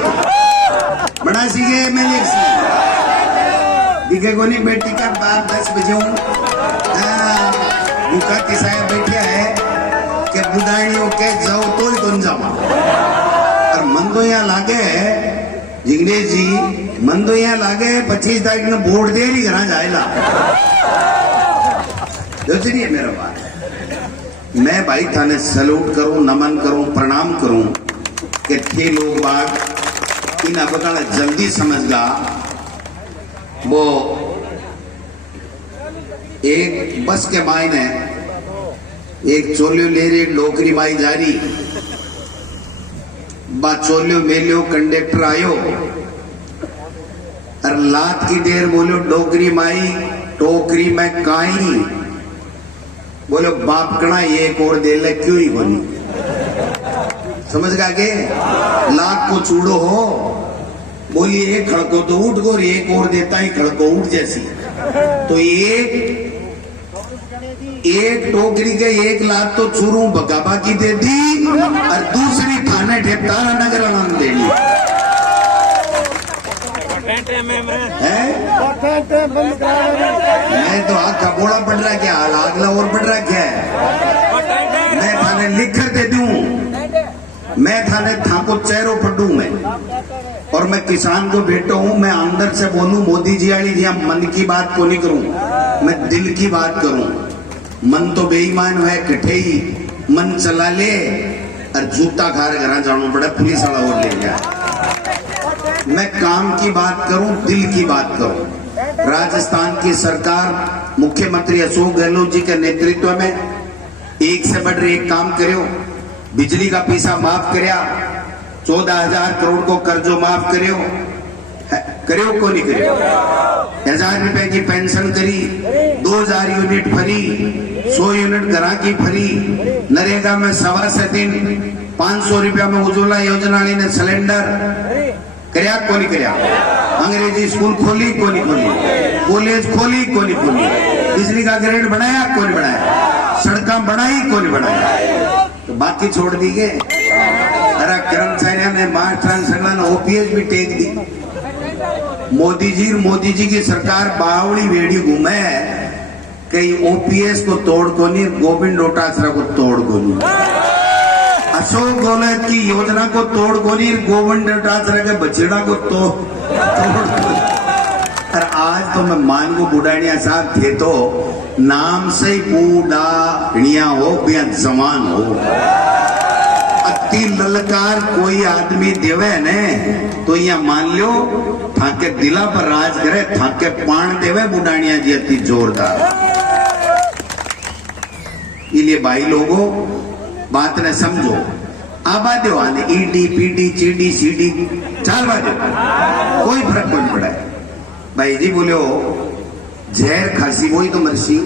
बड़ा सीगे एमएलए दिखे को नहीं। बेटी का बाप 10 बजे भूखा किसाया बैठे है कि बुढ़ाइयों के जाओ तो ही तुम जाओ और मन तो यहाँ लागे जिग्नेश जी मन तो यहाँ लागे 25 तारीख ने वोट दे रही घर जाएला जो है मेरा बात। मैं भाई थाने सैल्यूट करूं, नमन करूं, प्रणाम करूं कि थे लोग बाग इन अब जल्दी समझगा। वो एक बस के मायने एक चोलियो ले रही डोकरी माई जा रही बा चोलियो मेलियो कंडक्टर आयो और लात की देर बोलो डोकरी माई टोकरी में काई बोलो बाप कणा एक और दे ले क्यों ही बोली समझ गा के लात को चूड़ो हो बोली एक खड़को तो उठ गो एक और देता ही खड़को उठ जैसी तो एक टोकरी के एक लात तो चूरू बगाबा की दे दी और दूसरी थाने ठेपतारा नगर आनंद दे दी मैं तो आग का बोड़ा पड़ रहा क्या अगला और पड़ रहा क्या है मैं थाने लिख कर दे दूं मैं थाने थाको चेहरों पढ़ू मैं और मैं किसान को बेटा हूं मैं अंदर से बोलूं मोदी जी वाली जी मन की बात को नहीं करूं मैं दिल की बात करूं मन तो बेईमान है कठे ही मन चला ले और जूता खा रहे घर जाना पड़ा पुलिस वाला और ले गया मैं काम की बात करूं दिल की बात करूं। राजस्थान की सरकार मुख्यमंत्री अशोक गहलोत जी के नेतृत्व में एक से बढ़कर एक काम करो बिजली का पैसा माफ करया 14,000 करोड़ को कर्जो माफ करो को नहीं करो 1,000 रुपए की पेंशन करी 2,000 यूनिट फ्री 100 यूनिट घरा की फ्री नरेगा में 1.25 दिन 500 रुपया में उज्ज्वला योजना ने सिलेंडर करया को नहीं करया अंग्रेजी स्कूल खोली को नहीं खोली कॉलेज खोली को नहीं खोली बिजली का ग्रेड बनाया को नहीं बनाया सड़क बनाई को नहीं बनाया तो बाकी छोड़ दी गए अरे कर्मचारियों ने मास्टर सगला ने ओपीएस भी टेक दी मोदी जी की सरकार बावड़ी वेड़ी घूमे कई ओपीएस को तोड़ को नहीं गोविंद डोटासरा को तोड़ को नहीं अशोक गहलोत की योजना को तोड़ को नहीं गोविंद डोटासरा के बछड़ा को तोड़ और आज तो मैं मान को बुढ़ानिया साहब थे तो नाम से ही बूढ़ानिया हो या जवान हो अति ललकार कोई आदमी देवे ने तो यहाँ मान लो थाके दिला पर राज करे थाके पान देवे बुढ़ानिया जी अति जोरदार। इसलिए भाई लोगों बात ने समझो आबा दो आने ईडी पीडी चीडी सीडी चाल बाजो कोई फर्क नहीं पड़ा है भाई जी बोलो जहर खांसी वही तो मरसी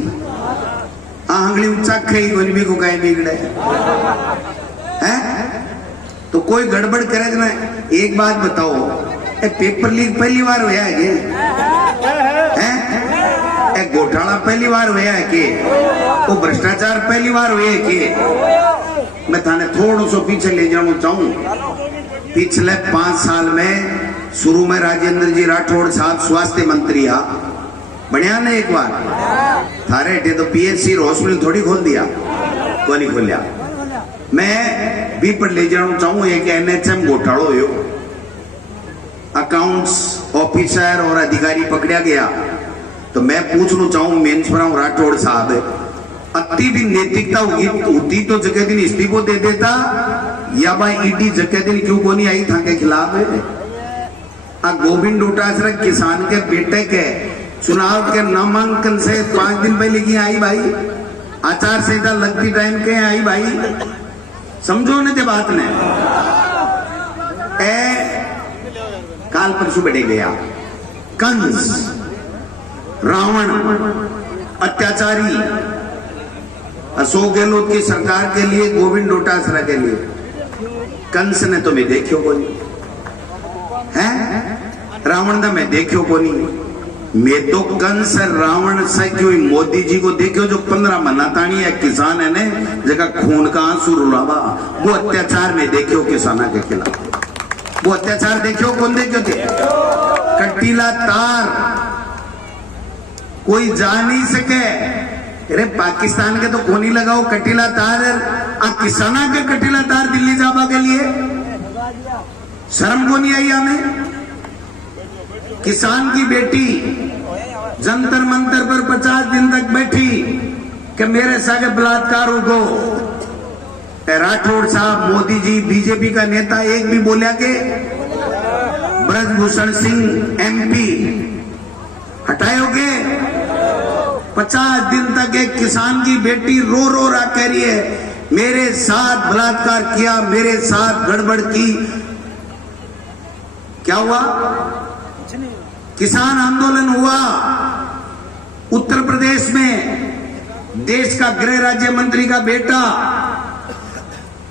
आंगली ऊंचा खाई कोई भी को कहीं बिगड़े हैं तो कोई गड़बड़ करे तो मैं एक बात बताओ पेपर लीक पहली बार होया है के घोटाला पहली बार होया है के वो भ्रष्टाचार पहली बार हुए के मैं थाने थोड़ा सो पीछे ले जाना चाहूं पिछले 5 साल में शुरू में राजेंद्र जी राठौड़ साहब स्वास्थ्य मंत्री आ बढ़िया ने एक बार थारे हेठे तो पीएचसी हॉस्पिटल थोड़ी खोल दिया को नहीं खोलिया मैं भी पर ले जाना चाहूं एक एनएचएम घोटालो हो अकाउंट्स ऑफिसर और अधिकारी पकड़ा गया तो मैं पूछना चाहूं मेन्सपराम राठौड़ साहब अति भी नैतिकता होती तो जगह दिन इस्तीफो दे देता या भाई ईडी जगह दिन क्यों को नहीं आई था के खिलाफ आ गोविंद डोटासरा किसान के बेटे के चुनाव के नामांकन से 5 दिन पहले की आई भाई आचार संहिता लगती टाइम के आई भाई समझो ने बात ने काल परसों बैठे गया कंस रावण अत्याचारी अशोक गहलोत की सरकार के लिए गोविंद डोटासरा के लिए कंस ने तो मैं देखियो को नहीं है रावण ने मैं देखियो को नहीं मैं तो कंस रावण से क्यों मोदी जी को देखियो जो 15 मनातानी है किसान है ने जगह खून का आंसू रुलावा वो अत्याचार में देखियो किसाना के खिलाफ वो अत्याचार देखियो कौन देखियो थे कटीला तार कोई जा नहीं सके अरे पाकिस्तान के तो कोनी लगाओ कटीला तार आ किसाना के कटीला तार दिल्ली जाबा के लिए शर्म को नहीं आई हमें। किसान की बेटी जंतर मंतर पर 50 दिन तक बैठी कि मेरे सागे बलात्कारों को राठौड़ साहब, मोदी जी, बीजेपी का नेता एक भी बोला के ब्रजभूषण सिंह एमपी हटाओगे? 50 दिन तक एक किसान की बेटी रो रो रहा कह रही है मेरे साथ बलात्कार किया, मेरे साथ गड़बड़ की। क्या हुआ? किसान आंदोलन हुआ उत्तर प्रदेश में। देश का गृह राज्य मंत्री का बेटा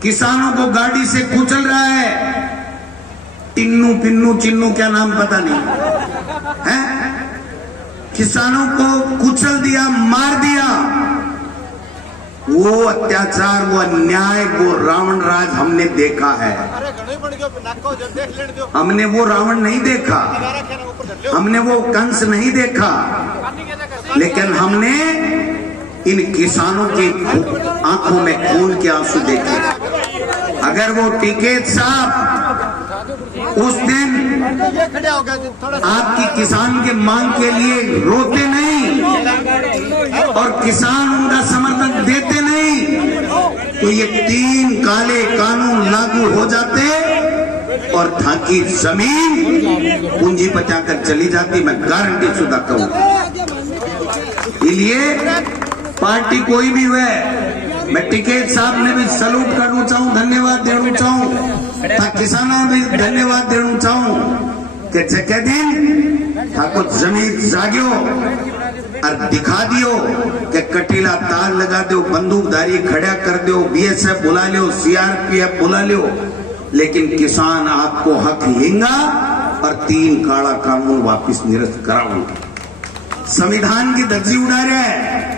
किसानों को गाड़ी से कुचल रहा है। टिन्नू पिन्नू चिन्नू क्या नाम पता नहीं है, किसानों को कुचल दिया, मार दिया। वो अत्याचार, वो अन्याय, वो रावण राज हमने देखा है। हमने वो रावण नहीं देखा, हमने वो कंस नहीं देखा, लेकिन हमने इन किसानों की आंखों में खून के आंसू देखे। अगर वो टिकैत साहब उस दिन आपकी किसान के मांग के लिए रोते नहीं और किसान उनका समर्थन देते नहीं, तो ये 3 काले कानून लागू हो जाते और थाकी जमीन पूंजी बचाकर चली जाती। मैं गारंटी शुदा कहूं। इसलिए पार्टी कोई भी हुए, मैं टिकैत साहब ने भी सलूट करना चाहूं, धन्यवाद देना चाहूं, किसानों भी धन्यवाद देना चाहूं कि जगह दिन ठाकुर जमीन जागियो और दिखा दियो कि कटीला तार लगा दो, बंदूकधारी खड़ा कर दो, बीएसएफ बुला लो, सीआरपीएफ बुला लो, लेकिन किसान आपको हक लेगा और 3 काला कानून वापिस निरस्त कराऊंगा। संविधान की धज्जी उड़ा रहा है,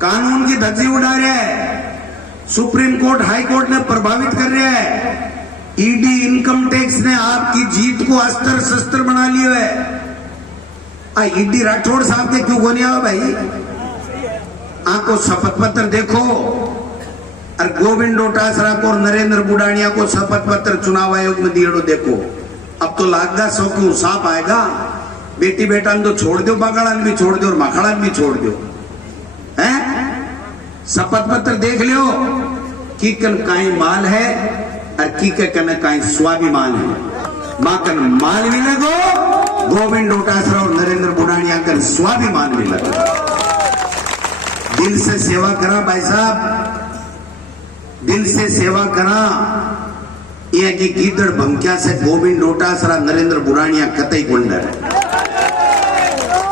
कानून की धज्जी उड़ा रहा है, सुप्रीम कोर्ट, हाई कोर्ट ने प्रभावित कर रहा है। ईडी, इनकम टैक्स ने आपकी जीत को अस्त्र शस्त्र बना लिया है। ईडी राठौड़ साहब के क्यों गोनिया हो भाई? आपको शपथ पत्र देखो और गोविंद डोटासरा को और नरेंद्र बुडानिया को शपथ पत्र चुनाव आयोग में दिए देखो। अब तो लागदा 100 क्यों सांप आएगा। बेटी बेटा तो छोड़ दो, बगाड़ान भी छोड़ दो और मखड़ान भी छोड़ दो। हैं? शपथ पत्र देख लियो कि कन काई माल है और की के कन काई स्वाभिमान है। मां कन माल भी लगो, गोविंद डोटासरा और नरेंद्र बुडानिया कन स्वाभिमान भी लगो। दिल से सेवा करा भाई साहब, दिल से सेवा करा। यह की गीदड़ भमक्या से गोविंद डोटासरा, नरेंद्र बुडानिया कतई गुंडर है।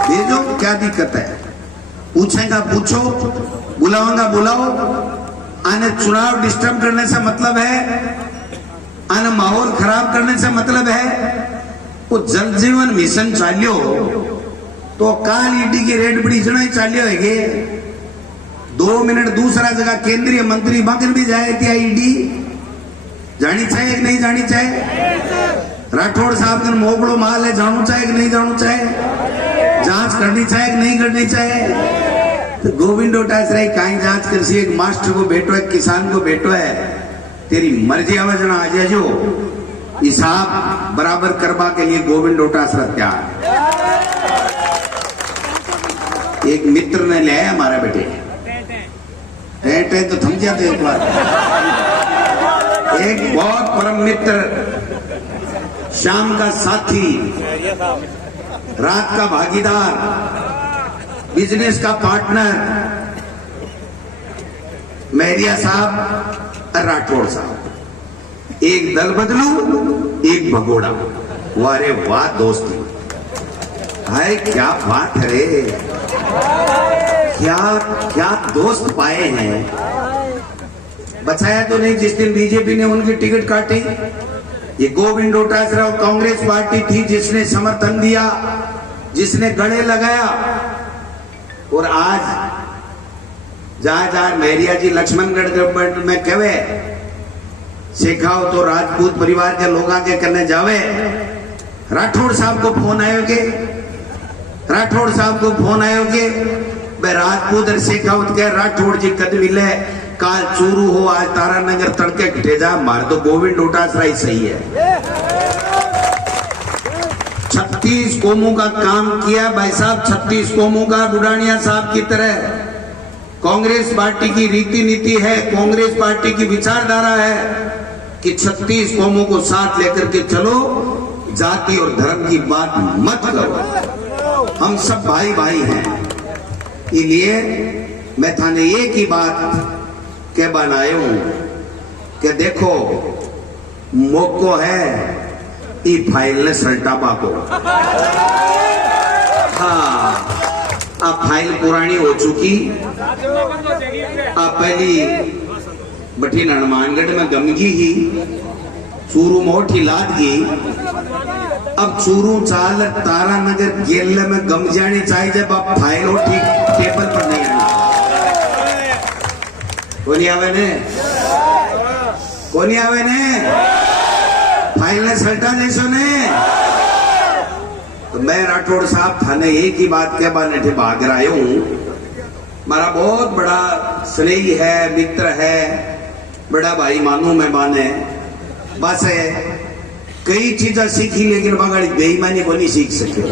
भेजो, क्या दिक्कत है? पूछेगा पूछो, बुलाओगा बुलाओ। आने चुनाव डिस्टर्ब करने से मतलब है, आने माहौल खराब करने से मतलब है। वो जल जीवन मिशन चालियो तो काल ईडी की रेड बड़ी जनाई चालियो है। 2 मिनट दूसरा जगह केंद्रीय मंत्री मगन भी जाए थी। ईडी जानी चाहिए कि नहीं जानी चाहिए? राठौड़ साहब का मोगड़ो माल है, जानू चाहिए कि नहीं जानू चाहिए? जांच करनी चाहिए कि नहीं करनी चाहिए? तो गोविंद डोटासरा काई जांच कर सी? एक मास्टर को बेटो है, किसान को बेटो है, तेरी मर्जी आवाजना आ जाए जो हिसाब बराबर करवा के लिए गोविंद डोटासरा तैयार। एक मित्र ने लिया हमारे बेटे है तो थम जाते एक बार। एक बहुत परम मित्र, शाम का साथी, रात का भागीदार, बिजनेस का पार्टनर, मेहरिया साहब और राठौड़ साहब। एक दल बदलू, एक भगोड़ा। वारे वाह दोस्ती, हाय क्या बात है रे, क्या क्या दोस्त पाए हैं। बचाया तो नहीं जिस दिन बीजेपी ने उनकी टिकट काटी। ये गोविंद डोटासरा और कांग्रेस पार्टी थी जिसने समर्थन दिया, जिसने गले लगाया। और आज जहां जहां मेहरिया जी लक्ष्मणगढ़ गवर्नमेंट में कहे सिखाओ तो राजपूत परिवार के लोग आगे करने जावे। राठौड़ साहब को फोन आयोगे, राठौड़ साहब को फोन आयोगे, बे राजपूत और शेखावत के राठौड़ जी कद मिले काल चूरू हो आज तारानगर तड़के घटे जा मार तो गोविंद डोटासरा ही सही है। 36 कौमों का काम किया भाई साहब, 36 कौमों का बुढ़ानिया साहब की तरह। कांग्रेस पार्टी की रीति नीति है, कांग्रेस पार्टी की विचारधारा है कि 36 कौमों को साथ लेकर के चलो, जाति और धर्म की बात मत करो, हम सब भाई भाई हैं। इसलिए मैं थाने ये की बात के बनाया हूं कि देखो मौको है ई फाइल ने सल्टाबा को। हाँ, अब फाइल पुरानी हो चुकी। अब पहली बठी हनुमानगढ़ में गमगी ही, चूरू मोठी लादगी, अब चूरू चाल तारानगर गेल में गम जानी चाहिए जब आप फाइल उठी टेबल पर नहीं आनी। कोनी आवे ने, कोनी आवे ने, फाइल ने सल्टा देशो ने। तो मैं राठौड़ साहब थाने एक ही बात के बाने थे भाग रहा हूं। हमारा बहुत बड़ा स्नेही है, मित्र है, बड़ा भाई मानू मैं माने, बस है कई चीजें सीखी लेकिन बगाड़ी बेईमानी को नहीं सीख सके।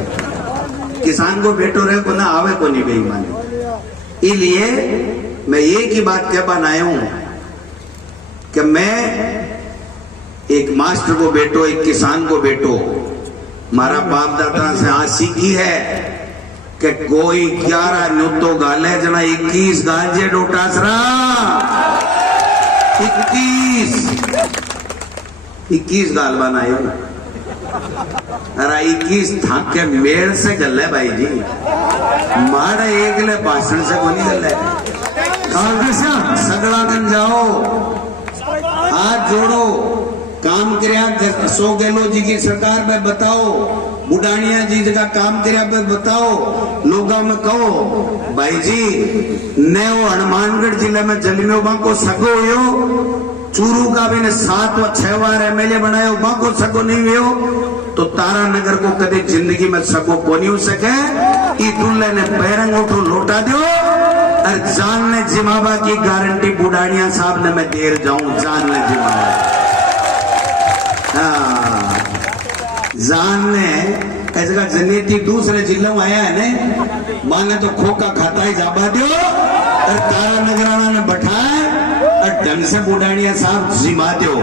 किसान को बेटो रहे को ना आवे को नहीं बेईमानी। इसलिए मैं एक ही बात कह बनाया हूं कि मैं एक मास्टर को बेटो, एक किसान को बेटो, मारा बाप दादा से आज सीखी है कि कोई 11 न्यूतो गाले जना 21 गांजे डोटासरा 21 गाल बनाए। अरे 21 थाके मेड़ से गल है भाई जी, माड़ा एक ले भाषण से कोनी गल है। सगड़ा दिन जाओ, हाथ जोड़ो, काम करया 100 गहलोत जी की सरकार में बताओ, बुढ़ानिया जी का काम करया पे बताओ, लोगों में कहो भाई जी ने वो हनुमानगढ़ जिले में जलम्यो बाको सगो हो, चूरू का भी ने 7 व 6 बार एमएलए बनायो बाको सगो नहीं हो, तो तारानगर को कदे जिंदगी में सगो को नहीं हो सके। ई दुल्ले ने पैरंग उठो लौटा दो और जान ने जिमाबा की गारंटी बुढ़ानिया साहब ने मैं देर जाऊं, जान ने जिमाबा। जान ने ऐसा जनेती दूसरे जिलों में आया है ने, माने तो खोका खाता ही जाबा दो और तारानगराना ने बैठाए और ढंग से बुढ़ानिया साहब जिमा दो,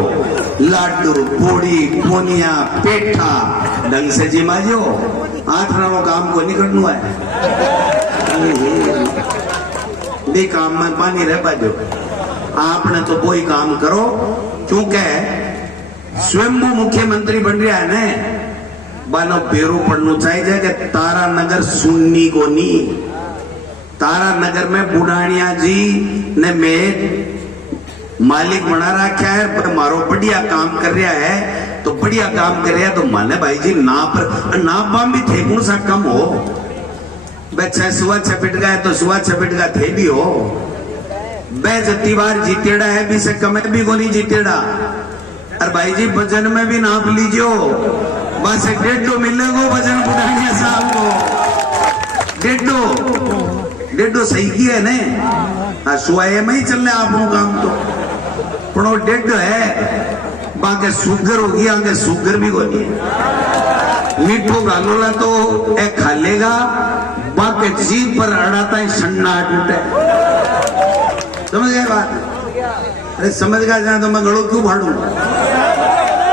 लाडू पोड़ी पोनिया पेठा ढंग से जिमा दो। आठ वो काम को नहीं करना है, बे काम में पानी रह पाजो। आपने तो कोई काम करो, क्योंकि स्वयं मुख्यमंत्री बन रहा है ने, बानो बेरू पड़ना चाहिए कि तारानगर सुन्नी को नहीं। तारानगर में बुढ़ानिया जी ने मैं मालिक बना रखा है, पर मारो बढ़िया काम कर रहा है, तो बढ़िया काम कर रहा है तो माने भाई जी नाप बाम भी थे कौन सा कम हो, बच्चा सुआ छपिट गया तो सुआ छपिट गया थे भी हो, बे जती बार जीतेड़ा है भी से कम भी को नहीं जीतेड़ा। और भाई जी वजन में भी नाप लीजियो, बस 1.5 मिलेगा वजन बुढ़ानिया साहब को, 1.5 सही किया है ने, सुआए में ही चलने आप काम तो पड़ो 1.5 है, बाकी सुगर होगी, आगे सुगर भी को नहीं है। मीठो गालोला तो एक खा लेगा, बाकी जीभ पर अड़ाता है सन्ना टूटे। समझ गए बात? अरे समझ गया जाए तो मैं गड़ो क्यों भाड़ू?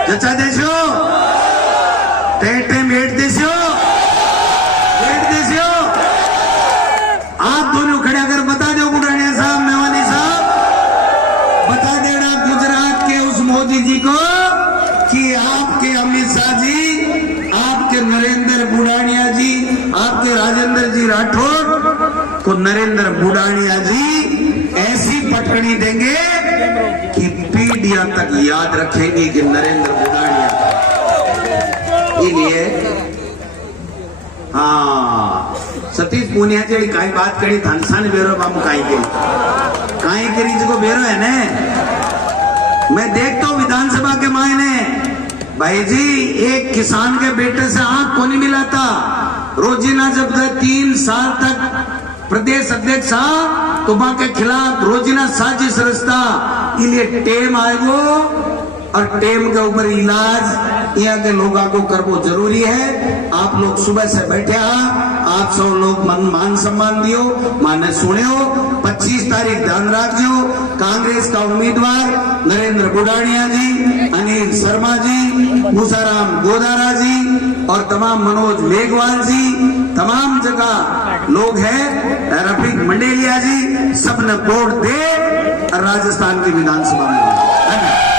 जचा देशो टेटे मेट देशो आप दोनों खड़े अगर बता दो बुढ़ानिया साहब, मेवानी साहब, बता देना गुजरात के उस मोदी जी को कि आपके अमित शाह जी, आपके नरेंद्र बुढ़ानिया जी, आपके राजेंद्र जी राठौड़ को नरेंद्र बुढ़ानिया जी ऐसी पटकनी देंगे कि पीढ़ियां तक याद रखेंगे कि नरेंद्र बुढ़ानिया। इसलिए हाँ, सतीश पूनिया जी काई बात करी धनसा ने बेरो बाबू काई करी को बेरो है ने। मैं देखता हूं विधानसभा के मायने भाई जी एक किसान के बेटे से आंख को नहीं मिला था, रोजीना जब 3 साल तक प्रदेश अध्यक्ष हाँ तो बा के खिलाफ रोजना साजिश रस्ता इलिए टेम आएगो और टेम के ऊपर इलाज यहाँ के लोगों को करना जरूरी है। आप लोग सुबह से बैठे आप सब लोग मान सम्मान दियो, माने सुनियो। 25 तारीख ध्यान रखो, कांग्रेस का उम्मीदवार नरेंद्र बुडाणिया जी, अनिल शर्मा जी, मूसाराम गोदारा जी और तमाम मनोज मेघवाल जी, तमाम जगह लोग हैं, रफीक मंडेलिया जी, सबने वोट दे राजस्थान की विधानसभा में।